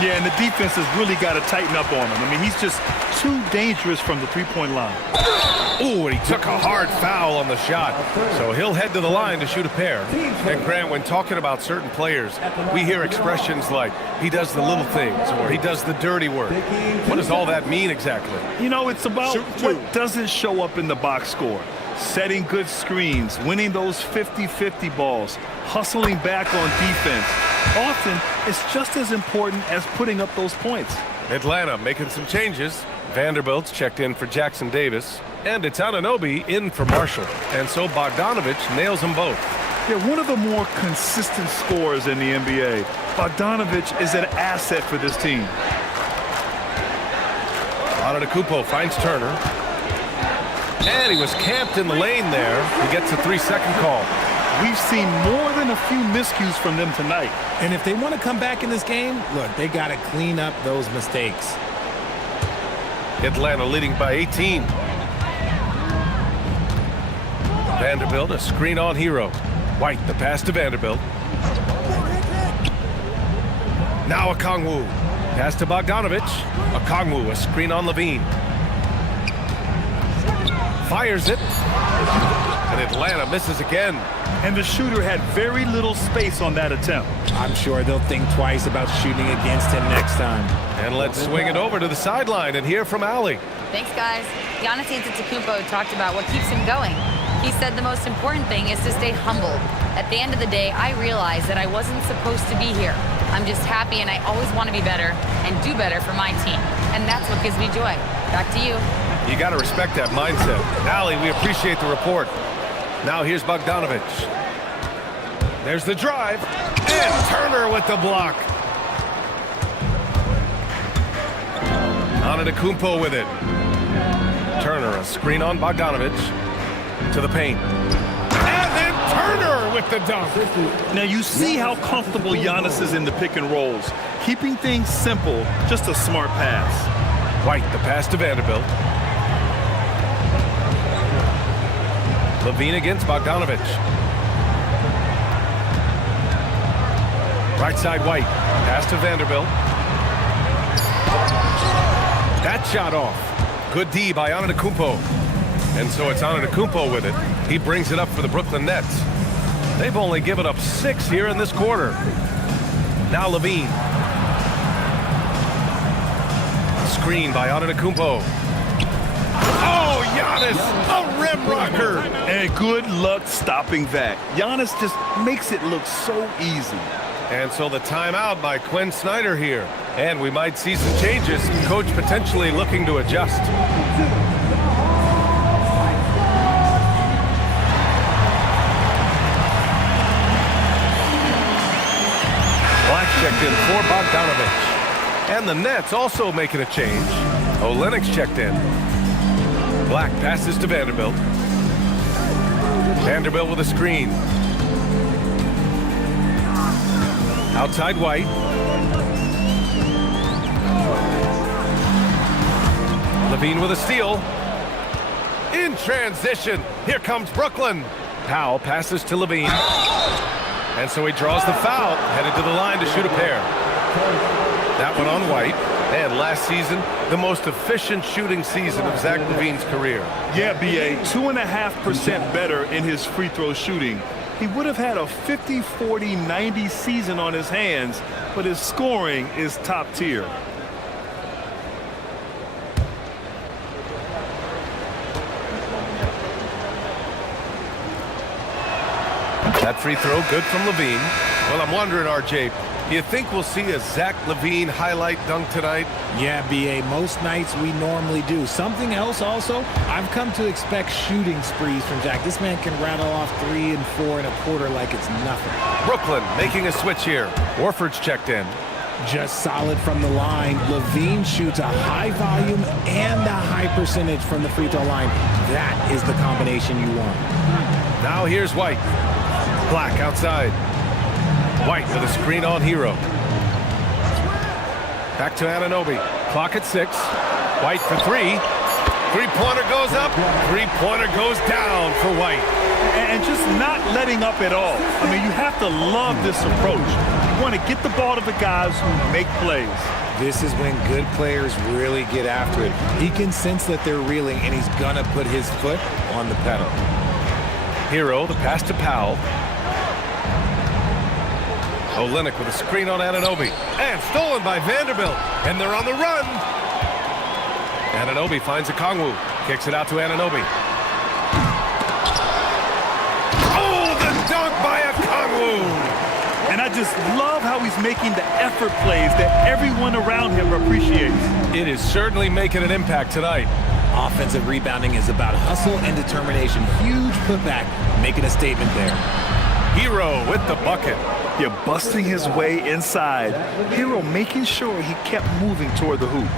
Yeah, and the defense has really got to tighten up on him. I mean, he's just too dangerous from the three-point line. Oh, and he took a hard foul on the shot. So he'll head to the line to shoot a pair. And Grant, when talking about certain players, we hear expressions like, he does the little things, or he does the dirty work. What does all that mean exactly? You know, it's about what doesn't show up in the box score. Setting good screens, winning those 50-50 balls, hustling back on defense. Often, it's just as important as putting up those points. Atlanta making some changes. Vanderbilt's checked in for Jackson Davis. And it's Anunoby in for Marshall. And so Bogdanovich nails them both. Yeah, one of the more consistent scorers in the NBA. Bogdanovich is an asset for this team. Antetokounmpo finds Turner. And he was camped in the lane there. He gets a 3-second call. We've seen more than a few miscues from them tonight. And if they want to come back in this game, look, they got to clean up those mistakes. Atlanta leading by 18. Vanderbilt, a screen on Hero. White, the pass to Vanderbilt. Now Okongwu. Pass to Bogdanovich. Okongwu, a screen on Levine. Fires it. And Atlanta misses again. And the shooter had very little space on that attempt. I'm sure they'll think twice about shooting against him next time. And let's swing it over to the sideline and hear from Allie. Thanks, guys. Giannis Antetokounmpo talked about what keeps him going. He said the most important thing is to stay humble. At the end of the day, I realized that I wasn't supposed to be here. I'm just happy, and I always want to be better and do better for my team. And that's what gives me joy. Back to you. You got to respect that mindset. Allie, we appreciate the report. Now here's Bogdanovic. There's the drive. And Turner with the block. Antetokounmpo with it. Turner, a screen on Bogdanovic. To the paint. And then Turner with the dunk. Now you see how comfortable Giannis is in the pick and rolls. Keeping things simple, just a smart pass. White, the pass to Vanderbilt. Levine against Bogdanovic. Right side White. Pass to Vanderbilt. That shot off. Good D by Antetokounmpo. And so it's Antetokounmpo with it. He brings it up for the Brooklyn Nets. They've only given up 6 here in this quarter. Now Levine. Screen by Antetokounmpo. Oh, Giannis, a rim rocker. And good luck stopping that. Giannis just makes it look so easy. And so the timeout by Quinn Snyder here. And we might see some changes. Coach potentially looking to adjust. Black checked in for Bogdanovic. And the Nets also making a change. Olenek's checked in. Black passes to Vanderbilt. Vanderbilt with a screen. Outside White. Levine with a steal. In transition. Here comes Brooklyn. Powell passes to Levine. And so he draws the foul. Headed to the line to shoot a pair. That one on White. And last season, the most efficient shooting season of Zach LaVine's career. Yeah, B.A., 2.5% better in his free throw shooting. He would have had a 50, 40, 90 season on his hands, but his scoring is top tier. That free throw good from Levine. Well, I'm wondering, RJ, you think we'll see a Zach LaVine highlight dunk tonight? Yeah, B.A., most nights we normally do. Something else also, I've come to expect shooting sprees from Zach. This man can rattle off 3 and 4 and a quarter like it's nothing. Brooklyn making a switch here. Warford's checked in. Just solid from the line. LaVine shoots a high volume and a high percentage from the free throw line. That is the combination you want. Now here's White. Black outside. White with a screen on Hero. Back to Anunoby. Clock at 6. White for 3. Three-pointer goes up. Three-pointer goes down for White. And just not letting up at all. I mean, you have to love this approach. You want to get the ball to the guys who make plays. This is when good players really get after it. He can sense that they're reeling, and he's going to put his foot on the pedal. Hero, the pass to Powell. Olynyk with a screen on Anunoby. And stolen by Vanderbilt. And they're on the run. Anunoby finds Okongwu. Kicks it out to Anunoby. Oh, the dunk by Okongwu. And I just love how he's making the effort plays that everyone around him appreciates. It is certainly making an impact tonight. Offensive rebounding is about hustle and determination. Huge putback, making a statement there. Hero with the bucket. You're busting his way inside. Hero making sure he kept moving toward the hoop.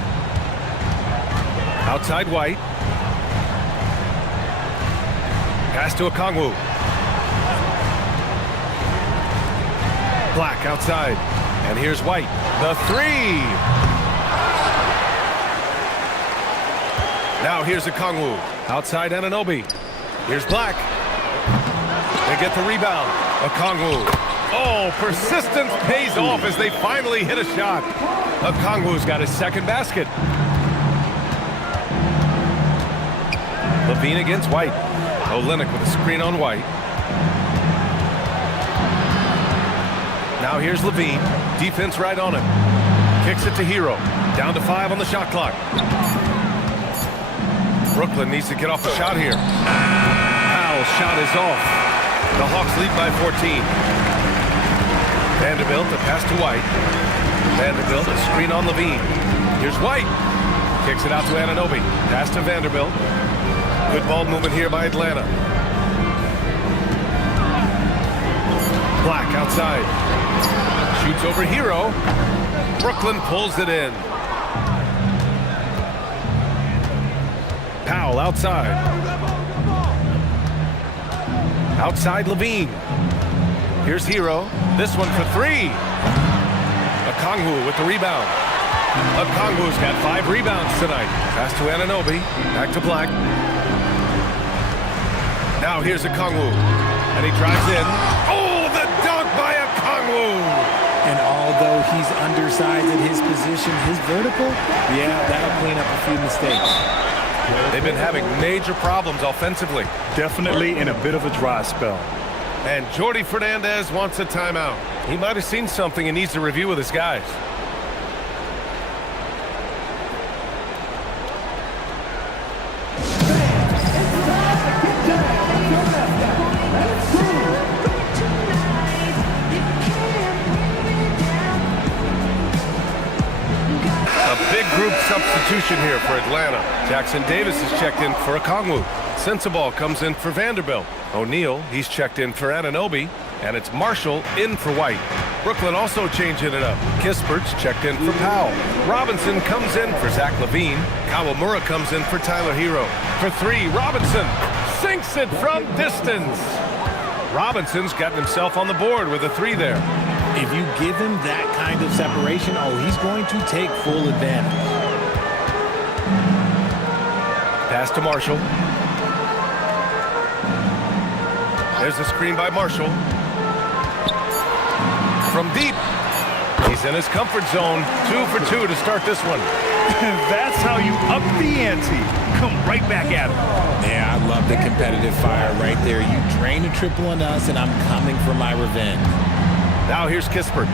Outside White. Pass to Okongwu. Black outside. And here's White. The 3. Now here's Okongwu. Outside Anunoby. Here's Black. They get the rebound. Okongwu. Oh, persistence pays off as they finally hit a shot. Okongwu's got his second basket. Levine against White. Olynyk with a screen on White. Now here's Levine. Defense right on him. Kicks it to Hero. Down to 5 on the shot clock. Brooklyn needs to get off the shot here. Powell's shot is off. The Hawks lead by 14. Vanderbilt, a pass to White. Vanderbilt, a screen on Levine. Here's White. Kicks it out to Anunoby. Pass to Vanderbilt. Good ball movement here by Atlanta. Black outside. Shoots over Hero. Brooklyn pulls it in. Powell outside. Outside Levine. Here's Hero. This one for 3. Okongwu with the rebound. Okongwu's got 5 rebounds tonight. Pass to Anunoby. Back to Black. Now here's Okongwu. And he drives in. Oh, the dunk by Okongwu! And although he's undersized at his position, his vertical, yeah, that'll clean up a few mistakes. They've been having major problems offensively. Definitely in a bit of a dry spell. And Jordi Fernandez wants a timeout. He might have seen something and needs to review with his guys. Group substitution here for Atlanta. Jackson Davis is checked in for Okongwu. Sensabaugh comes in for Vanderbilt. O'Neal, he's checked in for Anunoby. And it's Marshall in for White. Brooklyn also changing it up. Kispert's checked in for Powell. Robinson comes in for Zach Levine. Kawamura comes in for Tyler Hero. For 3, Robinson sinks it from distance. Robinson's gotten himself on the board with a 3 there. If you give him that kind of separation, he's going to take full advantage. Pass to Marshall. There's a screen by Marshall. From deep. He's in his comfort zone. 2 for 2 to start this one. That's how you up the ante. Come right back at him. Yeah, I love the competitive fire right there. You drain a triple on us, and I'm coming for my revenge. Now here's Kispert.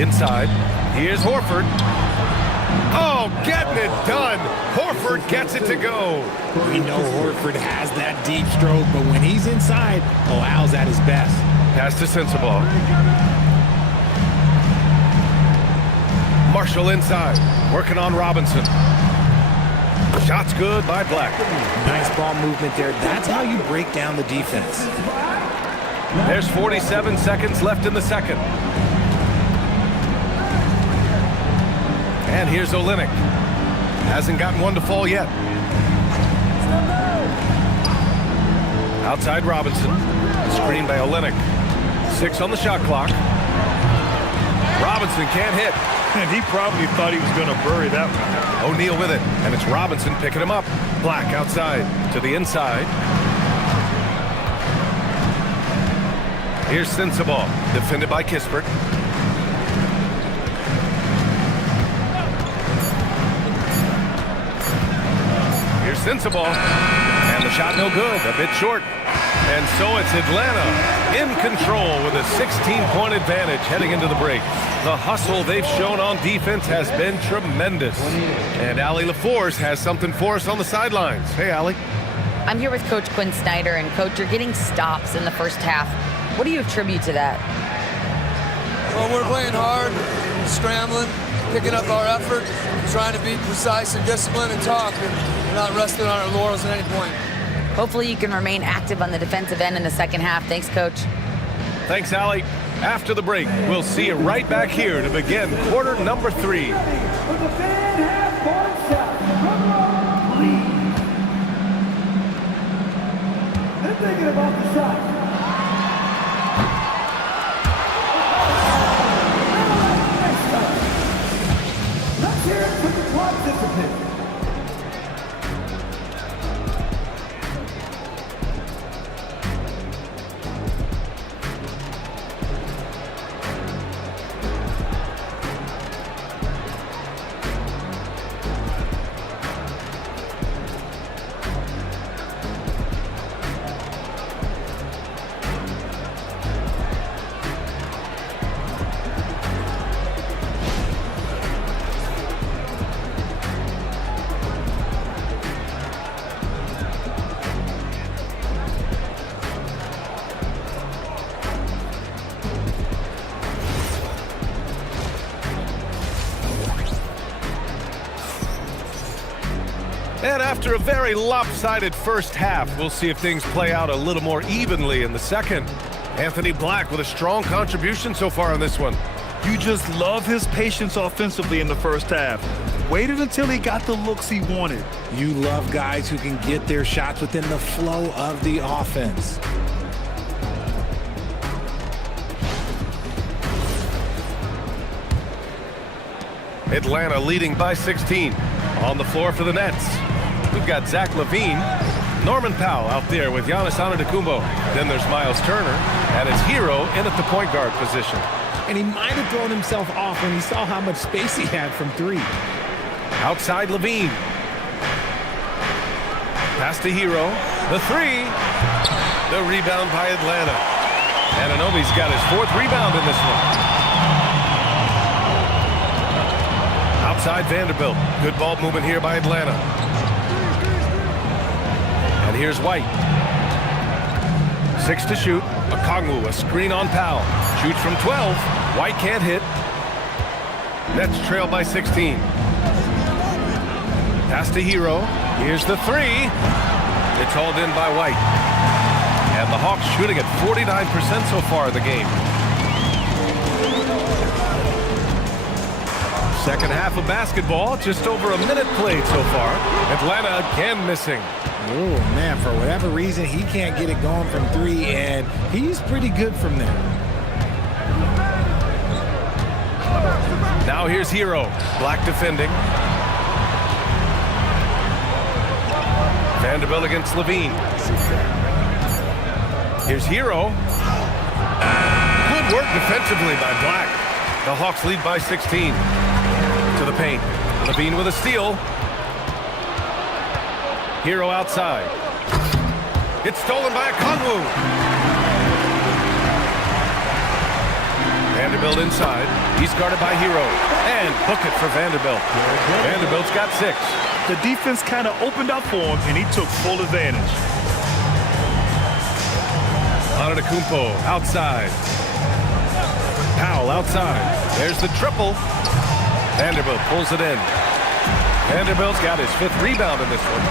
Inside. Here's Horford. Oh, getting it done. Horford gets it to go. We know Horford has that deep stroke, but when he's inside, Al's at his best. Pass to Sensabaugh. Marshall inside. Working on Robinson. Shot's good by Black. Nice ball movement there. That's how you break down the defense. There's 47 seconds left in the second. And here's Olynyk. Hasn't gotten one to fall yet. Outside Robinson. Screen by Olynyk. 6 on the shot clock. Robinson can't hit. And he probably thought he was going to bury that one. O'Neal with it. And it's Robinson picking him up. Black outside to the inside. Here's Sensabaugh, defended by Kispert. Here's Sensabaugh, and the shot no good, a bit short. And so it's Atlanta in control with a 16-point advantage heading into the break. The hustle they've shown on defense has been tremendous. And Allie LaForce has something for us on the sidelines. Hey, Allie. I'm here with Coach Quinn Snyder, and Coach, you're getting stops in the first half. What do you attribute to that? Well, we're playing hard, scrambling, picking up our effort, trying to be precise and disciplined and talk, and we're not resting on our laurels at any point. Hopefully you can remain active on the defensive end in the second half. Thanks, Coach. Thanks, Allie. After the break, we'll see you right back here to begin quarter number 3. They're thinking about the shot. Let's hear it from the participants. And after a very lopsided first half, we'll see if things play out a little more evenly in the second. Anthony Black with a strong contribution so far on this one. You just love his patience offensively in the first half. Waited until he got the looks he wanted. You love guys who can get their shots within the flow of the offense. Atlanta leading by 16. On the floor for the Nets, we've got Zach LaVine, Norman Powell out there with Giannis Antetokounmpo. Then there's Miles Turner, and it's Hero in at the point guard position. And he might have thrown himself off when he saw how much space he had from three. Outside LaVine. Pass to Hero. The three. The rebound by Atlanta. Anunoby's got his 4th rebound in this one. Outside Vanderbilt. Good ball movement here by Atlanta. And here's White. 6 to shoot. Okongwu, a screen on Powell. Shoots from 12. White can't hit. Nets trail by 16. Pass to Hero. Here's the three. It's hauled in by White. And the Hawks shooting at 49% so far in the game. Second half of basketball, just over a minute played so far. Atlanta again missing. Oh, man, for whatever reason, he can't get it going from three, and he's pretty good from there. Now here's Hero. Black defending. Vanderbilt against LaVine. Here's Hero. Good work defensively by Black. The Hawks lead by 16. To the paint. LaVine with a steal. Hero outside. It's stolen by Okongwu. Vanderbilt inside. He's guarded by Hero. And book it for Vanderbilt. Vanderbilt's got 6. The defense kind of opened up for him, and he took full advantage. Antetokounmpo outside. Powell outside. There's the triple. Vanderbilt pulls it in. Vanderbilt's got his 5th rebound in this one.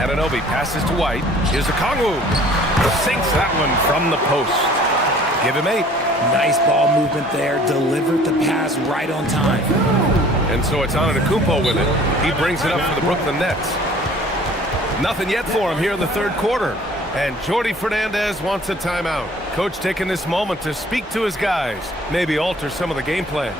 Anunoby passes to White. Here's Okongwu. Sinks that one from the post. Give him 8. Nice ball movement there. Delivered the pass right on time. And so it's Antetokounmpo with it. He brings it up for the Brooklyn Nets. Nothing yet for him here in the third quarter. And Jordi Fernandez wants a timeout. Coach taking this moment to speak to his guys. Maybe alter some of the game plan.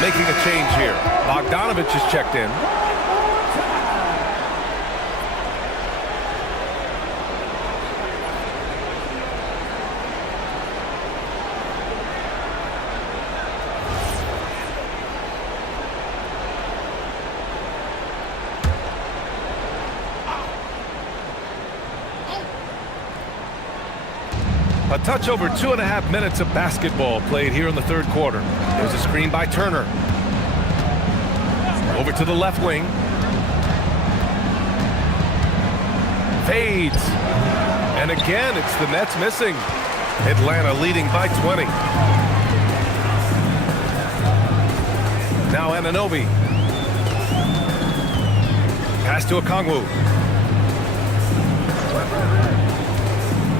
Making a change here. Bogdanovich is checked in. A touch over 2.5 minutes of basketball played here in the third quarter. There's a screen by Turner. Over to the left wing. Fades. And again, it's the Nets missing. Atlanta leading by 20. Now Anunoby. Pass to Okongwu.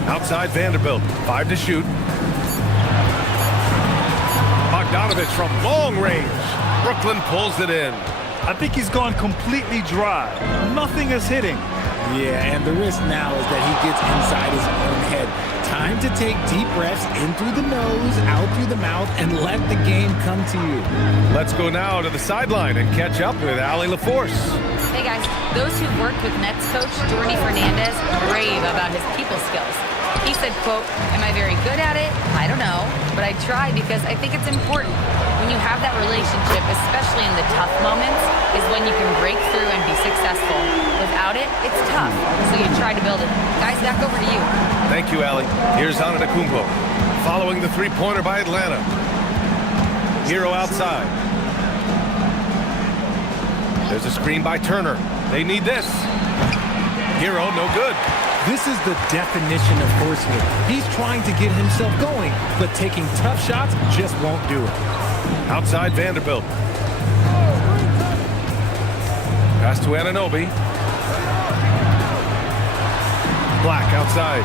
Outside Vanderbilt, 5 to shoot. Bogdanovich from long range. Brooklyn pulls it in. I think he's gone completely dry. Nothing is hitting. Yeah, and the risk now is that he gets inside his own head. Time to take deep breaths in through the nose, out through the mouth, and let the game come to you. Let's go now to the sideline and catch up with Allie LaForce. Hey guys, those who've worked with Nets coach Jordi Fernandez rave about his people skills. He said, quote, "Am I very good at it? I don't know, but I try because I think it's important. When you have that relationship, especially in the tough moments, is when you can break through and be successful. Without it, it's tough, so you try to build it." Guys, back over to you. Thank you, Allie. Here's Antetokounmpo, following the three-pointer by Atlanta. Hero outside. There's a screen by Turner. They need this. Hero, no good. This is the definition of horseman. He's trying to get himself going, but taking tough shots just won't do it. Outside Vanderbilt. Pass to Anunoby. Black outside.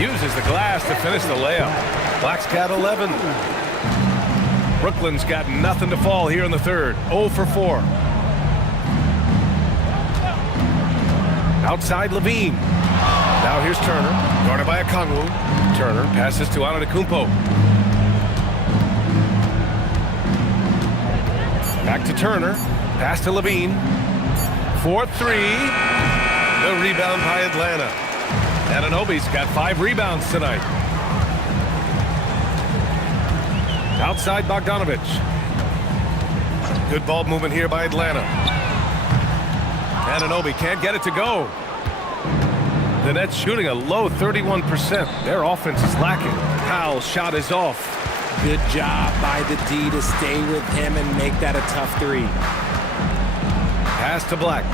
Uses the glass to finish the layup. Black's got 11. Brooklyn's got nothing to fall here in the third. 0 for 4. Outside Levine. Now here's Turner, guarded by Okongwu. Turner passes to Antetokounmpo. Back to Turner. Pass to Levine. 4-3. The rebound by Atlanta. Anunoby's got 5 rebounds tonight. Outside Bogdanovich. Good ball movement here by Atlanta. Anunoby can't get it to go. The Nets shooting a low 31%. Their offense is lacking. Powell's shot is off. Good job by the D to stay with him and make that a tough three. Pass to Black.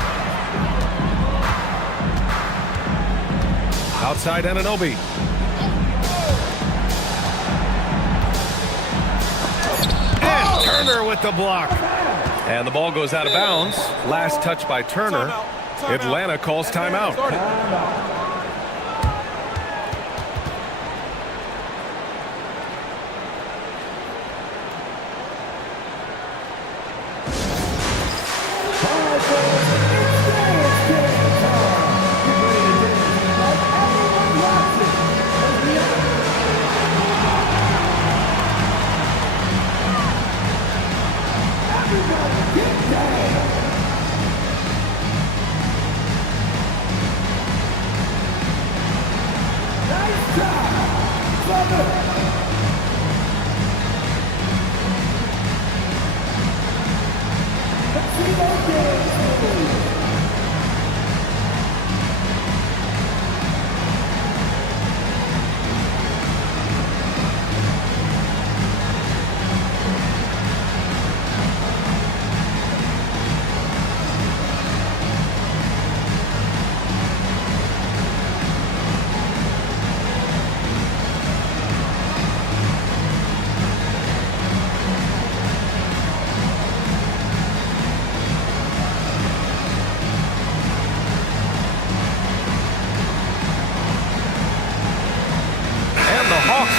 Outside Anunoby. And Turner with the block. And the ball goes out of bounds. Last touch by Turner. Atlanta calls timeout.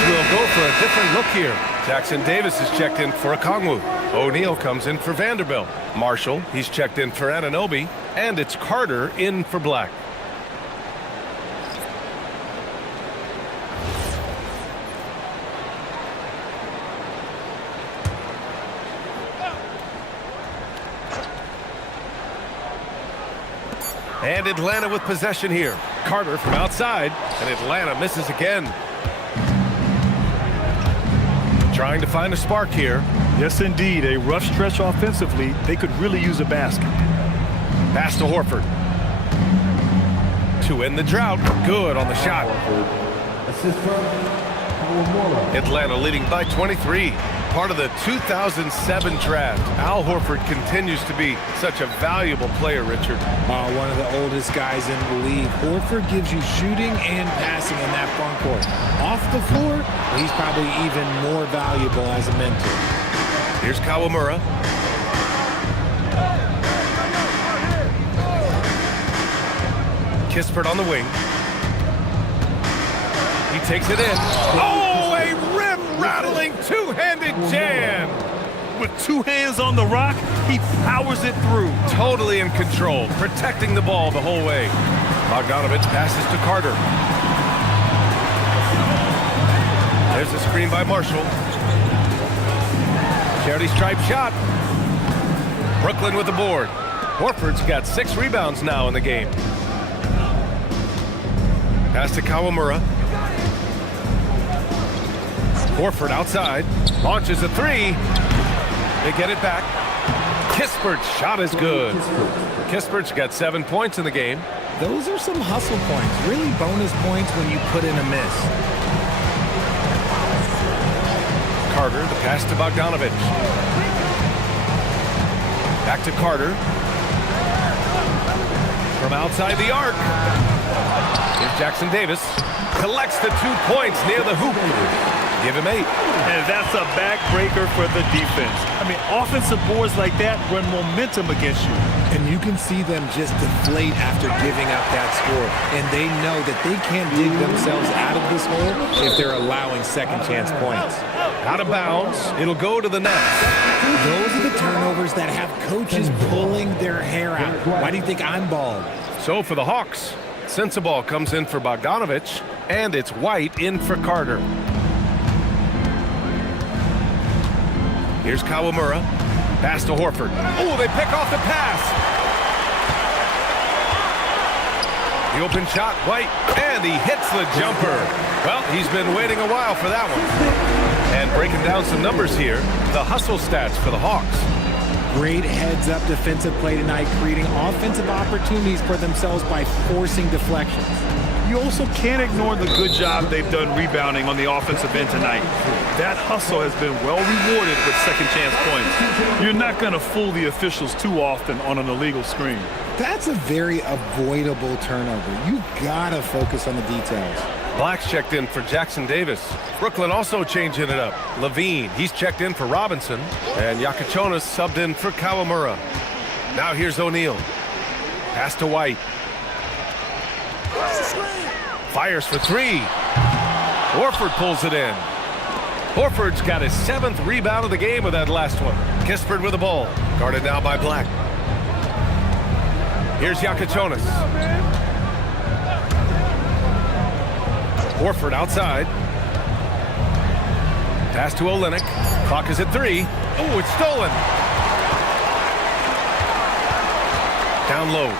Will go for a different look here. Jackson Davis is checked in for Okongwu. O'Neal comes in for Vanderbilt. Marshall, he's checked in for Anunoby. And it's Carter in for Black. And Atlanta with possession here. Carter from outside, and Atlanta misses again. Trying to find a spark here. Yes, indeed. A rough stretch offensively. They could really use a basket. Pass to Horford. To end the drought. Good on the shot. Atlanta leading by 23. Part of the 2007 draft. Al Horford continues to be such a valuable player, Richard. One of the oldest guys in the league. Horford gives you shooting and passing in that front court. Off the floor, he's probably even more valuable as a mentor. Here's Kawamura. Kispert on the wing. He takes it in. Oh, a rim-rattling two-handed jam. With two hands on the rock, he powers it through. Totally in control, protecting the ball the whole way. Bogdanovich passes to Carter. There's a screen by Marshall. Charity stripe shot. Brooklyn with the board. Horford's got 6 rebounds now in the game. Pass to Kawamura. Horford outside. Launches a 3. They get it back. Kispert's shot is good. Kispert's got 7 points in the game. Those are some hustle points. Really bonus points when you put in a miss. Carter, the pass to Bogdanovich. Back to Carter. From outside the arc. Here's Jackson Davis. Collects the 2 points near the hoop. Give him 8. And that's a backbreaker for the defense. I mean, offensive boards like that run momentum against you. And you can see them just deflate after giving up that score. And they know that they can't dig themselves out of this hole if they're allowing second chance points. Out of bounds. It'll go to the net. Those are the turnovers that have coaches pulling their hair out. Why do you think I'm bald? So for the Hawks, Sensabaugh comes in for Bogdanovich, and it's White in for Carter. Here's Kawamura. Pass to Horford. Oh, they pick off the pass. The open shot, White, and he hits the jumper. Well, he's been waiting a while for that one. And breaking down some numbers here, the hustle stats for the Hawks. Great heads-up defensive play tonight, creating offensive opportunities for themselves by forcing deflections. You also can't ignore the good job they've done rebounding on the offensive end tonight. That hustle has been well rewarded with second chance points. You're not going to fool the officials too often on an illegal screen. That's a very avoidable turnover. You gotta focus on the details. Black's checked in for Jackson Davis. Brooklyn also changing it up. Levine, he's checked in for Robinson. And Yakachonis subbed in for Kawamura. Now here's O'Neal. Pass to White. Fires for 3. Horford pulls it in. Horford's got his 7th rebound of the game with that last one. Kispert with the ball. Guarded now by Black. Here's Yakachonis. Horford outside. Pass to Olynyk. Clock is at 3. Oh, it's stolen. Down low.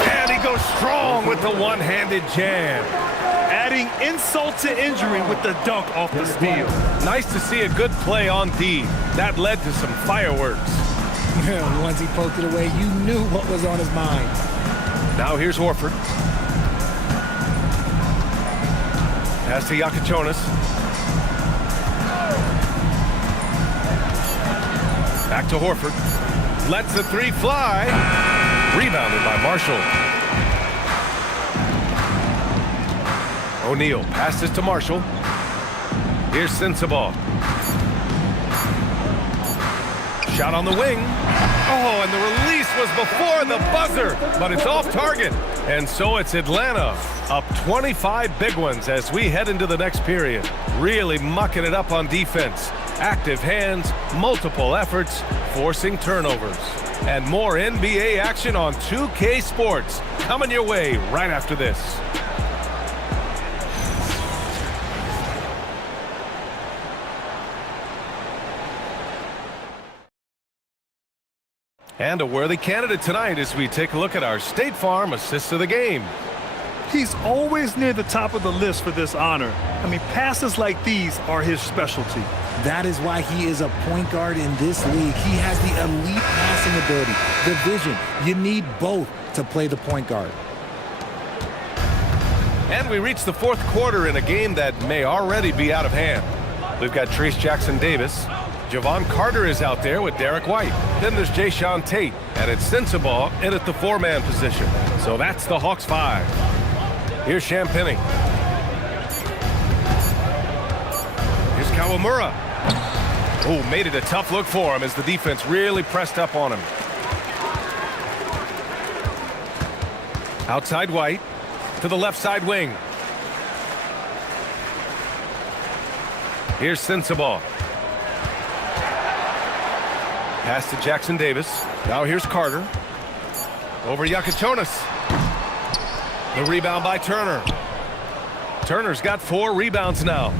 And he goes strong with the one-handed jam. Adding insult to injury with the dunk off the steal. Nice to see a good play on D. That led to some fireworks. Once he poked it away, you knew what was on his mind. Now here's Horford. Pass to Yakachonis. Back to Horford. Lets the 3 fly. Rebounded by Marshall. O'Neal passes to Marshall. Here's Sensabaugh. Shot on the wing. Oh, and the release was before the buzzer, but it's off target. And so it's Atlanta up 25 big ones as we head into the next period. Really mucking it up on defense. Active hands, multiple efforts, forcing turnovers. And more NBA action on 2K Sports coming your way right after this. And a worthy candidate tonight as we take a look at our State Farm Assist of the Game. He's always near the top of the list for this honor. I mean, passes like these are his specialty. That is why he is a point guard in this league. He has the elite passing ability, the vision. You need both to play the point guard. And we reach the 4th quarter in a game that may already be out of hand. We've got Trayce Jackson Davis. Javon Carter is out there with Derek White. Then there's Jae'Sean Tate, and it's Sensabaugh in at the 4-man position. So that's the Hawks 5. Here's Champagnie. Here's Kawamura. Oh, made it a tough look for him as the defense really pressed up on him. Outside White to the left side wing. Here's Sensabaugh. Pass to Jackson Davis. Now here's Carter. Over Yakuchonis. The rebound by Turner. Turner's got 4 rebounds now.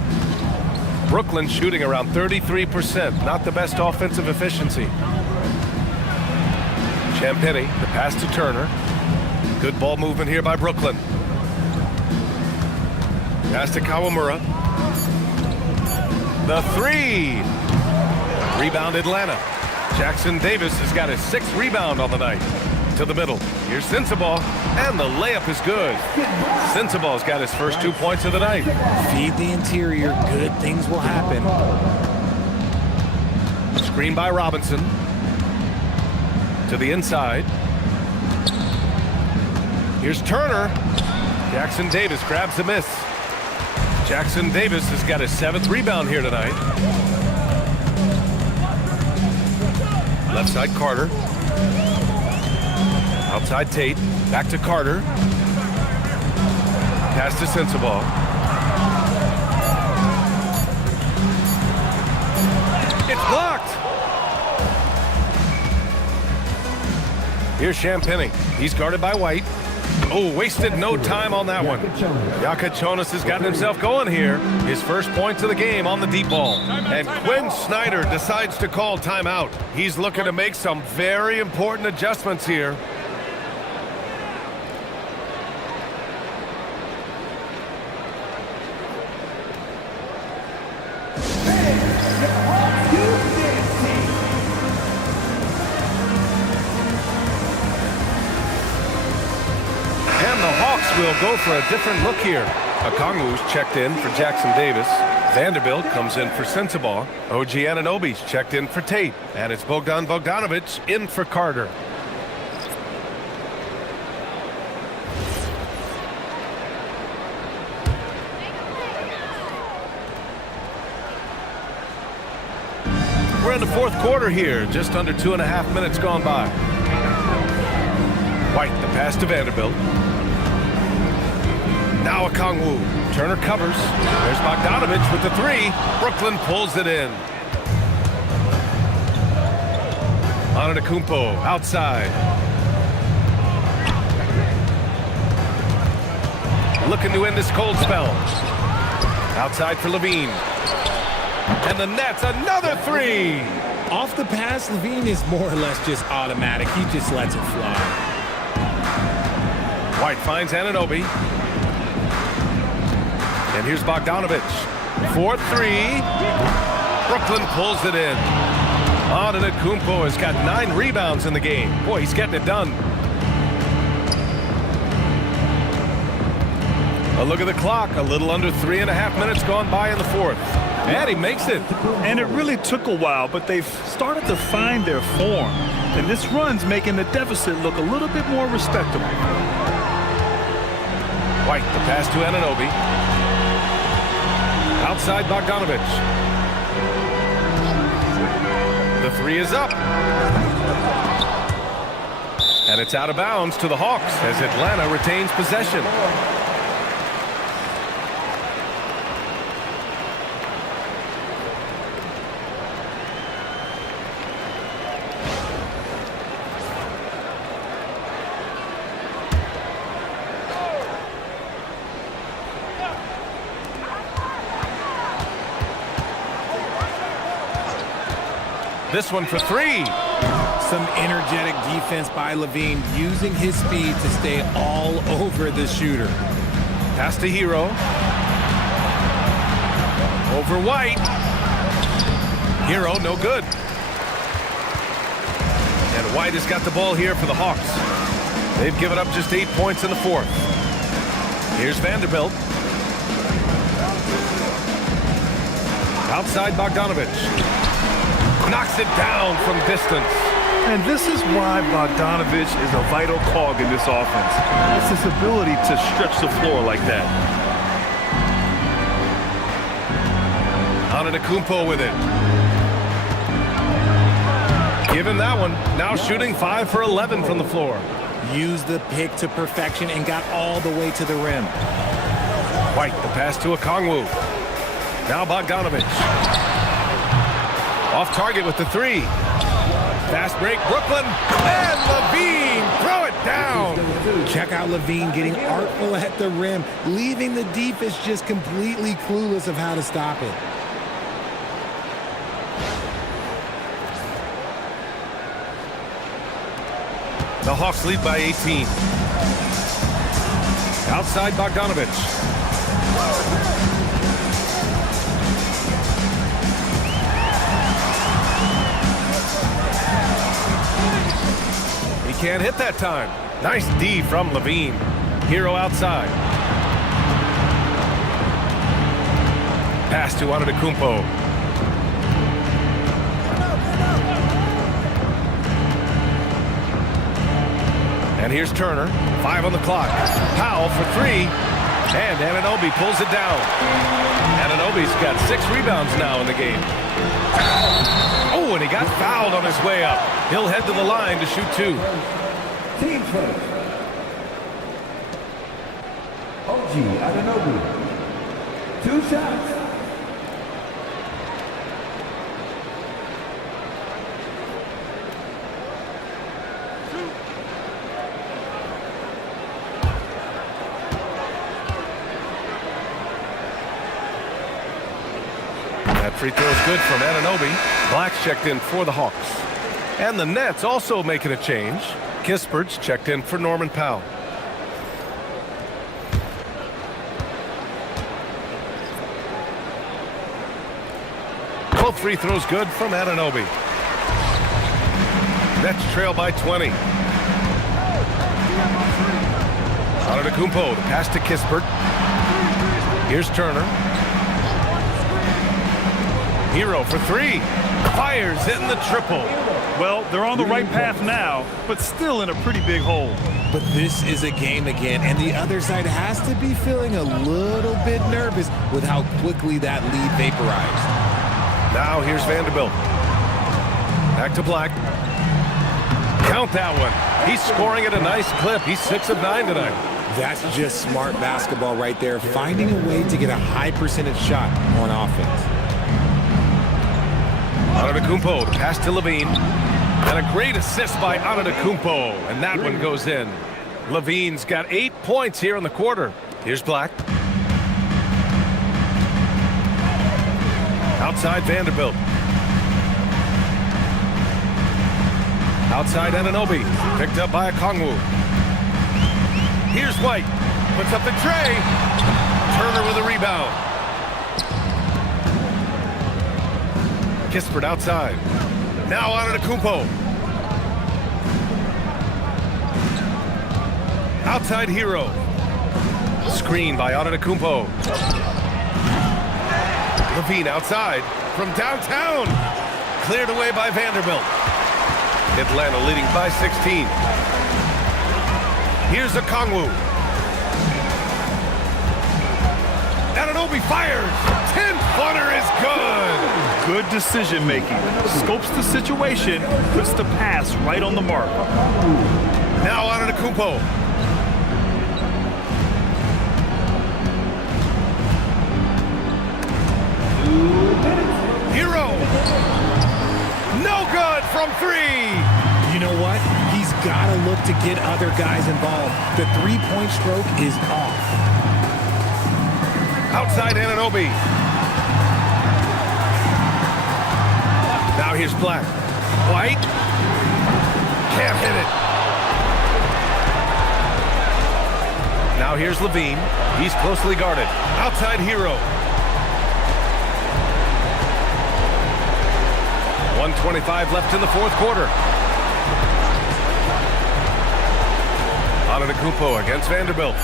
Brooklyn shooting around 33%. Not the best offensive efficiency. Champagnie, the pass to Turner. Good ball movement here by Brooklyn. Pass to Kawamura. The 3. Rebound Atlanta. Jackson Davis has got his 6th rebound on the night. To the middle. Here's Sensabaugh, and the layup is good. Sensabaugh's got his first 2 points of the night. Feed the interior, good things will happen. Screen by Robinson. To the inside. Here's Turner. Jackson Davis grabs the miss. Jackson Davis has got his 7th rebound here tonight. Left side Carter. Outside Tate. Back to Carter. Pass to Sensabaugh. It's blocked. Here's Champagnie. He's guarded by White. Oh, wasted no time on that one. Yakuchonis has gotten himself going here. His first points of the game on the deep ball. And Quinn Snyder decides to call timeout. He's looking to make some very important adjustments here. Will go for a different look here. Okongwu's checked in for Jackson Davis. Vanderbilt comes in for Sensabaugh. OG Anunoby's checked in for Tate. And it's Bogdan Bogdanovic in for Carter. We're in the 4th quarter here. Just under 2.5 minutes gone by. White, the pass to Vanderbilt. Now Okongwu. Turner covers. There's Bogdanovic with the 3. Brooklyn pulls it in. Antetokounmpo outside. Looking to end this cold spell. Outside for Levine. And the Nets, another 3. Off the pass, Levine is more or less just automatic. He just lets it fly. White finds Anunoby. And here's Bogdanovic. 4-3. Brooklyn pulls it in. Antetokounmpo has got 9 rebounds in the game. Boy, he's getting it done. A look at the clock. A little under 3.5 minutes gone by in the 4th. And he makes it. And it really took a while, but they've started to find their form. And this run's making the deficit look a little bit more respectable. White, the pass to Anunoby. Outside Bogdanovic. The 3 is up. And it's out of bounds to the Hawks as Atlanta retains possession. This one for 3. Some energetic defense by Levine, using his speed to stay all over the shooter. Pass to Hero. Over White. Hero, no good. And White has got the ball here for the Hawks. They've given up just 8 points in the 4th. Here's Vanderbilt. Outside Bogdanovic. Knocks it down from distance. And this is why Bogdanovic is a vital cog in this offense. It's his ability to stretch the floor like that. Antetokounmpo with it. Given that one. Now shooting 5 for 11 from the floor. used the pick to perfection and got all the way to the rim. White, the pass to Okongwu. Now Bogdanovich. Off target with the three. Fast break, Brooklyn. And Levine, throw it down. Check out Levine getting artful at the rim, leaving the defense just completely clueless of how to stop it. The Hawks lead by 18. Outside Bogdanovich. He can't hit that time. Nice D from Levine. Hero outside. Pass to Antetokounmpo. And here's Turner. 5 on the clock. Powell for 3. And Anunoby pulls it down. Anunoby's got 6 rebounds now in the game. Oh, and he got fouled on his way up. He'll head to the line to shoot 2. Team first. OG Anunoby. 2 shots. That free throw is good from Anunoby. Black's checked in for the Hawks. And the Nets also making a change. Kispert's checked in for Norman Powell. Both free throws good from Anunoby. Nets trail by 20. Antetokounmpo, the pass to Kispert. Here's Turner. Hero for 3. Fires in the triple. Well, they're on the right path now, but still in a pretty big hole. But this is a game again, and the other side has to be feeling a little bit nervous with how quickly that lead vaporized. Now here's Vanderbilt. Back to Black. Count that one. He's scoring at a nice clip. He's 6 of 9 tonight. That's just smart basketball right there, finding a way to get a high percentage shot on offense. Antetokounmpo, the pass to Levine. And a great assist by Antetokounmpo. And that one goes in. Levine's got 8 points here in the quarter. Here's Black. Outside Vanderbilt. Outside Anunoby. Picked up by Okongwu. Here's White. Puts up the tray. Turner with a rebound. Kispert outside. Now Antetokounmpo. Outside Hero. Screen by Antetokounmpo. Levine outside from downtown. Cleared away by Vanderbilt. Atlanta leading by 16. Here's Okongwu. Anunoby fires. 10-footer is good. Good decision making. Scopes the situation, puts the pass right on the mark. Now Antetokounmpo. Hero. No good from 3. You know what? He's got to look to get other guys involved. The three-point stroke is off. Outside Anunoby. Now here's Black. White. Can't hit it. Now here's Levine. He's closely guarded. Outside Hero. 1:25 left in the fourth quarter. Antetokounmpo against Vanderbilt.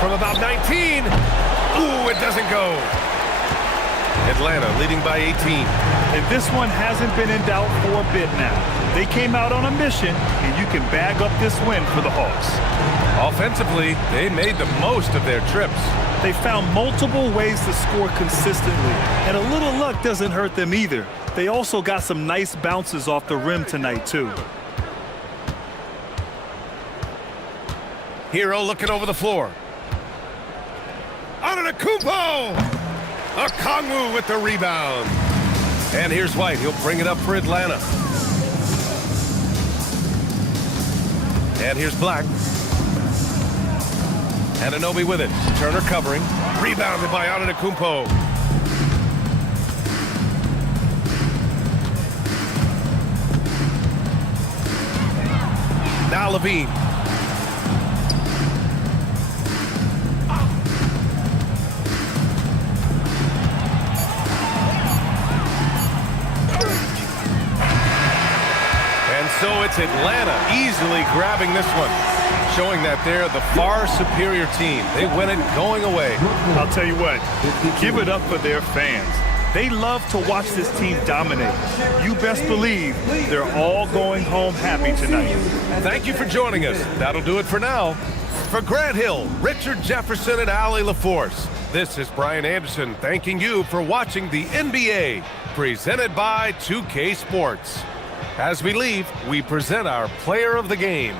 From about 19. Ooh, it doesn't go. Atlanta leading by 18. And this one hasn't been in doubt for a bit now. They came out on a mission, and you can bag up this win for the Hawks. Offensively, they made the most of their trips. They found multiple ways to score consistently, and a little luck doesn't hurt them either. They also got some nice bounces off the rim tonight, too. Hero looking over the floor. Antetokounmpo! Okongwu with the rebound. And here's White. He'll bring it up for Atlanta. And here's Black. Anunoby with it. Turner covering. Rebounded by Antetokounmpo. Now Levine. And so it's Atlanta easily grabbing this one, showing that they're the far superior team. They win it going away. I'll tell you what, give it up for their fans. They love to watch this team dominate. You best believe they're all going home happy tonight. Thank you for joining us. That'll do it for now. For Grant Hill, Richard Jefferson, and Allie LaForce, this is Brian Anderson thanking you for watching the NBA, presented by 2K Sports. As we leave, we present our player of the game.